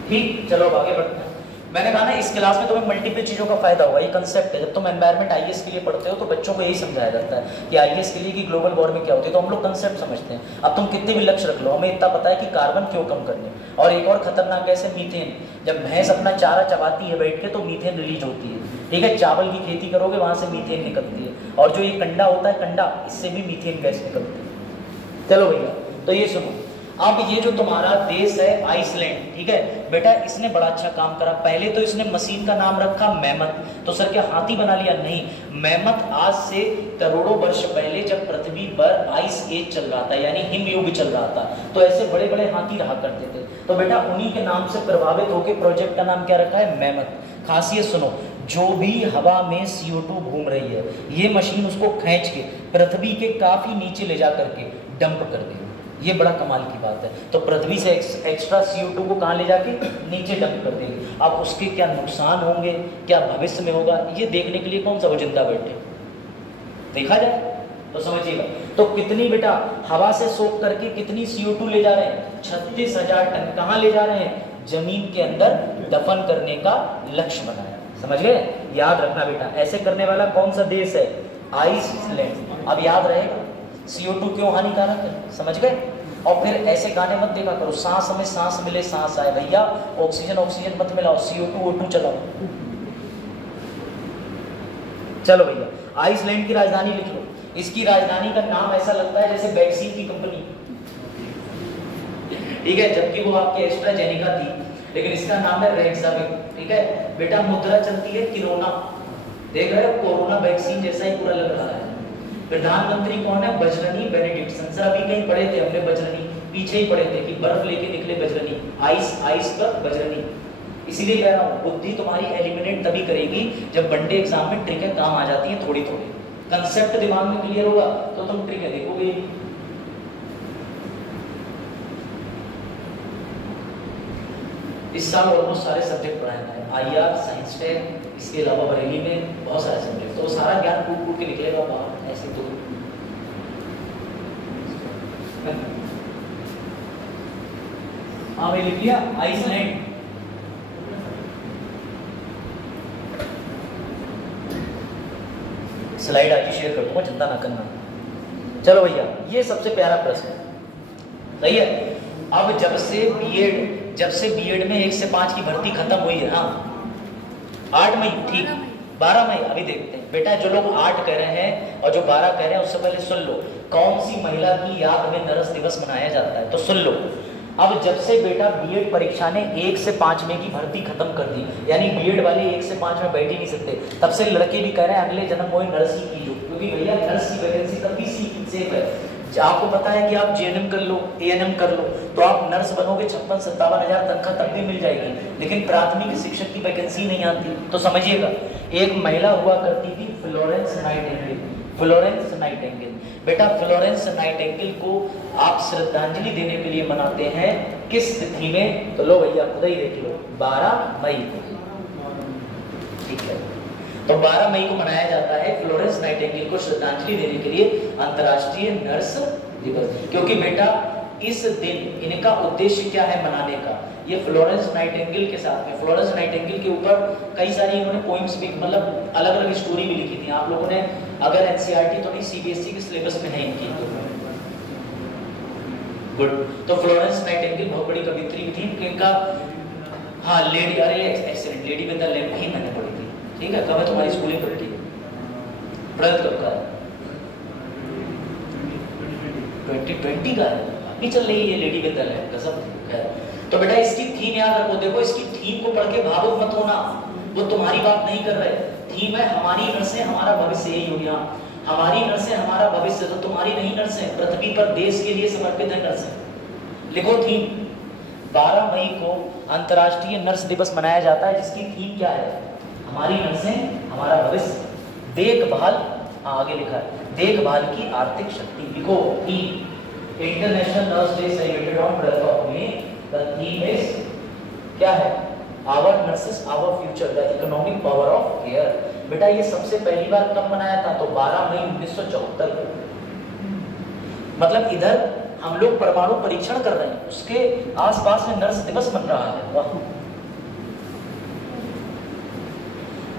ठीक, चलो आगे बढ़ते हैं। मैंने कहा ना इस क्लास में तुम्हें मल्टीपल चीज़ों का फायदा होगा, ये कंसेप्ट है। जब तुम एनवायरमेंट IAS के लिए पढ़ते हो तो बच्चों को यही समझाया जाता है कि IAS के लिए कि ग्लोबल वार्मिंग क्या होती है, तो हम लोग कंसेप्ट समझते हैं। अब तुम कितने भी लक्ष्य रख लो, हमें इतना पता है कि कार्बन क्यों कम करने, और एक और खतरनाक गैस है मीथेन। जब भैंस अपना चारा चबाती है बैठ के तो मीथेन रिलीज होती है, ठीक है। चावल की खेती करोगे वहाँ से मीथेन निकलती है, और जो ये कंडा होता है, कंडा, इससे भी मीथेन गैस निकलती है। चलो भैया, तो ये सुनो, अब ये जो तुम्हारा देश है आइसलैंड, ठीक है बेटा, इसने बड़ा अच्छा काम करा। पहले तो इसने मशीन का नाम रखा मैमथ। तो सर क्या हाथी बना लिया? नहीं, मैमथ आज से करोड़ों वर्ष पहले जब पृथ्वी पर आइस एज चल रहा था, यानी हिम युग चल रहा था, तो ऐसे बड़े बड़े हाथी रहा करते थे। तो बेटा उन्हीं के नाम से प्रभावित होकर प्रोजेक्ट का नाम क्या रखा है? मैमथ। खासियत सुनो, जो भी हवा में CO2 घूम रही है, ये मशीन उसको खींच के पृथ्वी के काफी नीचे ले जा करके डंप कर देगी। ये बड़ा कमाल की बात है। तो पृथ्वी से एक्स्ट्रा CO2 को कहाँ ले जाके नीचे डंप कर देगी। अब उसके क्या नुकसान होंगे, क्या भविष्य में होगा, ये देखने के लिए कौन सा वो जिंदा बैठे, देखा जाए तो समझिएगा। तो कितनी बेटा हवा से सोख करके कितनी CO2 ले जा रहे हैं? 36,000 टन। कहाँ ले जा रहे हैं? जमीन के अंदर दफन करने का लक्ष्य बनाया। समझ गए? याद रखना बेटा, ऐसे करने वाला कौन सा देश है? आइसलैंड। अब याद रहेगा CO2 क्यों हानिकारक है, समझ गए? और फिर ऐसे गाने मत देखा करो, सांस में सांस मिले सांस आए। भैया ऑक्सीजन ऑक्सीजन मत मिलाओ, CO2 O2 चलाओ। चलो भैया, आइसलैंड की राजधानी लिख लो। इसकी राजधानी का नाम ऐसा लगता है जैसे वैक्सीन की कंपनी, ठीक है, जबकि वो आपकी एस्ट्राजेनेका थी, लेकिन इसका नाम है रेक्साविक। ठीक है बेटा, मुद्रा चलती है किरोना, देख रहे हो, कोरोना वैक्सीन जैसा ही पूरा लग रहा है। प्रधानमंत्री कौन है? बजरंगी बेनेडिक्टसन। सर अभी कहीं पढ़े थे हमने बजरंगी, पीछे ही पढ़े थे कि बर्फ लेके निकले बजरंगी, आइस पर बजरंगी। इसीलिए कह रहा हूँ, बुद्धि तुम्हारी एलिमिनेट तभी करेगी जब वनडे एग्जाम में ट्रिकें काम आ जाती हैं थोड़ी थोड़ी। कंसेप्ट दिमाग में क्लियर होगा तो तुम ट्रिकें देखोगे। इस साल ऑलमोस्ट सारे सब्जेक्ट पढ़ाए हैं, IR, साइंस टेक, इसके अलावा बरेली में बहुत सारे सब्जेक्ट, तो सारा ज्ञान कूट कूट के निकलेगा बाहर ऐसे। तो हाँ मैं लिख लिया आइसलैंड। स्लाइड आज शेयर कर दूंगा, चिंता ना करना। चलो भैया, ये सबसे प्यारा प्रश्न है, सही है। अब जब से बीएड में 1 से 5 की भर्ती खत्म हुई है, हाँ 8 मई, ठीक 12 मई, अभी देखते हैं बेटा। जो लोग 8 कह रहे हैं और जो 12 कह रहे हैं, उससे पहले सुन लो कौन सी महिला की याद में नर्स दिवस मनाया जाता है, तो सुन लो। अब जब से बेटा बीएड परीक्षा ने 1 से 5 में की भर्ती खत्म कर दी, यानी बीएड वाले 1 से 5 में बैठ ही नहीं सकते, तब से लड़के भी कह रहे हैं अगले जन्म वो नर्स ही कीजिए, क्योंकि भैया नर्स की वैकेंसी तब भी सेफ है। आपको पता है कि आप JNM कर लो, ANM कर लो, तो आप नर्स बनोगे, 56-57 हजार तनख्वाह तब भी मिल जाएगी, लेकिन प्राथमिक शिक्षक की वैकेंसी नहीं आती। तो समझिएगा, एक महिला हुआ करती थी फ्लोरेंस नाइटिंगेल। फ्लोरेंस नाइटिंगेल बेटा, फ्लोरेंस नाइटिंगेल को आप श्रद्धांजलि देने के लिए मनाते हैं किस तिथि में? तो लो भैया खुद ही देख लो, 12 मई को, ठीक है। तो 12 मई को मनाया जाता है फ्लोरेंस नाइटिंगेल को श्रद्धांजलि देने के लिए अंतर्राष्ट्रीय नर्स दिवस। क्योंकि बेटा इस दिन इनका उद्देश्य क्या है मनाने का? ये फ्लोरेंस नाइटिंगेल के साथ में, फ्लोरेंस नाइटिंगेल के ऊपर कई सारी इन्होंने पोइम्स भी, मतलब अलग अलग स्टोरी भी लिखी थी। आप लोगों ने अगर NCERT तो नहीं, CBSE के सिलेबस में है इनकी, गुड। तो फ्लोरेंस नाइटिंगेल बहुत बड़ी कवियत्री भी थी इनका, हाँ लेडी, अरे excellent, lady with the lamp ही मैंने पढ़ी थी, ठीक है। कब है तुम्हारी स्कूलिंग पलटी? प्रयत्न कब का है? 2020 का है, अभी चल रही है ये लेडी विद द लैम्प, कसम है। तो बेटा इसकी थीम याद रखो, देखो इसकी थीम को पढ़ के भावुक मत होना, वो तुम्हारी बात नहीं कर रहे। थीम है हमारी नर्सें हमारा भविष्य, यही हो गया, हमारी नर्सें हमारा भविष्य। तो तुम्हारी नहीं नर्सें, पृथ्वी पर देश के लिए समर्पित है नर्सें। लिखो थीम, 12 मई को अंतर्राष्ट्रीय नर्स दिवस मनाया जाता है, जिसकी थीम क्या है? हमारी नर्सें हमारा भविष्य, देखभाल, आगे लिखा है देखभाल की आर्थिक शक्ति। लिखो theme, international nurse day celebrated on 12th of May। The theme is क्या है? Our nurses our future, the economic power of care. बेटा ये सबसे पहली बार कब मनाया था? तो 12 मई 1974 को। मतलब इधर हम लोग परमाणु परीक्षण कर रहे हैं, उसके आसपास में नर्स दिवस बन रहा है। वाह!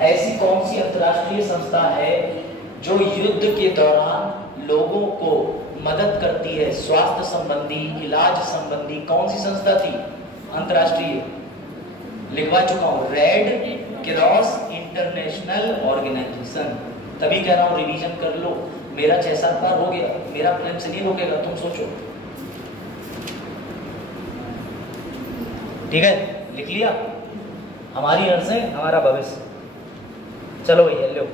ऐसी कौन सी अंतर्राष्ट्रीय संस्था है जो युद्ध के दौरान लोगों को मदद करती है, स्वास्थ्य संबंधी, इलाज संबंधी? कौन सी संस्था थी अंतर्राष्ट्रीय? लिखवा चुका हूं, रेड क्रॉस इंटरनेशनल ऑर्गेनाइजेशन। तभी कह रहा हूं रिवीजन कर लो, मेरा 6-7 बार हो गया, मेरा प्रेम से नहीं रोकेगा, तुम सोचो। ठीक है, लिख लिया। हमारी अर्जें हमारा भविष्य। चलो भैया लो,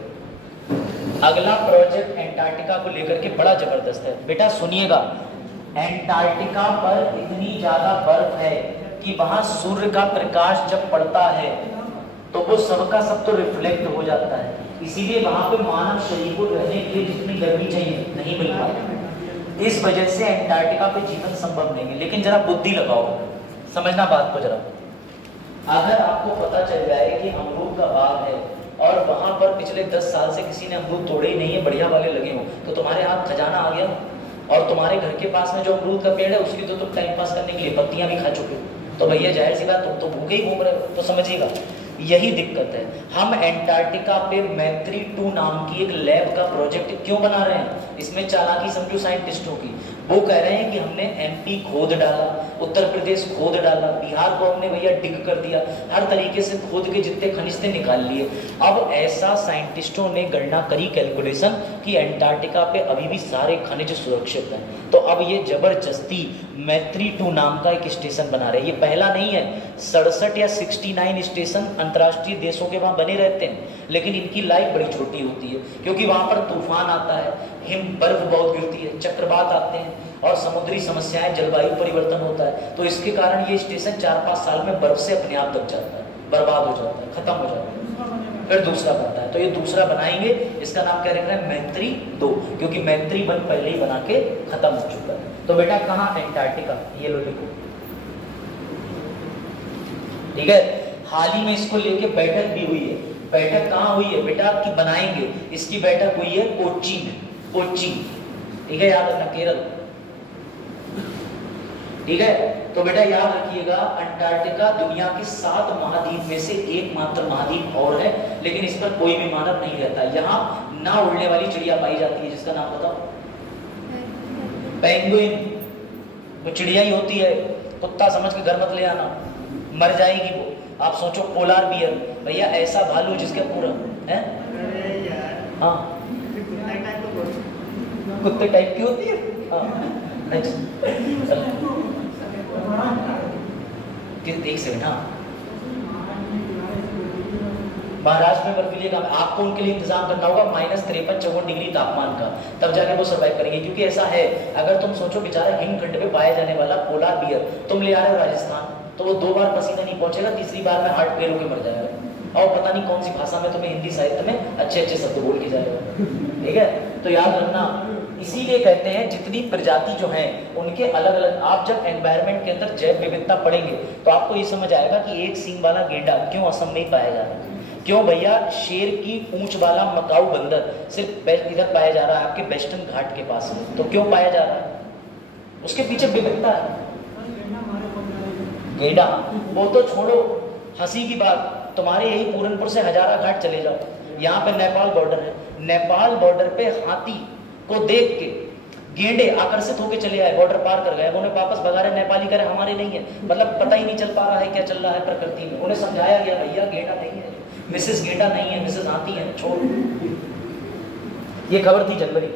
अगला प्रोजेक्ट एंटार्क्टिका को लेकर के बड़ा जबरदस्त है। बेटा सुनिएगा, एंटार्क्टिका पर इतनी ज्यादा बर्फ है कि वहां सूर्य का प्रकाश जब पड़ता है तो वो सबका सब तो रिफ्लेक्ट हो जाता है, इसीलिए वहां पे मानव शरीर को रहने के लिए जितनी गर्मी चाहिए नहीं मिल पाती। इस वजह से एंटार्क्टिका पे जीवन संभव नहीं है। लेकिन जरा बुद्धि लगाओ, समझना बात को जरा। अगर आपको पता चल जाए कि अमरूद का बाग है और वहां पर पिछले 10 साल से किसी ने अमरूद तोड़े ही नहीं है, बढ़िया वाले लगे हो, तो तुम्हारे हाथ खजाना आ गया। और तुम्हारे घर के पास में जो अमरूद का पेड़ है उसकी तो तुम टाइम पास करने के लिए पत्तियां भी खा चुके हो, तो भैया जाहिर सी बात तुम तो भूखे ही घूम रहे हो। तो समझिएगा यही दिक्कत है। हम एंटार्क्टिका पे मैत्री 2 नाम की एक लैब का प्रोजेक्ट क्यों बना रहे हैं? इसमें चालाकी समझो साइंटिस्टों की। वो कह रहे हैं कि हमने एमपी खोद डाला, उत्तर प्रदेश खोद डाला, बिहार को हमने भैया डिग कर दिया, हर तरीके से खोद के जितने खनिज थे निकाल लिए। अब ऐसा साइंटिस्टों ने गणना करी, कैलकुलेशन, कि एंटार्क्टिका पे अभी भी सारे खनिज सुरक्षित हैं। तो अब ये जबरदस्ती मैत्री 2 नाम का एक स्टेशन बना रहे हैं। ये पहला नहीं है, 67 या 69 स्टेशन अंतर्राष्ट्रीय देशों के वहाँ बने रहते हैं, लेकिन इनकी लाइफ बड़ी छोटी होती है क्योंकि वहाँ पर तूफान आता है, हिम बर्फ बहुत गिरती है, चक्रवात आते हैं और समुद्री समस्याएं, जलवायु परिवर्तन होता है। तो इसके कारण ये स्टेशन 4-5 साल में बर्फ से अपने आप दब जाता है, बर्बाद हो जाता है, खत्म हो जाता है, फिर दूसरा बनता है। तो ये दूसरा बनाएंगे, इसका नाम क्या रख रहे हैं? मैत्री 2, क्योंकि मैत्री 1 पहले ही बना के खत्म हो चुका है। तो बेटा कहाँ? एंटार्क्टिका। ये लो लिखो, ठीक है। हाल ही में इसको लेके बैठक भी हुई है। बैठक कहाँ हुई है बेटा? कि बनाएंगे, इसकी बैठक हुई है कोच्चि में, कोच्चि, ठीक है, याद रखना, केरल, ठीक है। तो बेटा याद रखिएगा, अंटार्कटिका दुनिया के 7 महाद्वीप में से एकमात्र महाद्वीप और है, लेकिन इस पर कोई भी मानव नहीं रहता। यहाँ ना उड़ने वाली चिड़िया पाई जाती है, जिसका नाम बताओ? पेंगुइन। वो चिड़िया ही होती है, कुत्ता समझ के घर मत ले आना, मर जाएगी वो। आप सोचो पोलार बियर, भैया ऐसा भालू जिसके पूरा है, हाँ कुत्ते टाइप की होती है, हाँ एक सेकंड, हाँ महाराष्ट्र में बर्फीले का आपको उनके लिए इंतजाम करना होगा -53-54 डिग्री तापमान का, तब जाके वो सर्वाइव करेंगे। क्योंकि ऐसा है, अगर तुम सोचो बेचारा हिमखंड पे पाया जाने वाला पोलार बियर तुम ले आ रहे हो राजस्थान, तो वो 2 बार पसीना नहीं पहुंचेगा, तीसरी बार में हार्ट फेल होकर मर जाएगा, और पता नहीं कौन सी भाषा में तुम्हें हिंदी साहित्य में अच्छे शब्द बोल के जाएगा, ठीक है। तो याद रखना, इसीलिए कहते हैं जितनी प्रजाति जो हैं उनके अलग अलग, आप जब एनवायरनमेंट के अंदर जैव विविधता पढ़ेंगे तो आपको ये समझ आएगा कि एक सींग वाला गेंडा क्यों असम में ही पाया जा रहा है, क्यों भैया शेर की पूंछ वाला मकाऊ बंदर सिर्फ इधर पाया जा रहा है आपके वेस्टर्न घाट के पास में, तो क्यों पाया जा रहा है? उसके पीछे विविधता है। गेंडा वो तो छोड़ो, हंसी की बात, तुम्हारे यही पूरनपुर से हजारा घाट चले जाओ, यहाँ पे नेपाल बॉर्डर है, नेपाल बॉर्डर पे हाथी को देख के गेंडे आकर्षित होकर चले आए, बॉर्डर पार कर गए, उन्हें वापस भगा रहे, नेपाली करे हमारे नहीं है, मतलब पता ही नहीं चल पा रहा है क्या चल रहा है प्रकृति में। उन्हें समझाया गया भैया गेंडा नहीं है, मिसेस गेंडा नहीं है, मिसेस हाथी है, छोड़। ये खबर थी जनवरी।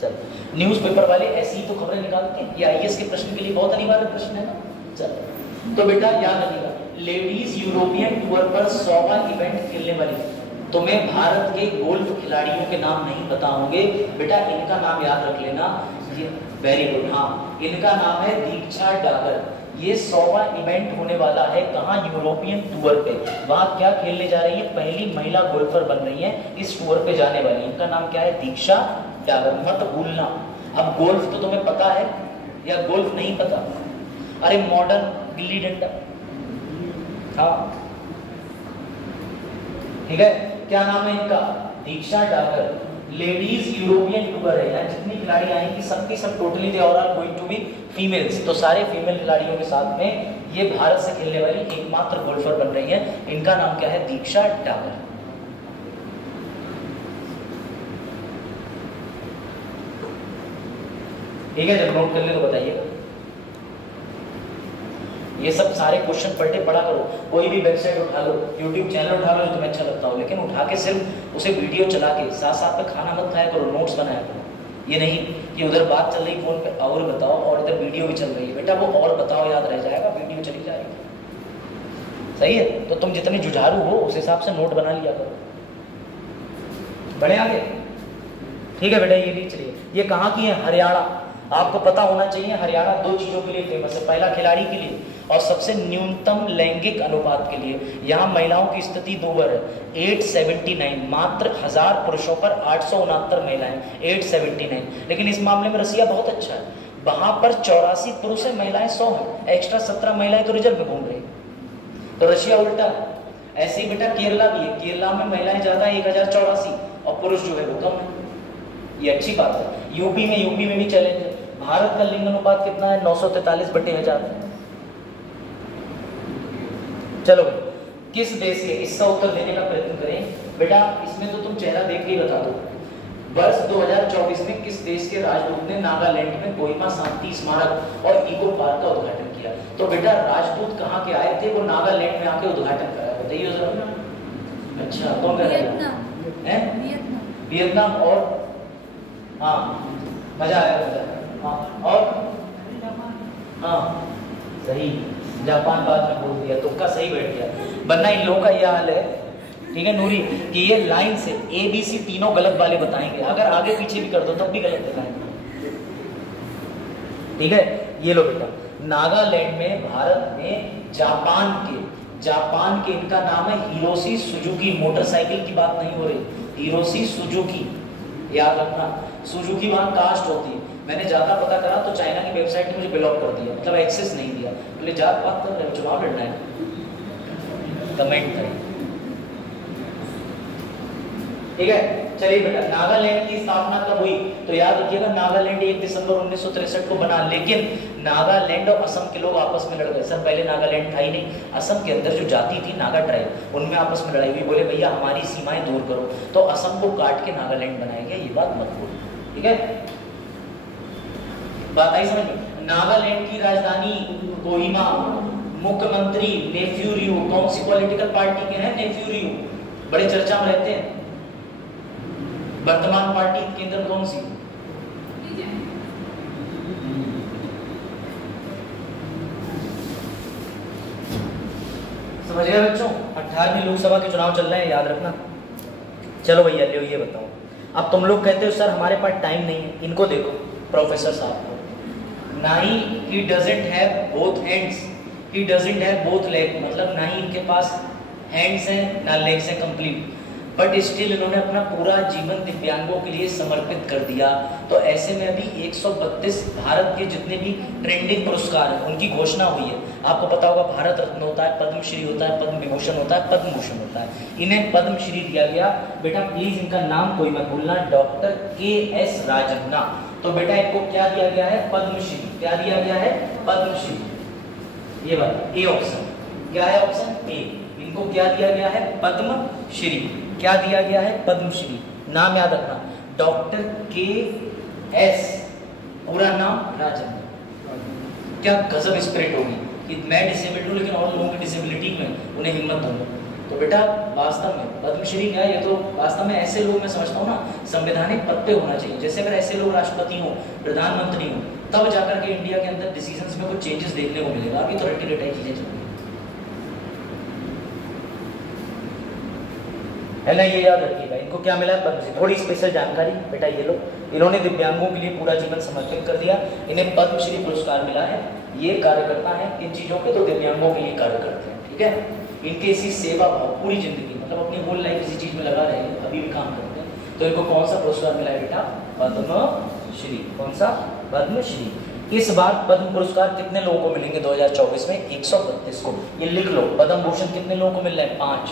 चल, न्यूज़पेपर वाले ऐसी तो खबरें निकालते हैं, ये आईएएस के प्रश्न के लिए बहुत अनिवार्य प्रश्न है ना। चल, तो बेटा याद रखिएगा, लेडीज यूरोपियन टूर पर 100वां इवेंट खेलने वाली, तुम्हें भारत के गोल्फ खिलाड़ियों के नाम नहीं पता होंगे बेटा, इनका नाम याद रख लेना, वेरी गुड, हाँ इनका नाम है दीक्षा डागर। ये 100वां इवेंट होने वाला है, कहाँ? यूरोपियन टूर पे। वहाँ क्या खेलने जा रही है? पहली महिला गोल्फर बन रही है, इस टूर पे जाने वाली, इनका नाम क्या है? दीक्षा डागर, मत भूलना। अब गोल्फ तो तुम्हें पता है या गोल्फ नहीं पता? अरे मॉडर्न गिल्ली डंडा, हाँ ठीक है। क्या नाम है इनका? Diksha Dagar. Ladies European tour है, यानी जितनी खिलाड़ी आएंगी सबकी सब totally they are going to be females, तो सारे फीमेल खिलाड़ियों के साथ में ये भारत से खेलने वाली एकमात्र गोल्फर बन रही है, इनका नाम क्या है? दीक्षा डागर। ठीक है, जब नोट कर ले तो बताइए। ये सब सारे क्वेश्चन पढ़ा करो, कोई भी वेबसाइट उठा लो, यूट्यूब चैनल उठा लो जो तुम्हें अच्छा लगता हो, लेकिन उठा के सिर्फ उसे वीडियो चला के साथ साथ में खाना मत खाया करो, नोट्स बनाया करो। ये नहीं कि उधर बात चल रही फोन पे और बताओ और इधर वीडियो भी चल रही है, बेटा वो और बताओ याद रह जाएगा, वीडियो चली जाएगी। सही है, तो तुम जितने जुझारू हो उस हिसाब से नोट बना लिया करो। बढ़े आगे, ठीक है बेटा। ये भी चलिए, ये कहाँ की है? हरियाणा। आपको पता होना चाहिए हरियाणा दो चीज़ों के लिए फेमस है, पहला खिलाड़ी के लिए और सबसे न्यूनतम लैंगिक अनुपात के लिए। यहाँ महिलाओं की स्थिति दूबर है, 879, मात्र 1000 पुरुषों पर 869 महिलाएं, 879। लेकिन इस मामले में रसिया बहुत अच्छा है, वहां पर 84 पुरुष है, महिलाएं 100 है, एक्स्ट्रा 17 महिलाएं तो रिजर्व में घूम रही। तो रशिया उल्टा। ऐसे ही बेटा केरला भी है, केरला में महिलाएं ज्यादा है 1084 और पुरुष जो है वो कम है। ये अच्छी बात है। यूपी में भी चैलेंज है। भारत का लिंग अनुपात कितना है? 943/1000। चलो किस देश के, इसका उत्तर देने का प्रयत्न करें बेटा। इसमें तो तुम चेहरा देख के ही बता दो। वर्ष 2024 में किस देश के राजदूत ने नागालैंड में कोहिमा शांति स्मारक और इको पार्क का उद्घाटन किया? तो बेटा राजदूत कहाँ के आए थे? वो नागालैंड में आके उद्घाटन कराया। बताइए जरा। अच्छा, कौन कर रहा है? वियतनाम। और हाँ, मजा आया, मजा। हाँ, और हाँ सही, जापान बाद में बोल दिया, तुक्का सही बैठ गया। वरना इन लोगों का यह हाल है, ठीक है नूरी, कि ये लाइन से ABC तीनों गलत वाले बताएंगे, अगर आगे पीछे भी कर दो तब भी गलत बताएंगे। ठीक है, ये लो बेटा। नागालैंड में, भारत में, जापान के इनका नाम है हिरोशी सुजुकी। मोटरसाइकिल की बात नहीं हो रही, हिरोशी सुजुकी, याद रखना। सुजुकी वहां कास्ट होती है। मैंने ज्यादा पता करा तो चाइना की वेबसाइट ने मुझे ब्लॉक कर दिया, मतलब एक्सेस नहीं दिया। बोले जा बात कर रहे हो, चुनाव लड़ना है, कमेंट करें। ठीक है, चलिए बेटा। नागालैंड की स्थापना कब हुई? तो याद रखिएगा, नागालैंड 1 दिसंबर 1963 को बना। लेकिन नागालैंड और असम के लोग आपस में लड़ गए। सर पहले नागालैंड था ही नहीं, असम के अंदर जो जाति थी नागा ट्राइब, उनमें आपस में लड़ाई हुई। बोले भैया हमारी सीमाएं दूर करो, तो असम को काट के नागालैंड बनाया गया। ये बात मत भूलो, ठीक है? बात आई समझ में? नागालैंड की राजधानी कोहिमा, मुख्यमंत्री नेफ्यू रियो। कौन सी पॉलिटिकल पार्टी के हैं नेफ्यू रियो? बड़े चर्चा में रहते हैं। वर्तमान पार्टी केंद्र कौन सी? समझ गए बच्चों? 18वीं लोकसभा के चुनाव चल रहे हैं, याद रखना। चलो भैया लियो, ये बताओ। अब तुम लोग कहते हो सर हमारे पास टाइम नहीं है। इनको देखो, प्रोफेसर साहब को। ना he doesn't have both hands, he doesn't have both leg, मतलब ना ही इनके पास हैंड्स हैं ना लेग्स हैं कंप्लीट, बट स्टिल इन्होंने अपना पूरा जीवन दिव्यांगों के लिए समर्पित कर दिया। तो ऐसे में अभी 132 भारत के जितने भी ट्रेंडिंग पुरस्कार हैं उनकी घोषणा हुई है। आपको पता होगा भारत रत्न होता है, पद्मश्री होता है, पद्म विभूषण होता है, पद्म भूषण होता है। इन्हें पद्मश्री दिया गया। बेटा प्लीज इनका नाम कोई मत भूलना, डॉक्टर KS राजन्ना। तो बेटा इनको क्या दिया गया है? पद्मश्री। क्या दिया गया है? पद्मश्री। ये बात ए ऑप्शन, क्या है ऑप्शन ए? इनको क्या दिया गया है? पद्मश्री। क्या दिया गया है? पद्मश्री। नाम याद रखना, डॉक्टर KS, पूरा नाम राजन। क्या गजब स्पिरिट होगी कि मैं डिसेबल्ड हूँ लेकिन और लोगों की डिसेबिलिटी में उन्हें हिम्मत दूंगा। तो बेटा वास्तव में पद्मश्री क्या है? ये तो वास्तव में ऐसे लोग, मैं समझता हूँ ना, संवैधानिक पद पे होना चाहिए। जैसे अगर ऐसे लोग राष्ट्रपति हो, प्रधानमंत्री हो, तब जाकर के इंडिया के अंदर डिसीजंस में कुछ चेंजेस देखने को मिलेगा। अभी तो रट्टी रटाई चीजें चल रही है ना, ये याद रखिएगा। इनको क्या मिला है? पद्मश्री। थोड़ी स्पेशल जानकारी बेटा, ये लो, इन्होंने दिव्यांगों के लिए पूरा जीवन समर्पित कर दिया, इन्हें पद्मश्री पुरस्कार मिला है। ये कार्यकर्ता हैं इन चीजों के, तो दिव्यांगों के लिए कार्य करते हैं, ठीक है? इनके इसी सेवा भाव पूरी जिंदगी, मतलब अपनी होल लाइफ इसी चीज में लगा रहे हैं, अभी भी काम करते हैं। तो इनको कौन सा पुरस्कार मिला है बेटा? पद्मश्री। कौन सा? पद्मश्री। इस बार पद्म पुरस्कार कितने लोगों को मिलेंगे 2024 में? 132 को। ये लिख लो। पद्म भूषण कितने लोगों को मिल रहा है? 5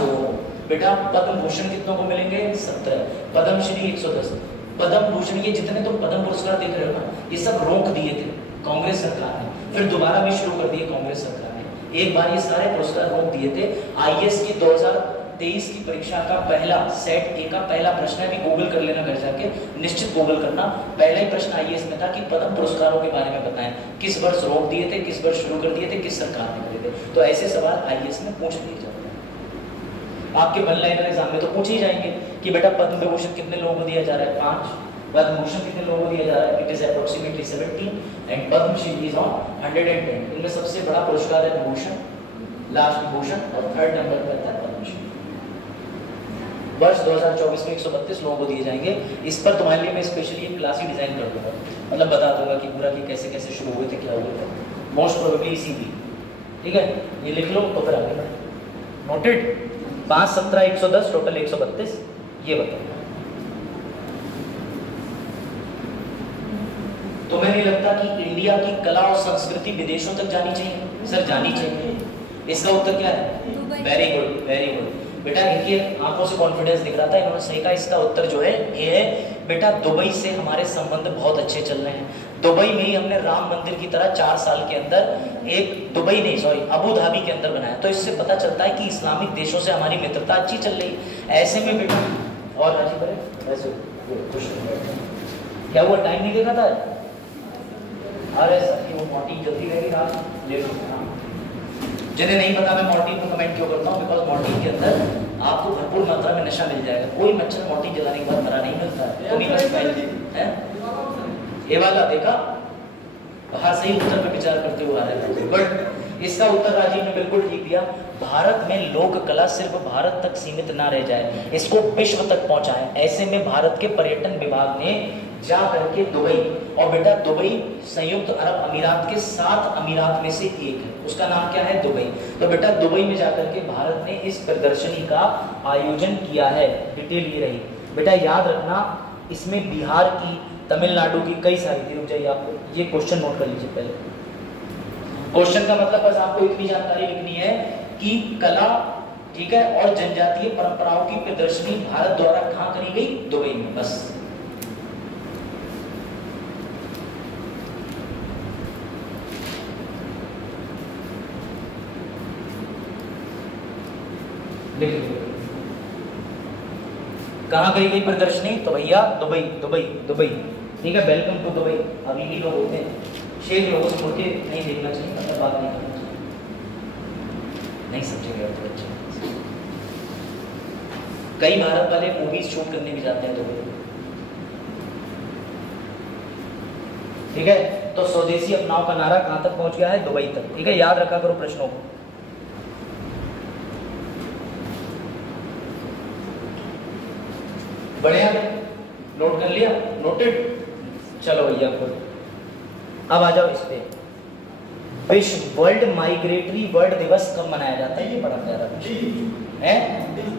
लोगों को। बेटा पद्म भूषण कितनों को मिलेंगे? 17। पद्मश्री 110। पद्म भूषण के जितने तुम पद्म पुरस्कार देख रहे हो ना, ये सब रोक दिए थे कांग्रेस सरकार ने, फिर दोबारा भी शुरू कर दिए कांग्रेस सरकार ने। एक बार ये सारे पुरस्कार रोक दिए थे। IAS की 2023 की परीक्षा का पहला सेट ए का पहला प्रश्न है, भी गूगल कर लेना घर जाके, निश्चित गूगल करना। पहला ही प्रश्न IAS में था कि पद्म पुरस्कारों के बारे में बताएं, किस वर्ष रोक दिए थे, किस वर्ष शुरू कर दिए थे, किस सरकार ने करे थे। तो ऐसे सवाल IAS में पूछ दिए जाते हैं। आपके वन लाइनर एग्जाम में तो पूछे ही जाएंगे कि बेटा पद्म विभूषण कितने लोगों को दिया जा रहा है? 5। पद्मभूषण कितने लोगों को दिया जा रहा है? It is approximately 17 and Padmashri is on 110। इनमें सबसे बड़ा पुरस्कार है भूषण, लास्ट भूषण, और थर्ड नंबर पर आता है पद्मश्री। वर्ष 2024 में 132 लोगों को दिए जाएंगे। इस पर तुम्हारे लिए मैं स्पेशली एक क्लास ही डिजाइन कर दूंगा, मतलब बता दूंगा कि पूरा कि कैसे कैसे शुरू हुए थे, क्या हुए थे, मोस्ट प्रोबेबली इसी भी। ठीक है, ये लिख लो तो फिर आगे बढ़े। नोटेड? 5, 17, 110, टोटल 132। ये बताओ, तुम्हें नहीं लगता कि इंडिया की कला और संस्कृति विदेशों तक जानी चाहिए? सर जानी चाहिए। इसका उत्तर क्या है? वेरी गुड, वेरी गुड बेटा। इनकी आंखों से कॉन्फिडेंस दिख रहा था, इन्होंने सही कहा। इसका उत्तर जो है ये है बेटा, दुबई से हमारे संबंध बहुत अच्छे चल रहे हैं। दुबई में ही हमने राम मंदिर की तरह 4 साल के अंदर एक अबू धाबी के अंदर बनाया। तो इससे पता चलता है कि इस्लामिक देशों से हमारी मित्रता अच्छी चल रही है। ऐसे में बेटा और राजी करे वैसे क्या हुआ, टाइम नहीं देखा था? अरे सर वो मॉर्निंग जल्दी रहेगी, रात ले लो। जिन्हें नहीं पता मैं मॉर्निंग को कमेंट क्यों करता हूँ, बिकॉज मॉर्निंग के अंदर आपको भरपूर मात्रा में नशा मिल जाएगा। कोई मच्छर मॉर्निंग जलाने के बाद मरा नहीं मिलता है, तो नहीं बस है। ये वाला देखा, बाहर से ही उत्तर पे विचार करते हुए आ रहे थे, बट इसका उत्तर राजीव ने बिल्कुल ठीक दिया। भारत में लोक कला सिर्फ भारत तक सीमित ना रह जाए, इसको विश्व तक पहुंचाए। ऐसे में भारत के पर्यटन विभाग ने जा करके दुबई, और बेटा दुबई संयुक्त अरब अमीरात के 7 अमीरात में से एक है, उसका नाम क्या है? दुबई। तो बेटा दुबई में जाकर के भारत ने इस प्रदर्शनी का आयोजन किया है। डिटेल ये रही बेटा, याद रखना इसमें बिहार की, तमिलनाडु की कई सारी थी। रुक जाइए, आपको ये क्वेश्चन नोट कर लीजिए पहले। क्वेश्चन का मतलब बस आपको इतनी जानकारी लिखनी है कि कला, ठीक है, और जनजातीय परंपराओं की प्रदर्शनी भारत द्वारा कहां करी गई? दुबई में। बस लिख लीजिए कहां करी गई प्रदर्शनी? तो भैया दुबई, दुबई, दुबई। ठीक है, वेलकम टू दुबई। अभी भी लोग होते हैं, शेर लोगों से मुड़ के नहीं देखना चाहिए, मतलब बात नहीं करना चाहिए, नहीं समझेंगे तो बच्चे। कई भारत वाले मूवीज शूट करने भी जाते हैं दुबई। ठीक है, तो स्वदेशी अपनाओ का नारा कहां तक पहुंच गया है? दुबई तक। ठीक है, याद रखा करो प्रश्नों को। बढ़िया, नोट कर लिया? नोटेड? चलो भैया खुद अब आ जाओ इस पे। विश्व वर्ल्ड माइग्रेटरी बर्ड दिवस कब मनाया जाता है? ये बड़ा प्यारा है,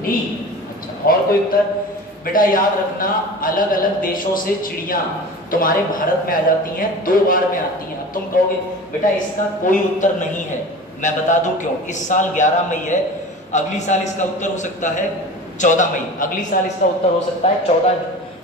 डी। अच्छा, और कोई उत्तर? बेटा याद रखना, अलग अलग देशों से चिड़िया तुम्हारे भारत में आ जाती हैं, 2 बार में आती हैं। अब तुम कहोगे बेटा इसका कोई उत्तर नहीं है, मैं बता दूं क्यों। इस साल 11 मई है, अगली साल इसका उत्तर हो सकता है 14 मई, अगली साल इसका उत्तर हो सकता है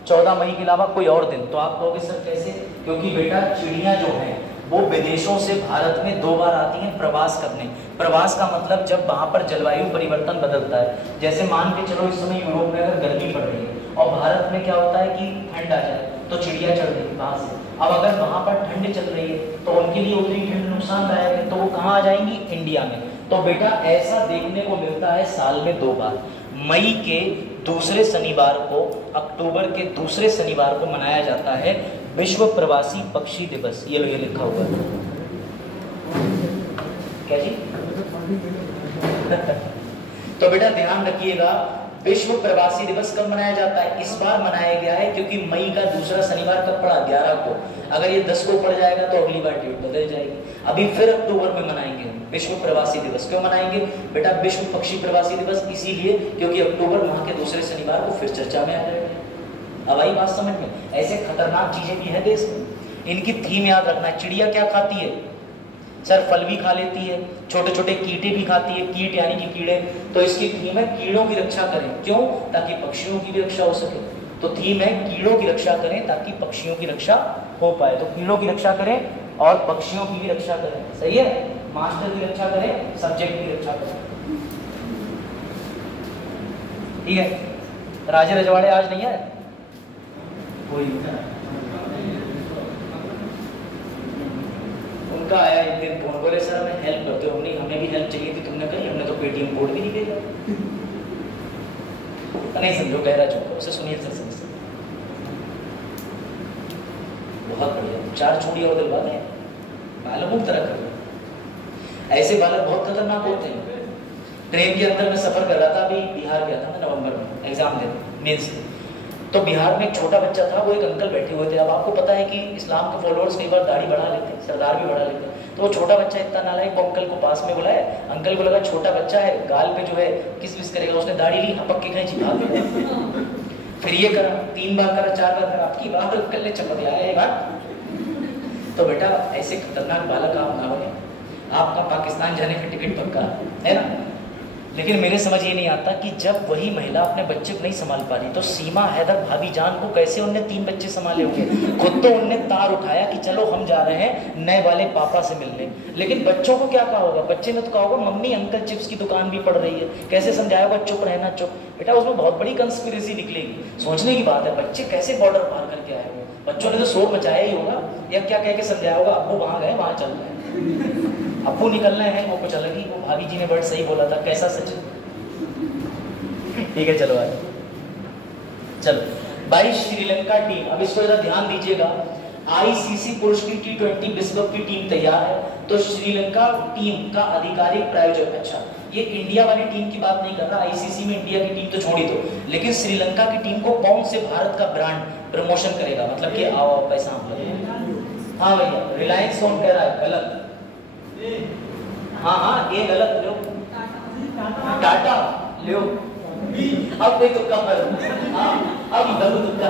14 मई के अलावा कोई और दिन। तो आप कहोगे सर कैसे? क्योंकि बेटा चिड़िया जो हैं वो विदेशों से भारत में 2 बार आती हैं प्रवास करने। प्रवास का मतलब जब वहाँ पर जलवायु परिवर्तन बदलता है, जैसे मान के चलो इस समय यूरोप में अगर गर्मी पड़ रही है और भारत में क्या होता है कि ठंड आ जाए, तो चिड़िया चढ़ रही वहाँ से। अब अगर वहाँ पर ठंड चल रही है तो उनके लिए उतनी ठंड नुकसानदायक है, तो वो कहाँ आ जाएंगी? इंडिया में। तो बेटा ऐसा देखने को मिलता है साल में 2 बार। मई के दूसरे शनिवार को, अक्टूबर के दूसरे शनिवार को मनाया जाता है विश्व प्रवासी पक्षी दिवस। ये लो, ये लिखा हुआ है क्या जी? तो बेटा ध्यान रखिएगा, विश्व प्रवासी दिवस कब मनाया जाता है? इस बार मनाया गया है क्योंकि मई का दूसरा शनिवार कब पड़ा? 11 को। अगर ये 10 को पड़ जाएगा तो अगली बार डेट बदल जाएगी। अभी फिर अक्टूबर में मनाएंगे विश्व प्रवासी दिवस। क्यों मनाएंगे बेटा विश्व पक्षी प्रवासी दिवस? इसीलिए क्योंकि अक्टूबर माह के दूसरे शनिवार को फिर चर्चा में आ जाएगा। अब आई बात समझ में? ऐसे खतरनाक चीजें भी है देश में, इनकी थीम याद रखना है। चिड़िया क्या खाती है सर? फल भी खा लेती है, छोटे छोटे कीटे भी खाती है, कीट यानी कि कीड़े। तो इसकी थीम है कीड़ों की रक्षा करें। क्यों? ताकि पक्षियों की भी रक्षा हो सके। तो थीम है कीड़ों की रक्षा करें ताकि पक्षियों की रक्षा हो पाए। तो कीड़ों की रक्षा करें और पक्षियों की भी रक्षा करें। सही है? मास्टर की रक्षा करें, सब्जेक्ट की रक्षा करें। ठीक है, राजे रजवाड़े आज नहीं है कोई? उनका आया एक दिन फोन, बोले सर हमें हेल्प करते हो। नहीं, हमें भी हेल्प चाहिए थी, तुमने करी? हमने तो पेटीएम कोड भी नहीं भेजा। नहीं समझो, गहरा चुप, उसे सुनिए सर। बहुत बढ़िया, 4 चूड़ियाँ और दिलवा दें, बालक मुक्त रख। ऐसे बालक बहुत खतरनाक होते हैं। ट्रेन के अंदर मैं सफर कर रहा था, अभी बिहार गया था मैं नवंबर में एग्जाम देने मेंस के। तो बिहार में एक छोटा बच्चा था, वो एक अंकल बैठे हुए थे। अब आपको पता है कि इस्लाम के फॉलोअर्स कई बार दाढ़ी बढ़ा लेते हैं, सरदार भी बढ़ा लेते हैं। तो वो छोटा बच्चा इतना नालायक, वो अंकल को पास में बुलाया। अंकल को लगा छोटा बच्चा है, गाल पे जो है किस विस करेगा, उसने दाढ़ी ली, हपक के कहीं चिपा दिया। फिर ये करा, 3 बार करा, 4 बार करा, आपकी बात अंकल ने चपक लाया ये बात। तो बेटा ऐसे खतरनाक बालक आप ना बने, आपका पाकिस्तान जाने का टिकट पक्का है ना। लेकिन मेरे समझ ये नहीं आता कि जब वही महिला अपने बच्चे को नहीं संभाल पा रही, तो सीमा हैदर भाभी जान को कैसे उनने 3 बच्चे संभाले होंगे। खुद तो उनने तार उठाया कि चलो हम जा रहे हैं नए वाले पापा से मिलने, लेकिन बच्चों को क्या कहा होगा? बच्चे ने तो कहा होगा मम्मी अंकल चिप्स की दुकान भी पड़ रही है, कैसे समझाया होगा चुप रहना चुप। बेटा उसमें बहुत बड़ी कंस्पिरेसी निकलेगी। सोचने की बात है, बच्चे कैसे बॉर्डर पार करके आए होंगे? बच्चों ने तो शोर मचाया ही होगा, या क्या कह के समझाया होगा अब्बू वहाँ गए वहाँ चल रहे, अब्बू निकलना है, वो कुछ अलग ही। वो भाभी जी ने बड़ा सही बोला था, कैसा सच। ठीक है चलो आगे चलो भाई। श्रीलंका टीम, अब इसको जरा ध्यान दीजिएगा। आईसीसी पुरुष की T20 विश्व कप की टीम तैयार है, तो श्रीलंका टीम का आधिकारिक प्रायोजक, अच्छा ये इंडिया वाली टीम की बात नहीं कर रहा, आईसीसी में इंडिया की टीम तो छोड़ ही दो, लेकिन श्रीलंका की टीम को कौन से भारत का ब्रांड प्रमोशन करेगा? मतलब कि आओ पैसा हम लोग। हाँ भैया, रिलायंस कौन कह रहा है? गलत। हाँ ये गलत, लो टाटा लो। अब कोई तुक्का पर, अब इधर तुक्का,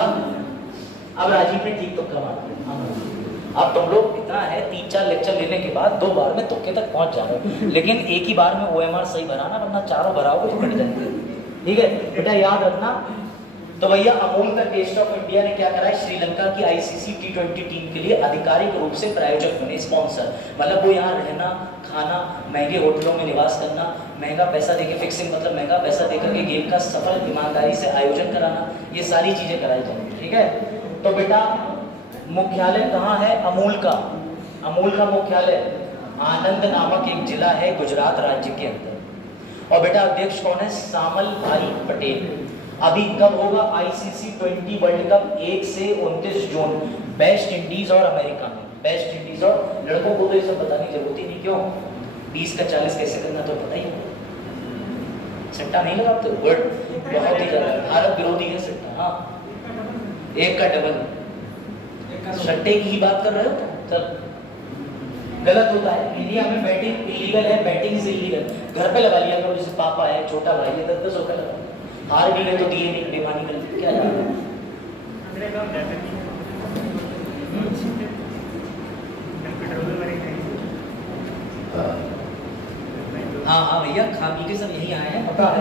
अब राजीव ने ठीक तुक्का मारा। अब तुम लोग इतना है 3-4 लेक्चर लेने के बाद 2 बार में तुक्के तक पहुंच जा रहे हो, लेकिन एक ही बार में OMR सही भराना, वरना चारों भराओगे तो कट जाएंगे। ठीक है बेटा याद रखना। तो भैया अमूल का टेस्ट ऑफ इंडिया ने क्या करा है? श्रीलंका की आईसीसी T20 टीम के लिए आधिकारिक रूप से प्रायोजक बने, स्पॉन्सर। मतलब वो यहाँ रहना खाना, महंगे होटलों में निवास करना, महंगा पैसा देके फिक्सिंग, मतलब महंगा पैसा देकर के गेम का सफल ईमानदारी से आयोजन कराना, ये सारी चीजें कराई जाएंगी। ठीक है, तो बेटा मुख्यालय कहाँ है अमूल का? अमूल का मुख्यालय आनंद नामक एक जिला है गुजरात राज्य के अंदर। और बेटा अध्यक्ष कौन है? सामल भाई पटेल। अभी कब होगा आईसीसी 20 वर्ल्ड कप? 1 से 29 जून वेस्ट इंडीज और अमेरिका में। वेस्ट इंडीज, और लड़कों को तो ये सब बताने की जरूरत ही नहीं, क्यों? 20 का 40 कैसे करना तो पता ही होगा। सट्टा नहीं लगाते, वर्ड बहुत ही ज्यादा भारत विरोधी है सट्टा। हाँ 1 का डबल, सट्टे की ही बात कर रहे हो तो चल गलत होता है। इंडिया में बैटिंग इलीगल है, बैटिंग इज इलीगल। घर पे लगा लिया करो, जैसे पापा है, छोटा भाई है, 10-10 रुपए लगा, हार भी गए तो दिए नहीं, बेमानी कर क्या जाता है। हाँ भैया, खा पी के सब यही आए हैं, पता है।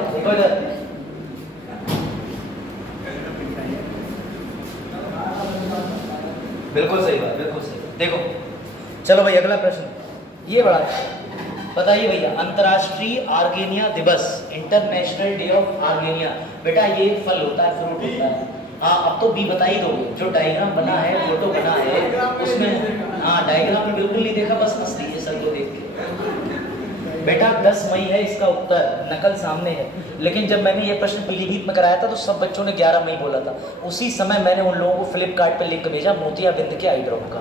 बिल्कुल सही बात, बिल्कुल सही। देखो चलो भाई अगला प्रश्न, ये बड़ा बताइए भैया, अंतर्राष्ट्रीय आर्गेनिया दिवस, इंटरनेशनल डे ऑफ आर्गेनिया। बेटा ये फल होता है, फ्रूट होता है। हाँ अब तो भी बता ही दोगे, जो डायग्राम बना है, फोटो बना है उसमें। हाँ डायग्राम में बिल्कुल नहीं देखा, बस हंस लीजिए सर को देख के। बेटा 10 मई है इसका उत्तर, नकल सामने है। लेकिन जब मैंने ये प्रश्न पीलीभीत में कराया था तो सब बच्चों ने 11 मई बोला था। उसी समय मैंने उन लोगों को फ्लिपकार्ट पे लिंक भेजा मोतियाबिंद के आई ड्रॉप का।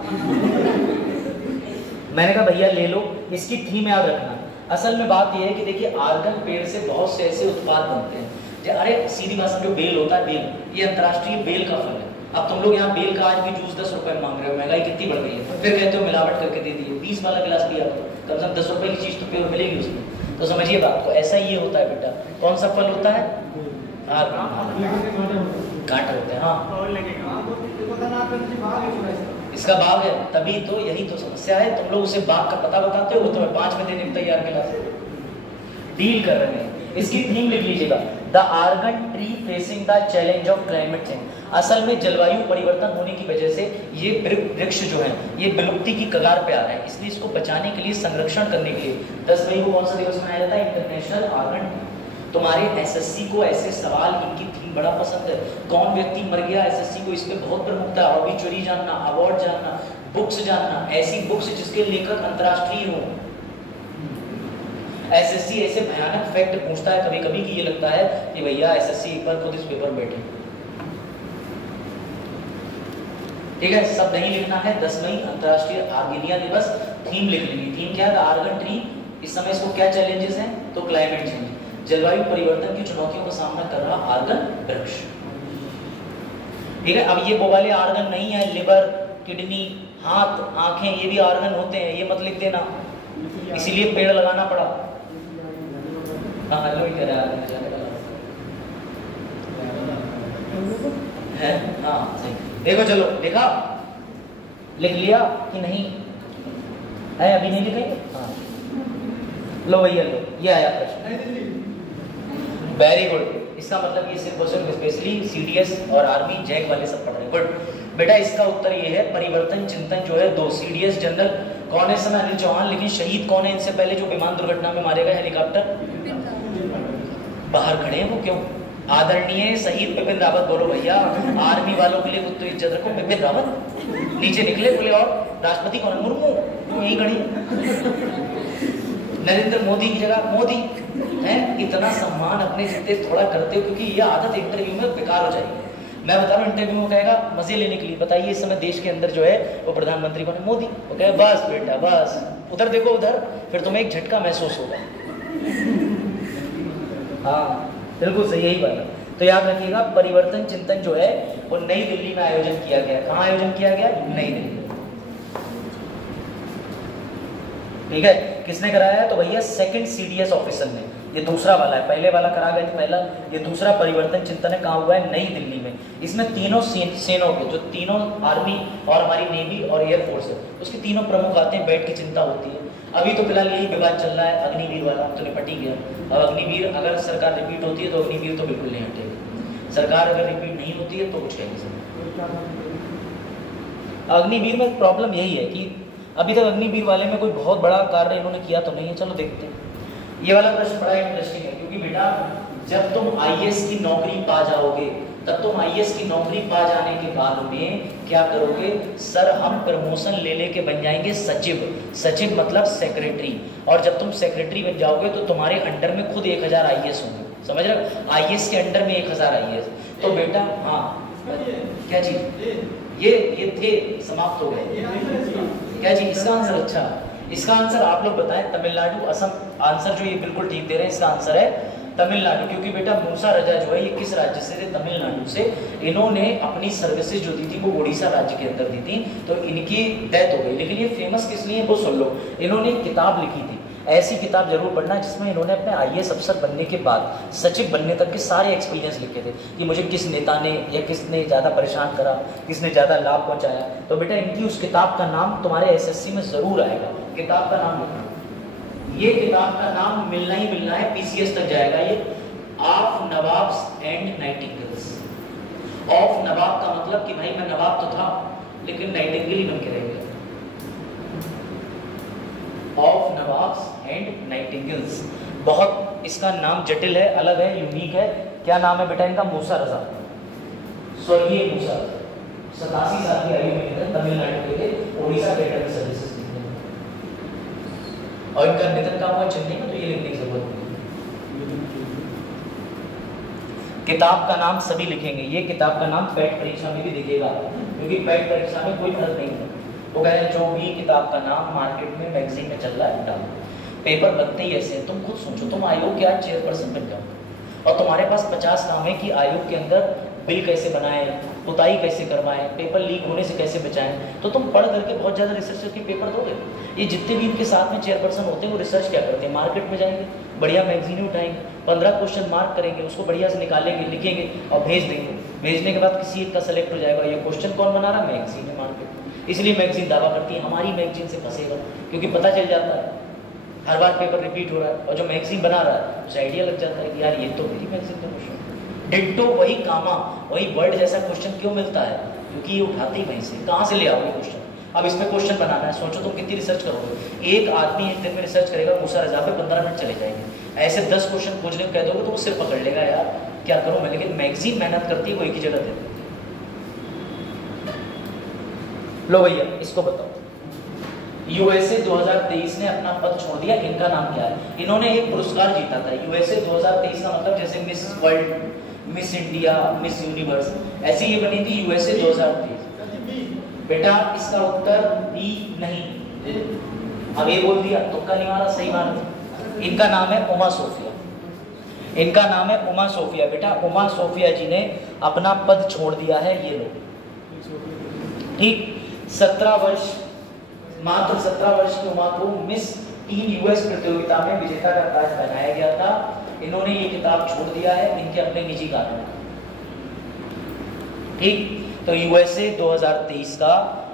मैंने कहा भैया ले लो, इसकी थीम याद रखना। असल में बात यह है कि देखिए आर्गन पेड़ से बहुत से ऐसे उत्पाद बनते हैं। अरे सीधी बात समझो, बेल होता है, बेल, ये अंतर्राष्ट्रीय बेल का फल है। अब तुम लोग यहाँ बेल का आज भी जूस 10 रुपए मांग रहे हो, महंगाई कितनी बढ़ गई है, फिर कहते हो मिलावट करके दे दी। 20 वाला गिलास दिया तो कम से कम 10 रुपए की चीज तो प्योर मिलेगी उसमें। तो समझिए बात को, ऐसा ही ये होता है बेटा। कौन सा फल होता है? कांटे होते हैं। हाँ इसका बाग है, तभी तो, यही तो समस्या है। तुम लोग उसे बाग का पता बताते हो, तुम्हें 5 में देने तैयार मिला, डील कर रहे हैं। इसकी थीम लिख लीजिएगा, the argan tree facing the challenge of climate change. असल में जलवायु परिवर्तन होने की वजह से ये वृक्ष जो है ये विलुप्ति की कगार पे आ रहा है, इसलिए इसको बचाने के लिए, संरक्षण करने के लिए 10 मई को कौन सा दिवस मनाया जाता है? International argon. तुम्हारे एसएससी को ऐसे सवाल, इनकी थीम बड़ा पसंद है। कौन व्यक्ति मर गया, एसएससी को इस पे बहुत प्रमुखता है। ऑबिचुरी जानना, अवार्ड जानना, बुक्स जानना, ऐसी बुक्स जिसके लेखक अंतर्राष्ट्रीय हो। एसएससी ऐसे भयानक फैक्ट पूछता है कभी कभी कि ये लगता है कि भैया एसएससी एक बार खुद इस पेपर में बैठे। ठीक है, सब नहीं लिखना है। 10 मई अंतर्राष्ट्रीय आर्गेनिया दिवस। थीम लिख लेंगे। थीम क्या है? Argan tree. इस समय इसको क्या चैलेंजेस हैं? तो क्लाइमेट चेंज, जलवायु परिवर्तन की चुनौतियों का सामना कर रहा आर्गन वृक्ष। ठीक है, अब ये वो वाले आर्गन नहीं है, लिवर, किडनी, हाथ, आंखें, ये भी आर्गन होते हैं, ये मत लिख देना, इसीलिए पेड़ लगाना पड़ा। हाँ हेलो ही कह रहा है। हाँ सही, देखो चलो लिखा, लिख लिया कि नहीं है? अभी नहीं लिखेंगे? हाँ लो भैया लो, ये आया प्रश्न। Very good. इसका मतलब ये सिर्फ और सिर्फ स्पेशली सीडीएस और आर्मी जैक वाले सब पढ़ रहे हैं। गुड बेटा, इसका उत्तर ये है परिवर्तन चिंतन जो है 2। सीडीएस जनरल कौन है? समय अनिल चौहान। लेकिन शहीद कौन है इनसे पहले जो विमान दुर्घटना में मारे गए? हेलीकॉप्टर बाहर खड़े हैं वो, क्यों? आदरणीय शहीद बिपिन रावत। बोलो भैया, आर्मी वालों के लिए कुछ तो इज्जत रखो। बिपिन रावत नीचे निकले, बोले और राष्ट्रपति कौन है? मुर्मू। तुम यही खड़ी। नरेंद्र मोदी की जगह मोदी है। इतना सम्मान अपने जितने थोड़ा करते हो, क्योंकि ये आदत इंटरव्यू में बेकार हो जाएगी। मैं बता रहा हूँ, इंटरव्यू में कहेगा मजे लेने के लिए, बताइए इस समय देश के अंदर जो है वो प्रधानमंत्री कौन है? मोदी। वो कहे बस बेटा बस, उधर देखो उधर, फिर तुम्हें एक झटका महसूस होगा। हाँ बिल्कुल सही, यही बात है। तो याद रखिएगा, परिवर्तन चिंतन जो है वो नई दिल्ली में आयोजन किया गया। कहाँ आयोजन किया गया? नई दिल्ली। ठीक है, किसने कराया है? तो भैया सेकंड सीडीएस ऑफिसर ने। ये दूसरा वाला है, पहले वाला करा गया पहला, ये दूसरा परिवर्तन चिंतन है। कहाँ हुआ है? नई दिल्ली में। इसमें तीनों सेनों के, जो तीनों आर्मी और हमारी नेवी और एयरफोर्स है, उसके तीनों प्रमुख आते हैं, बैठ की चिंता होती है। अभी तो फिलहाल यही विवाद चल रहा है अग्निवीर वाला, तो निपट ही गया। अब अग्निवीर अगर सरकार रिपीट होती है तो अग्निवीर तो बिल्कुल नहीं हटेगी। सरकार अगर रिपीट नहीं होती है तो कुछ कहेंगे सर। अग्निवीर में प्रॉब्लम यही है कि अभी तक अग्निवीर वाले में कोई बहुत बड़ा कार्य इन्होंने किया तो नहीं है। चलो देखते हैं। ये वाला प्रश्न बड़ा इंटरेस्टिंग है, क्योंकि बेटा जब तुम आईएएस की नौकरी पा जाओगे, तब तुम आईएएस की नौकरी पा जाने के बाद में क्या करोगे? सर हम प्रमोशन ले लेके बन जाएंगे सचिव। सचिव मतलब सेक्रेटरी। और जब तुम सेक्रेटरी बन जाओगे तो तुम्हारे अंडर में खुद 1000 आईएएस होंगे। समझ रहे हो? आईएएस के अंडर में 1000 आईएएस। तो बेटा हाँ क्या चीज? ये थे समाप्त हो गए। क्या जी इसका आंसर? अच्छा इसका आंसर आप लोग बताएं। तमिलनाडु, असम। आंसर जो ये बिल्कुल ठीक दे रहे हैं, इसका आंसर है तमिलनाडु। क्योंकि बेटा मूसा रजा जो है ये किस राज्य से थे? तमिलनाडु से। इन्होंने अपनी सर्विसेज जो दी थी वो उड़ीसा राज्य के अंदर दी थी, तो इनकी डेथ हो गई। लेकिन ये फेमस किस लिए? वो सुन लो। इन्होंने एक किताब लिखी थी, ऐसी किताब जरूर पढ़ना जिसमें इन्होंने अपने आईएएस अफसर बनने के बाद सचिव बनने तक के सारे एक्सपीरियंस लिखे थे कि मुझे किस नेता ने या किसने ज़्यादा परेशान करा, किसने ज़्यादा लाभ पहुंचाया। तो बेटा इनकी उस किताब का नाम तुम्हारे एसएससी में ज़रूर आएगा। किताब का नाम लिखना, ये किताब का नाम मिलना ही मिलना है, पीसीएस तक जाएगा ये। Of nawabs and nightingales. Of nawab का मतलब कि भाई मैं नवाब तो था लेकिन नाइटिंगेल ही बन के रह गया। Of nawabs and nightingales. बहुत इसका नाम जटिल है, अलग है, यूनिक है। क्या नाम है बेटा इनका? मूसा रजा। स्वर्गीय मूसा, 87 साल की आयु में थे, तमिलनाडु के थे, उड़ीसा कैडर में सर्विसेज दी। और इनका निधन कहाँ हुआ? चेन्नई में। तो ये लिखने की जरूरत नहीं। किताब का नाम सभी लिखेंगे। ये किताब का नाम पैट परीक्षा में भी दिखेगा, क्योंकि पैट परीक्षा में कोई फर्क नहीं है। वो कह रहे हैं जो भी किताब का नाम मार्केट में मैगजीन में चल रहा है डालो। पेपर लगते ही ऐसे हैं। तुम खुद सोचो, तुम आयोग के आज चेयरपर्सन बन जाओ और तुम्हारे पास 50 काम है कि आयोग के अंदर बिल कैसे बनाएं, पुताई कैसे करवाएं, पेपर लीक होने से कैसे बचाएं। तो तुम पढ़ करके बहुत ज़्यादा रिसर्च करके पेपर दोगे। ये जितने भी इनके साथ में चेयरपर्सन होते हैं वो रिसर्च क्या करते हैं? मार्केट में जाएंगे, बढ़िया मैगजीनें उठाएंगे, 15 क्वेश्चन मार्क करेंगे, उसको बढ़िया से निकालेंगे, लिखेंगे और भेज देंगे। भेजने के बाद किसी एक का सेलेक्ट हो जाएगा। ये क्वेश्चन कौन बना रहा? मैगजीन है मार्केट। इसलिए मैगजीन दावा करती है हमारी मैगजीन से फंसेगा, क्योंकि पता चल जाता है हर बार पेपर रिपीट हो रहा है। और जो मैगजीन बना रहा है उसे आइडिया लग जाता है कि यार ये तो मेरी मैगजीन का क्वेश्चन। डिट्टो वही कामा, वही वर्ड जैसा क्वेश्चन क्यों मिलता है? क्योंकि ये उठाते ही वहीं से। कहाँ से ले आओगे क्वेश्चन? अब इसमें क्वेश्चन बनाना है, सोचो तुम कितनी रिसर्च करोगे। एक आदमी एक दिन में रिसर्च करेगा, मूसा रजा पे 15 मिनट चले जाएंगे। ऐसे 10 क्वेश्चन खोजने को कह दोगे तो वो सिर पकड़ लेगा, यार क्या करूँ मैं। लेकिन मैगजीन मेहनत करती है, वो एक ही जगह देती है। लो भैया इसको बताओ। यूएसए 2023 ने अपना पद छोड़ दिया, इनका नाम क्या है? इन्होंने एक पुरस्कार जीता था। यूएसए 2023 का मतलब जैसे miss world, miss India, miss universe, ऐसी ये बनी थी यूएसए 2023। बेटा इसका उत्तर बी नहीं। अब ये बोल दिया, तुक्का नहीं मारा, सही मारा। इनका नाम है उमा सोफिया, इनका नाम है उमा सोफिया। बेटा उमा सोफिया जी ने अपना पद छोड़ दिया है, ये लो। ठीक, 17 वर्ष, मात्र 17 वर्ष की उमा को मिस टीन यूएस प्रतियोगिता में विजेता का ताज पहनाया गया था। इन्होंने ये किताब छोड़ दिया है, इनके अपने निजी कारण। ठीक, तो यूएसए 2023 का,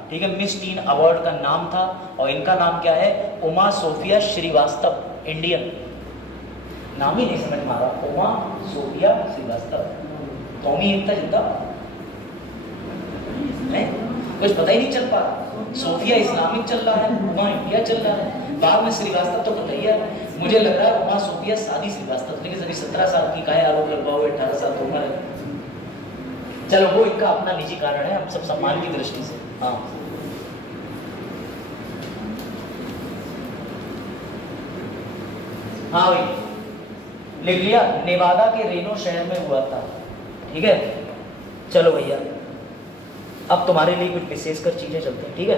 ठीक है, मिस टीन अवार्ड का नाम था और इनका नाम क्या है? Uma Sophia Srivastava, Indian. नाम ही नहीं समझ में आ रहा, उमा सोफिया श्रीवास्तव। टॉमी एकता जिंदा कुछ पता ही नहीं चल पा रहा। सोफिया इस्लामिक चल रहा है, उमा इंडिया चल रहा है, बाद में श्रीवास्तव तो पता ही है। मुझे लग रहा है उमा सोफिया शादी श्रीवास्तव, लेकिन अभी 17 साल की का आरोप लगवाओ, 18 साल तो उम्र है। चलो वो इनका अपना निजी कारण है, हम सब सम्मान की दृष्टि से। हाँ हाँ भाई लिख लिया, नेवादा के रेनो शहर में हुआ था। ठीक है, चलो भैया अब तुम्हारे लिए कुछ विशेषकर चीजें चलते हैं। ठीक है,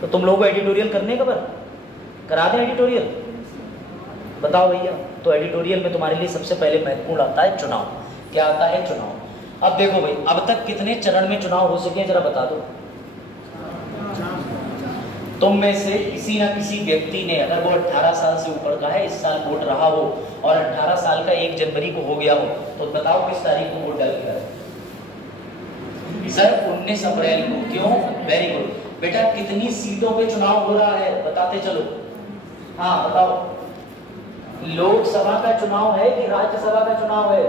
तो तुम लोगों को एडिटोरियल करने का पर करा दें एडिटोरियल, बताओ भैया। तो एडिटोरियल में तुम्हारे लिए सबसे पहले महत्वपूर्ण आता है चुनाव। क्या आता है? चुनाव। अब देखो भाई, अब तक कितने चरण में चुनाव हो सके जरा बता दो। तुम में से किसी ना किसी व्यक्ति ने, अगर वो 18 साल से ऊपर का है, इस साल वोट रहा हो और 18 साल का 1 जनवरी को हो गया हो, तो बताओ किस तारीख को वोट डाल के आए? सर 19 अप्रैल को। क्यों? वेरी गुड बेटा। कितनी सीटों पे चुनाव हो रहा है बताते चलो। हाँ बताओ, लोकसभा का चुनाव है कि राज्यसभा का चुनाव है?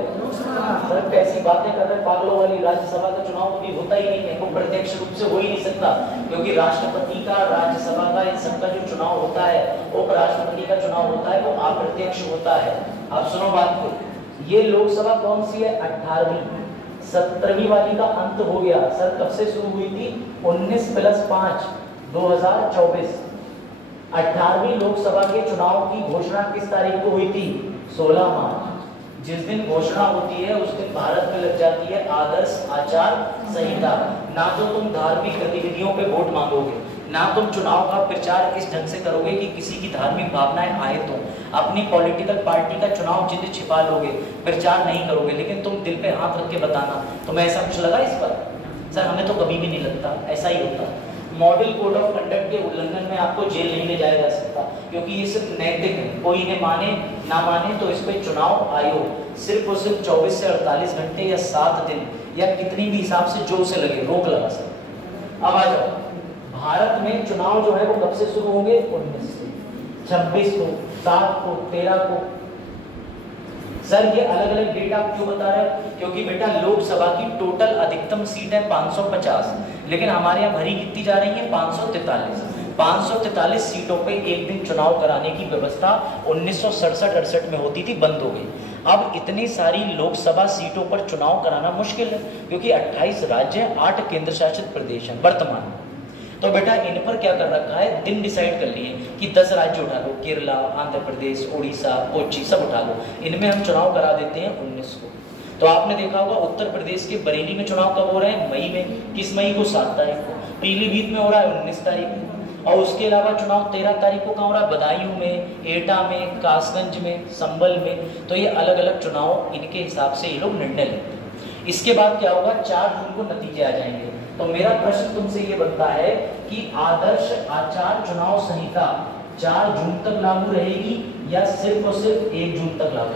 सर कैसी बातें कर रहे पागलों वाली, राज्यसभा का चुनाव कभी होता ही नहीं है, वो प्रत्यक्ष रूप से हो ही नहीं सकता, क्योंकि राष्ट्रपति का, राज्यसभा का, इन सबका जो चुनाव होता है, उपराष्ट्रपति का चुनाव होता है, वो अप्रत्यक्ष होता है। अब सुनो बात को, ये लोकसभा कौन सी है? 18वीं। 17वीं वाली का अंत हो गया। सर कब से शुरू हुई थी? 19 + 5 2024। 18वीं लोकसभा के चुनाव की घोषणा किस तारीख को हुई थी? 16 मार्च। जिस दिन घोषणा होती है उस दिन भारत में लग जाती है आदर्श आचार संहिता। ना तो तुम धार्मिक गतिविधियों पे वोट मांगोगे, ना तुम चुनाव का प्रचार इस ढंग से करोगे कि किसी की धार्मिक भावनाएं आहत हो, अपनी पॉलिटिकल पार्टी का चुनाव चिन्ह छिपा लोगे, प्रचार नहीं करोगे, लेकिन तुम दिल पे हाथ रख के बताना तुम्हें ऐसा कुछ लगा इस पर? सर हमें तो कभी भी नहीं लगता, ऐसा ही होता। मॉडल कोड ऑफ कंडक्ट के उल्लंघन में आपको जेल नहीं ले जाया जा सकता, क्योंकि ये सिर्फ नैतिक है। कोई इन्हें माने ना माने तो इस पे चुनाव आयोग सिर्फ और सिर्फ 24 से 48 घंटे या 7 दिन या कितनी भी हिसाब से जो उसे लगे रोक लगा सकता। अब आ जाओ, भारत में चुनाव जो है वो कब से शुरू होंगे? 19 से, 26 को, 7 को, 13 को। सर ये अलग अलग डेट आप क्यों बता रहे हैं? क्योंकि बेटा लोकसभा की टोटल अधिकतम सीट है 550, लेकिन हमारे यहाँ भरी कितनी जा रही है? 543। 543 सीटों पे एक दिन चुनाव कराने की व्यवस्था 1967-68 में होती थी, बंद हो गई। अब इतनी सारी लोकसभा सीटों पर चुनाव कराना मुश्किल है, क्योंकि 28 राज्य, 8 केंद्र शासित प्रदेश हैं वर्तमान में। तो बेटा इन पर क्या कर रखा है? दिन डिसाइड कर लिए कि 10 राज्य उठा लो, केरला, आंध्र प्रदेश, उड़ीसा, कोच्चि, सब उठा लो, इनमें हम चुनाव करा देते हैं 19 को। तो आपने देखा होगा उत्तर प्रदेश के बरेली में चुनाव कब हो रहे हैं? मई में। किस मई को? 7 तारीख को। पीलीभीत में हो रहा है 19 तारीख को। और उसके अलावा चुनाव 13 तारीख को कहाँ हो रहा है? बदायूं में, एटा में, कासगंज में, संभल में। तो ये अलग अलग चुनाव इनके हिसाब से ये लोग निर्णय लेते हैं। इसके बाद क्या होगा? 4 जून को नतीजे आ जाएंगे। तो मेरा प्रश्न तुमसे ये बनता है कि आदर्श आचार चुनाव संहिता 4 जून तक लागू रहेगी या सिर्फ और सिर्फ 1 जून तक लागू?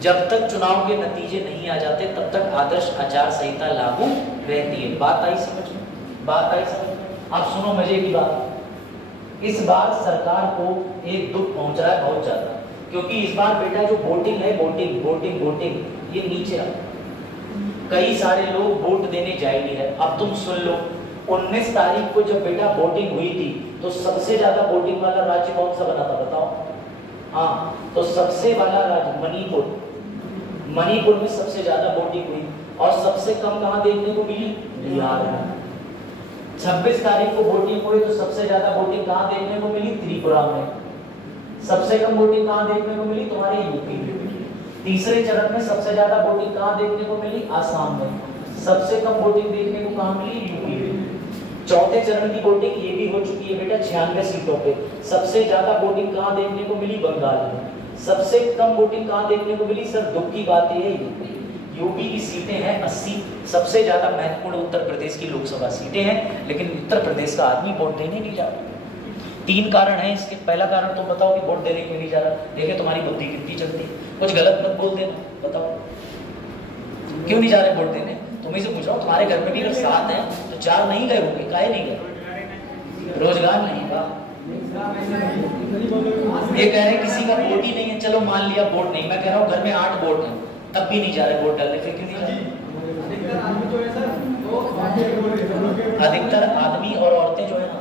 जब तक चुनाव के नतीजे नहीं आ जाते तब तक आदर्श आचार संहिता लागू रहती है। बात आई समझ में? बात आई समझ में? अब सुनो मजे की बात, इस बार सरकार को एक दुख पहुंच रहा है बहुत ज्यादा, क्योंकि इस बार बेटा जो वोटिंग है, वोटिंग ये नीचे आ, कई सारे लोग वोट देने जाएंगे है। अब तुम सुन लो, 19 तारीख को जब बेटा वोटिंग हुई थी तो सबसे ज्यादा वोटिंग वाला राज्य कौन सा बना था बताओ? हाँ, तो सबसे वाला राज्य मणिपुर में सबसे ज्यादा वोटिंग हुई, और सबसे कम कहाँ देखने को मिली? बिहार में। 26 तारीख को वोटिंग हुई तो सबसे ज्यादा वोटिंग कहाँ देखने को मिली? त्रिपुरा में। सबसे कम वोटिंग कहाँ देखने को मिली? तुम्हारे यूपी में। तीसरे चरण में सबसे ज्यादा वोटिंग कहाँ देखने को मिली? आसाम में। सबसे कम वोटिंग देखने को कहाँ मिली? यूपी में। चौथे चरण की वोटिंग ये भी हो चुकी है बेटा 96 सीटों पे। सबसे ज्यादा वोटिंग कहाँ देखने को मिली? बंगाल में। सबसे कम वोटिंग कहाँ देखने को मिली? सर दुख की बात यह है यूपी। यूपी की सीटें हैं 80। सबसे ज्यादा महत्वपूर्ण उत्तर प्रदेश की लोकसभा सीटें हैं, लेकिन उत्तर प्रदेश का आदमी वोट देने नहीं जा रहा। 3 कारण हैं इसके। पहला कारण तुम बताओ कि वोट देने क्यों नहीं जा रहा। देखिए तुम्हारी बुद्धि कितनी चलती है, कुछ गलत मत बोल देना, बताओ क्यों नहीं जा रहे वोट देने। तुम्हें से पूछ रहा हूँ, तुम्हारे घर में भी अगर 7 हैं तो 4 नहीं गए होंगे, काहे नहीं गए? रोजगार नहीं का। ये कह रहे किसी का वोट ही नहीं है, चलो मान लिया वोट नहीं, मैं कह रहा हूँ घर में 8 वोट हैं तब भी नहीं जा रहे वोट डालने, फिर क्यों नहीं जा रहे? अधिकतर आदमी और औरतें जो है ना।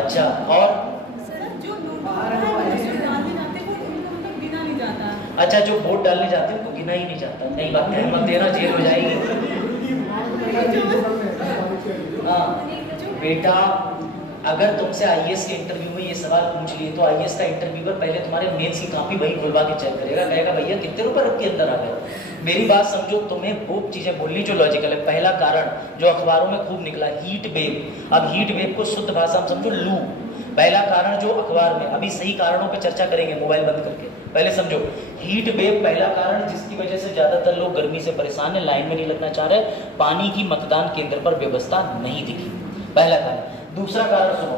अच्छा, और अच्छा जो वोट डालने जाते हैं उनको गिना ही नहीं जाता। नहीं बात है, मत देना, जेल हो जाएगी। हाँ बेटा, अगर तुमसे आईएएस के इंटरव्यू में ये सवाल पूछ लिए तो आईएएस का इंटरव्यूअर पहले तुम्हारे मेंस की कॉपी वही खुलवा के चेक करेगा, कहेगा भैया कितने रुपए रख के अंदर आ गए। मेरी बात समझो, तुम्हें वो चीजें बोलनी जो लॉजिकल है। पहला कारण जो अखबारों में खूब निकला, हीट वेव। अब हीट वेव को शुद्ध भाषा में समझो, लू। पहला कारण जो अखबार में, अभी सही कारणों पे चर्चा करेंगे मोबाइल बंद करके, पहले समझो हीट वेव पहला कारण, जिसकी वजह से ज्यादातर लोग गर्मी से परेशान है, लाइन में नहीं लगना चाह रहे, पानी की मतदान केंद्र पर व्यवस्था नहीं दिखी, पहला कारण। दूसरा कारण सुनो,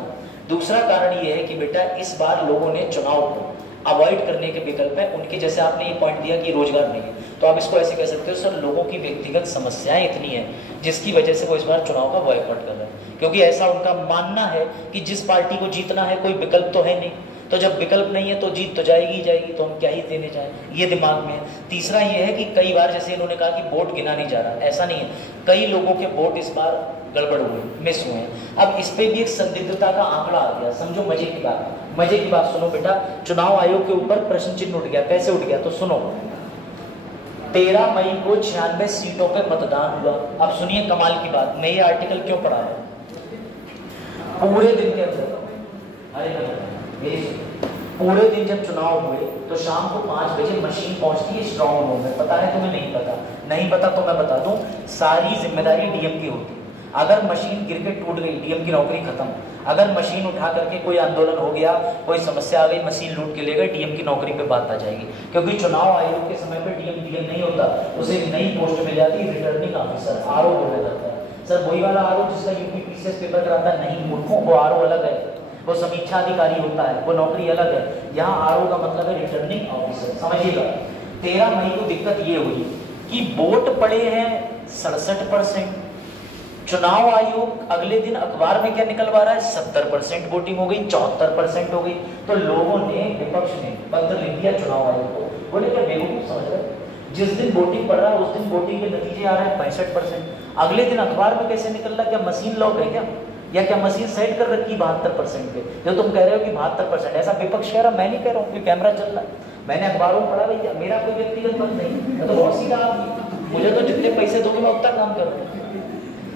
दूसरा कारण ये है कि बेटा इस बार लोगों ने चुनाव को अवॉइड करने के विकल्प है उनके, जैसे आपने ये पॉइंट दिया कि रोजगार नहीं है, तो आप इसको ऐसे कह सकते हो सर लोगों की व्यक्तिगत समस्याएं इतनी है जिसकी वजह से वो इस बार चुनाव का बॉयकॉट कर रहे हैं, क्योंकि ऐसा उनका मानना है कि जिस पार्टी को जीतना है कोई विकल्प तो है नहीं, तो जब विकल्प नहीं है तो जीत तो जाएगी ही जाएगी, तो हम क्या ही देने जाए, ये दिमाग में है। तीसरा ये है कि कई बार जैसे इन्होंने कहा कि वोट गिना नहीं जा रहा, ऐसा नहीं है, कई लोगों के वोट इस बार गड़बड़ हुए, मिस हुए हैं। अब इस पे भी एक संदिग्धता का आंकड़ा आ गया, समझो मजे की बात, मजे की बात सुनो बेटा। चुनाव आयोग के ऊपर प्रश्न चिन्ह उठ गया, कैसे उठ गया तो सुनो। 13 मई को 96 सीटों पे मतदान हुआ। अब सुनिए कमाल की बात, मैं ये आर्टिकल क्यों पढ़ा रहा हूं, पूरे दिन के अंदर, पूरे दिन जब चुनाव हुए तो शाम को 5 बजे मशीन पहुंचती है स्ट्रॉन्ग रूम में, पता है तुम्हें? नहीं पता? नहीं पता तो मैं बता दूं, सारी जिम्मेदारी डीएम की होती है। अगर मशीन गिर के टूट गई, डीएम की नौकरी खत्म। अगर मशीन उठा करके कोई आंदोलन हो गया, कोई समस्या आ गई, मशीन लूट के ले गए, डीएम की नौकरी पे बात आ जाएगी, क्योंकि चुनाव आयोग के समय पे डीएम नहीं होता, उसे एक नई पोस्ट मिल जाती है, रिटर्निंग ऑफिसर, आरओ बोला जाता है। सर वही वाला आरओ जिसका यूपीपीसीएस पेपर कराता है? नहीं मूर्खों, वो आरओ अलग है, वो समीक्षा अधिकारी होता है, वो नौकरी अलग है। यहाँ आरओ का मतलब है रिटर्निंग ऑफिसर, समझिएगा। 13 मई को दिक्कत ये हुई कि वोट पड़े हैं 67%। चुनाव आयोग अगले दिन अखबार में क्या निकलवा रहा है, 70% वोटिंग हो गई, 74% हो गई। तो लोगों ने, विपक्ष ने पत्र लिख दिया चुनाव आयोग को, बोले क्या बेवकूफ समझ रहे, जिस दिन वोटिंग पड़ रहा है उस दिन वोटिंग के नतीजे आ रहे हैं 65%। अगले दिन अखबार में कैसे निकल रहा है? क्या मशीन लॉक है क्या, या क्या मशीन सेट कर रखी 72% पे, जो तुम कह रहे हो कि 72%? ऐसा विपक्ष कह रहा, मैं नहीं कह रहा हूँ, क्योंकि कैमरा चल रहा है, मैंने अखबारों में पढ़ा भैया, मेरा कोई व्यक्तिगत मत नहीं, मैं तो बहुत सीधा आदमी, मुझे तो जितने पैसे दोगे मैं उतना काम कर रहा हूँ,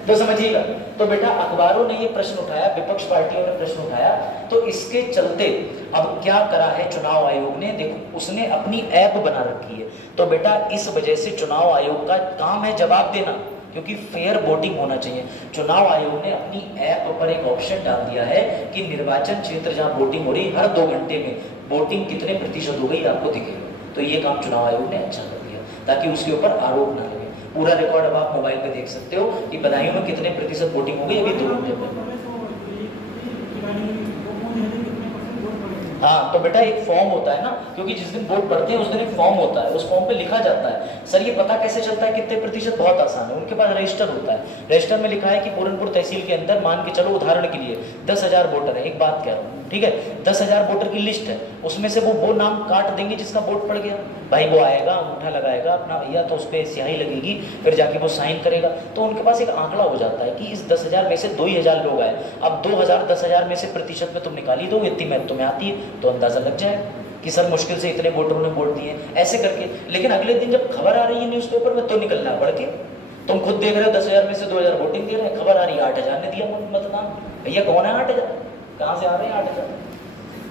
तो समझिएगा। तो बेटा अखबारों ने ये प्रश्न उठाया, विपक्ष पार्टियों ने प्रश्न उठाया, तो इसके चलते अब क्या करा है चुनाव आयोग ने, देखो उसने अपनी ऐप बना रखी है। तो बेटा इस वजह से चुनाव आयोग का काम है जवाब देना, क्योंकि फेयर वोटिंग होना चाहिए। चुनाव आयोग ने अपनी ऐप पर एक ऑप्शन डाल दिया है कि निर्वाचन क्षेत्र जहां वोटिंग हो रही हर 2 घंटे में वोटिंग कितने प्रतिशत हो गई आपको दिखेगा। तो ये काम चुनाव आयोग ने अच्छा कर दिया ताकि उसके ऊपर आरोप ना लगे। पूरा रिकॉर्ड अब आप मोबाइल पे देख सकते हो कि बदायूं में कितने प्रतिशत वोटिंग हो गई अभी 2 घंटे में। हाँ तो बेटा एक फॉर्म होता है ना, क्योंकि जिस दिन वोट पड़ते हैं उस दिन एक फॉर्म होता है, उस फॉर्म पे लिखा जाता है सर ये पता कैसे चलता है कितने प्रतिशत, बहुत आसान है, उनके पास रजिस्टर होता है, रजिस्टर में लिखा है कि पूरनपुर तहसील के अंदर मान के चलो उदाहरण के लिए 10,000 वोटर है, एक बात कह रहा हूँ ठीक है, 10,000 वोटर की लिस्ट है, उसमें से वो नाम काट देंगे जिसका वोट पड़ गया, भाई वो आएगा अंगूठा लगाएगा अपना भैया, तो उस पर स्याही लगेगी, फिर जाके वो साइन करेगा, तो उनके पास एक आंकड़ा हो जाता है कि इस 10,000 में से 2,000 लोग आए, अब 2,000 10,000 में से प्रतिशत में तुम निकाली दो, इतनी मैथ तुम्हें आती है तो अंदाजा लग जाए कि सर मुश्किल से इतने वोटरों ने वोट दिए, ऐसे करके। लेकिन अगले दिन जब खबर आ रही है न्यूज़पेपर में तो निकलना बढ़ के, तुम खुद देख रहे हो 10,000 में से 2,000 वोटिंग दे रहे हैं, खबर आ रही है 8,000 ने दिया मतदान, भैया कौन है 8,000, कहाँ से आ रहे हैं 8,000?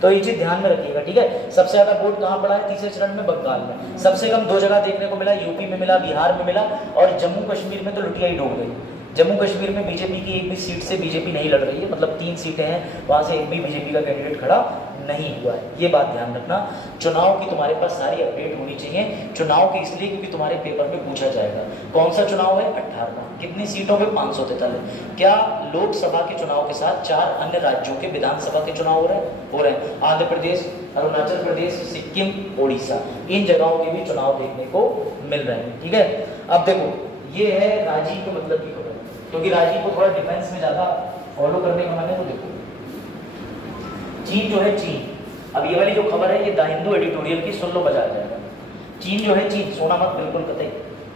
तो ये चीज ध्यान में रखिएगा, ठीक है। सबसे ज्यादा वोट कहाँ पड़ा है तीसरे चरण में? बंगाल में। सबसे कम 2 जगह देखने को मिला, यूपी में मिला, बिहार में मिला, और जम्मू कश्मीर में तो लुटिया ही डूब गई। जम्मू कश्मीर में बीजेपी की एक भी सीट से बीजेपी नहीं लड़ रही है, मतलब 3 सीटें हैं, वहां से एक भी बीजेपी का कैंडिडेट खड़ा नहीं हुआ है। ये बात ध्यान रखना। चुनाव की तुम्हारे पास सारी अपडेट होनी चाहिए। चुनाव के इसलिए क्योंकि तुम्हारे पेपर में पूछा जाएगा। कौन सा चुनाव है? 18। कितनी सीटों पे? 543। क्या लोकसभा के चुनाव के साथ 4 अन्य राज्यों के विधानसभा के चुनाव हो रहे हैं? आंध्र प्रदेश, अरुणाचल प्रदेश, सिक्किम, उड़ीसा, इन जगहों के भी चुनाव देखने को मिल रहे हैं, ठीक है। अब देखो, ये है राजीव के मतलब की खबर, क्योंकि राजीव को थोड़ा डिफेंस में ज्यादा फॉलो करने का मन है। तो देखो, चीन जो है, चीन, अब ये वाली जो खबर है ये द हिंदू एडिटोरियल की, सुन लो, बजा जाएगा। चीन जो है, चीन, सोना मत बिल्कुल कतई,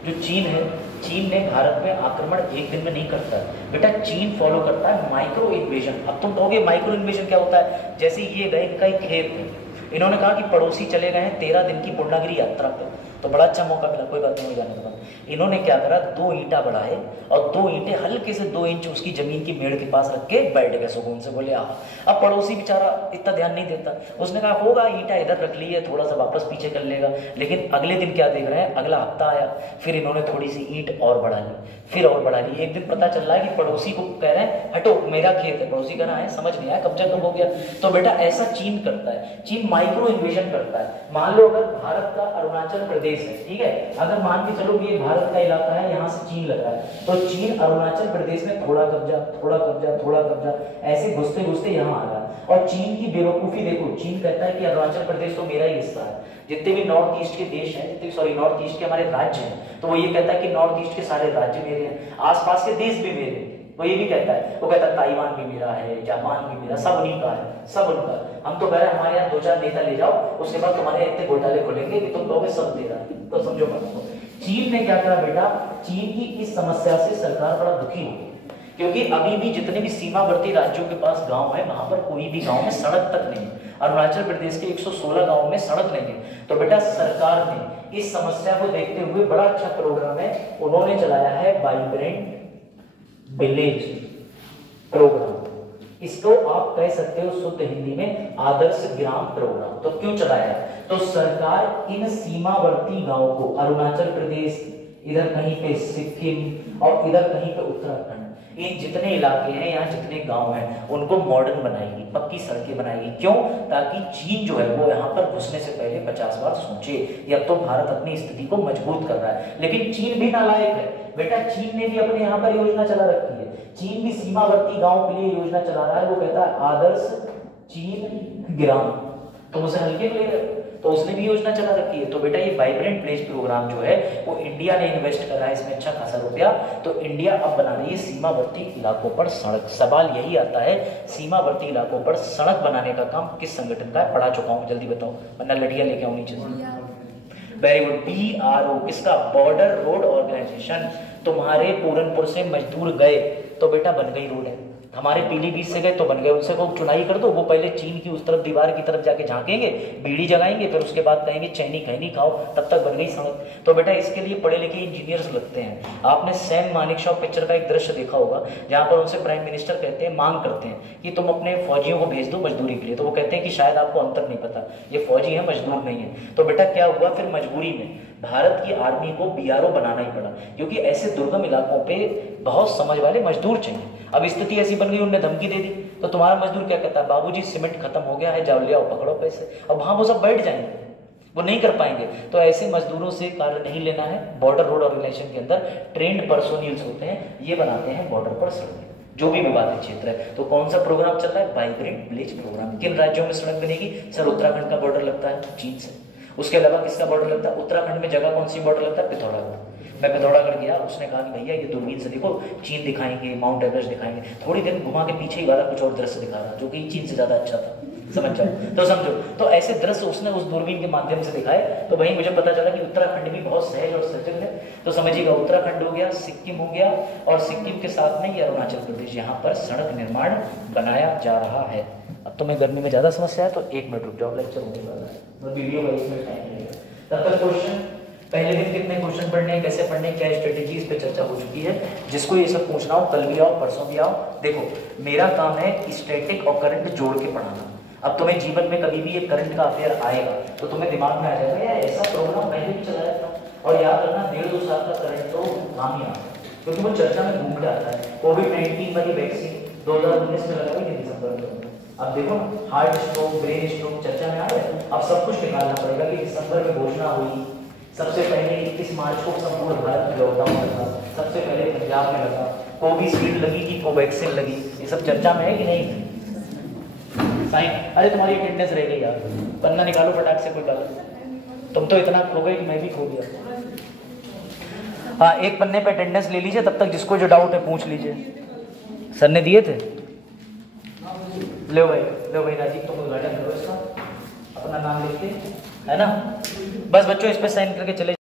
जो चीन है, चीन ने भारत में आक्रमण एक दिन में नहीं करता है बेटा। चीन फॉलो करता है माइक्रो इन्वेजन। अब तुम कहोगे माइक्रो इन्वेजन क्या होता है? जैसे ये गए, इनका एक खेत है, इन्होंने कहा कि पड़ोसी चले गए हैं 13 दिन की पूर्णागिरी यात्रा पे, तो बड़ा अच्छा मौका मिला, कोई बात नहीं, जाने का। इन्होंने क्या करा, 2 ईंटा बढ़ाए और 2 ईंटें हल्के से 2 इंच उसकी जमीन की मेड़ के पास रख के बैठ गए सुकून से, बोले आह। अब पड़ोसी बेचारा इतना ध्यान नहीं देता, उसने कहा होगा ईंटा इधर रख ली है, थोड़ा सा वापस पीछे कर लेगा। लेकिन अगले दिन क्या देख रहे हैं, अगला हफ्ता आया, फिर इन्होंने थोड़ी सी ईंट और बढ़ा ली, फिर और बढ़ा ली। एक दिन पता चल रहा है कि पड़ोसी को कह रहे हैं हटो, मेरा खेत है, पड़ोसी कह रहा है समझ नहीं आया, कब्जा कब हो गया। तो बेटा ऐसा चीन करता है, चीन माइक्रो इन्वेजन करता है। मान लो अगर भारत का अरुणाचल प्रदेश है, ठीक है, अगर मान के चलो ये भारत का इलाका है, यहाँ से चीन लग रहा है, तो चीन अरुणाचल प्रदेश में थोड़ा कब्जा, थोड़ा कब्जा, थोड़ा कब्जा, ऐसे घुसते घुसते यहाँ आ रहा है। और चीन की बेवकूफी देखो, चीन कहता है कि अरुणाचल प्रदेश तो मेरा ही हिस्सा है। जितने भी नॉर्थ ईस्ट के देश हैं, नॉर्थ ईस्ट के हमारे राज्य हैं, तो वो ये कहता है कि नॉर्थ ईस्ट के सारे राज्य मेरे हैं, आसपास के देश भी मेरे हैं। वो ये भी कहता है, वो कहता है ताइवान भी मेरा है, जापान भी मेरा, सब उन्हीं का है, सब उनका। हम तो कह रहे हैं हमारे यहाँ 2-4 नेता ले जाओ, उसके बाद तुम्हारे इतने घोटाले खोलेंगे कि तुम कहोगे सब तेरा। तो समझो बात को, चीन ने क्या करा बेटा, चीन की इस समस्या से सरकार बड़ा दुखी हो गई, क्योंकि अभी भी जितने भी सीमावर्ती राज्यों के पास गांव है, वहां पर कोई भी गांव में सड़क तक नहीं है। अरुणाचल प्रदेश के 116 गांव में सड़क नहीं है। तो बेटा सरकार ने इस समस्या को देखते हुए बड़ा अच्छा प्रोग्राम है, उन्होंने चलाया है वाइब्रेंट विलेज प्रोग्राम। इसको आप कह सकते हो शुद्ध हिंदी में आदर्श ग्राम प्रोग्राम। तो क्यों चलाया? तो सरकार इन सीमावर्ती गांवों को, अरुणाचल प्रदेश, इधर कहीं पे सिक्किम और इधर कहीं पे उत्तराखंड, इन जितने इलाके हैं, यहाँ जितने गांव हैं, उनको मॉडर्न बनाएगी, पक्की सड़कें बनाएगी। क्यों? ताकि चीन जो है वो यहाँ पर घुसने से पहले 50 बार सोचे। या तो भारत अपनी स्थिति को मजबूत कर रहा है, लेकिन चीन भी नालायक है बेटा। चीन ने भी अपने यहाँ पर योजना चला रखी है, चीन भी सीमावर्ती गांव के लिए योजना चला रहा है। वो कहता है आदर्श चीन ग्राम, तो उसे हल्के में ले रहे, तो उसने भी योजना चला रखी है। तो बेटा ये वाइब्रेंट विलेज प्रोग्राम जो है वो इंडिया ने इन्वेस्ट करा है इसमें अच्छा खासा रुपया। तो इंडिया अब बना रही है सीमावर्ती इलाकों पर सड़क। सवाल यही आता है, सीमावर्ती इलाकों पर सड़क बनाने का काम किस संगठन का है? पढ़ा चुका हूँ, जल्दी बताओ, वरना लड़ियां लेके आऊँ नीचे से। वेरी गुड, BRO, किसका? Border road organisation. तुम्हारे पूरनपुर से मजदूर गए तो बेटा बन गई रोड है, हमारे पीलीभीत से गए तो बन गए। उनसे को चुनाई कर दो, वो पहले चीन की उस तरफ दीवार की तरफ जाके झांकेंगे, बीड़ी जगाएंगे, फिर उसके बाद कहेंगे चैनी खैनी खाओ, तब तक बन गई सड़क। तो बेटा इसके लिए पढ़े लिखे इंजीनियर्स लगते हैं। आपने सैम मानेकशॉ पिक्चर का एक दृश्य देखा होगा, जहां पर उनसे प्राइम मिनिस्टर कहते हैं, मांग करते हैं कि तुम अपने फौजियों को भेज दो मजदूरी के लिए। तो वो कहते हैं कि शायद आपको अंतर नहीं पता, ये फौजी है, मजदूर नहीं है। तो बेटा क्या हुआ, फिर मजबूरी में भारत की आर्मी को BRO बनाना ही पड़ा, क्योंकि ऐसे दुर्गम इलाकों पे बहुत समझ वाले मजदूर चाहिए। अब स्थिति ऐसी बन गई, उन्होंने धमकी दे दी, तो तुम्हारा मजदूर क्या कहता है, बाबूजी सीमेंट खत्म हो गया है, जाओ ले आओ, पकड़ो पैसे। अब वहां वो सब बैठ जाएंगे, वो नहीं कर पाएंगे। तो ऐसे मजदूरों से कार्य नहीं लेना है। बॉर्डर रोड ऑर्गेनाइजेशन के अंदर ट्रेंड पर्सोनिल्स होते हैं, ये बनाते हैं बॉर्डर पर सड़कें, जो भी विवादित क्षेत्र है। तो कौन सा प्रोग्राम चल रहा है? Vibrant village programme. किन राज्यों में सड़क बनेगी? सर उत्तराखंड का बॉर्डर लगता है चीन से, उसके अलावा किसका बॉर्डर लगता है? उत्तराखंड में जगह कौन सी बॉर्डर लगता है? पिथौरागढ़। मैं पिथौरागढ़ गया, उसने कहा कि भैया ये दूरबीन से देखो, चीन दिखाएंगे, माउंट एवरेस्ट दिखाएंगे। थोड़ी देर घुमा के पीछे ही वाला कुछ और दृश्य दिखा रहा, जो कि चीन से ज्यादा अच्छा था, समझ जाओ। तो समझो, तो ऐसे दृश्य उसने उस दूरबीन के माध्यम से दिखाए। तो वहीं मुझे पता चला कि उत्तराखंड भी बहुत सहज और सजग है। तो समझिएगा, उत्तराखंड हो गया, सिक्किम हो गया, और सिक्किम के साथ में ये अरुणाचल प्रदेश, यहाँ पर सड़क निर्माण बनाया जा रहा है। अब तुम्हें गर्मी में ज्यादा समस्या है तो 1 मिनट रुक जाओ, लेक्चर होने वाला है, वीडियो का 1 मिनट टाइम लगेगा। तब तक क्वेश्चन, पहले दिन कितने क्वेश्चन पढ़ने हैं, कैसे पढ़ने, क्या स्ट्रेटेजी, इस पे चर्चा हो चुकी है। जिसको ये सब पूछना हो कल भी आओ, परसों भी आओ। देखो मेरा काम है स्टैटिक और करंट जोड़ के पढ़ाना। अब तुम्हें जीवन में कभी भी एक करंट का अफेयर आएगा तो तुम्हें दिमाग में आ जाएगा यार ऐसा प्रोग्राम पहले भी चलाया था। और याद रखना 1.5-2 साल का करंट तो काम ही आता है, क्योंकि वो चर्चा में घूम के आता है। कोविड-19 वाली वैक्सीन 2019 में लगाई थी दिसंबर में, अब देखो ना हार्ट स्ट्रोक, ब्रेन स्ट्रोक चर्चा में आ रहा है। अब सब कुछ निकालना पड़ेगा कि दिसंबर में घोषणा हुई, सबसे पहले 21 मार्च को संपूर्ण भारत में लॉकडाउन लगा, सबसे पहले पंजाब में लगा, कोविशील्ड लगी कि कोवैक्सीन लगी, ये सब चर्चा में है कि नहीं? साइन, अरे तुम्हारी अटेंडेंस रह गई यार, पन्ना निकालो फटाक से कोई बात। तुम तो इतना खो गए कि मैं भी खो गया। हाँ, एक पन्ने पे अटेंडेंस ले लीजिए, तब तक जिसको जो डाउट है पूछ लीजिए। सर ने दिए थे? लो भाई राजीव, तुम उद्घाटन करो इसका, अपना नाम लिख के, है ना? बस बच्चों इस पे साइन करके चले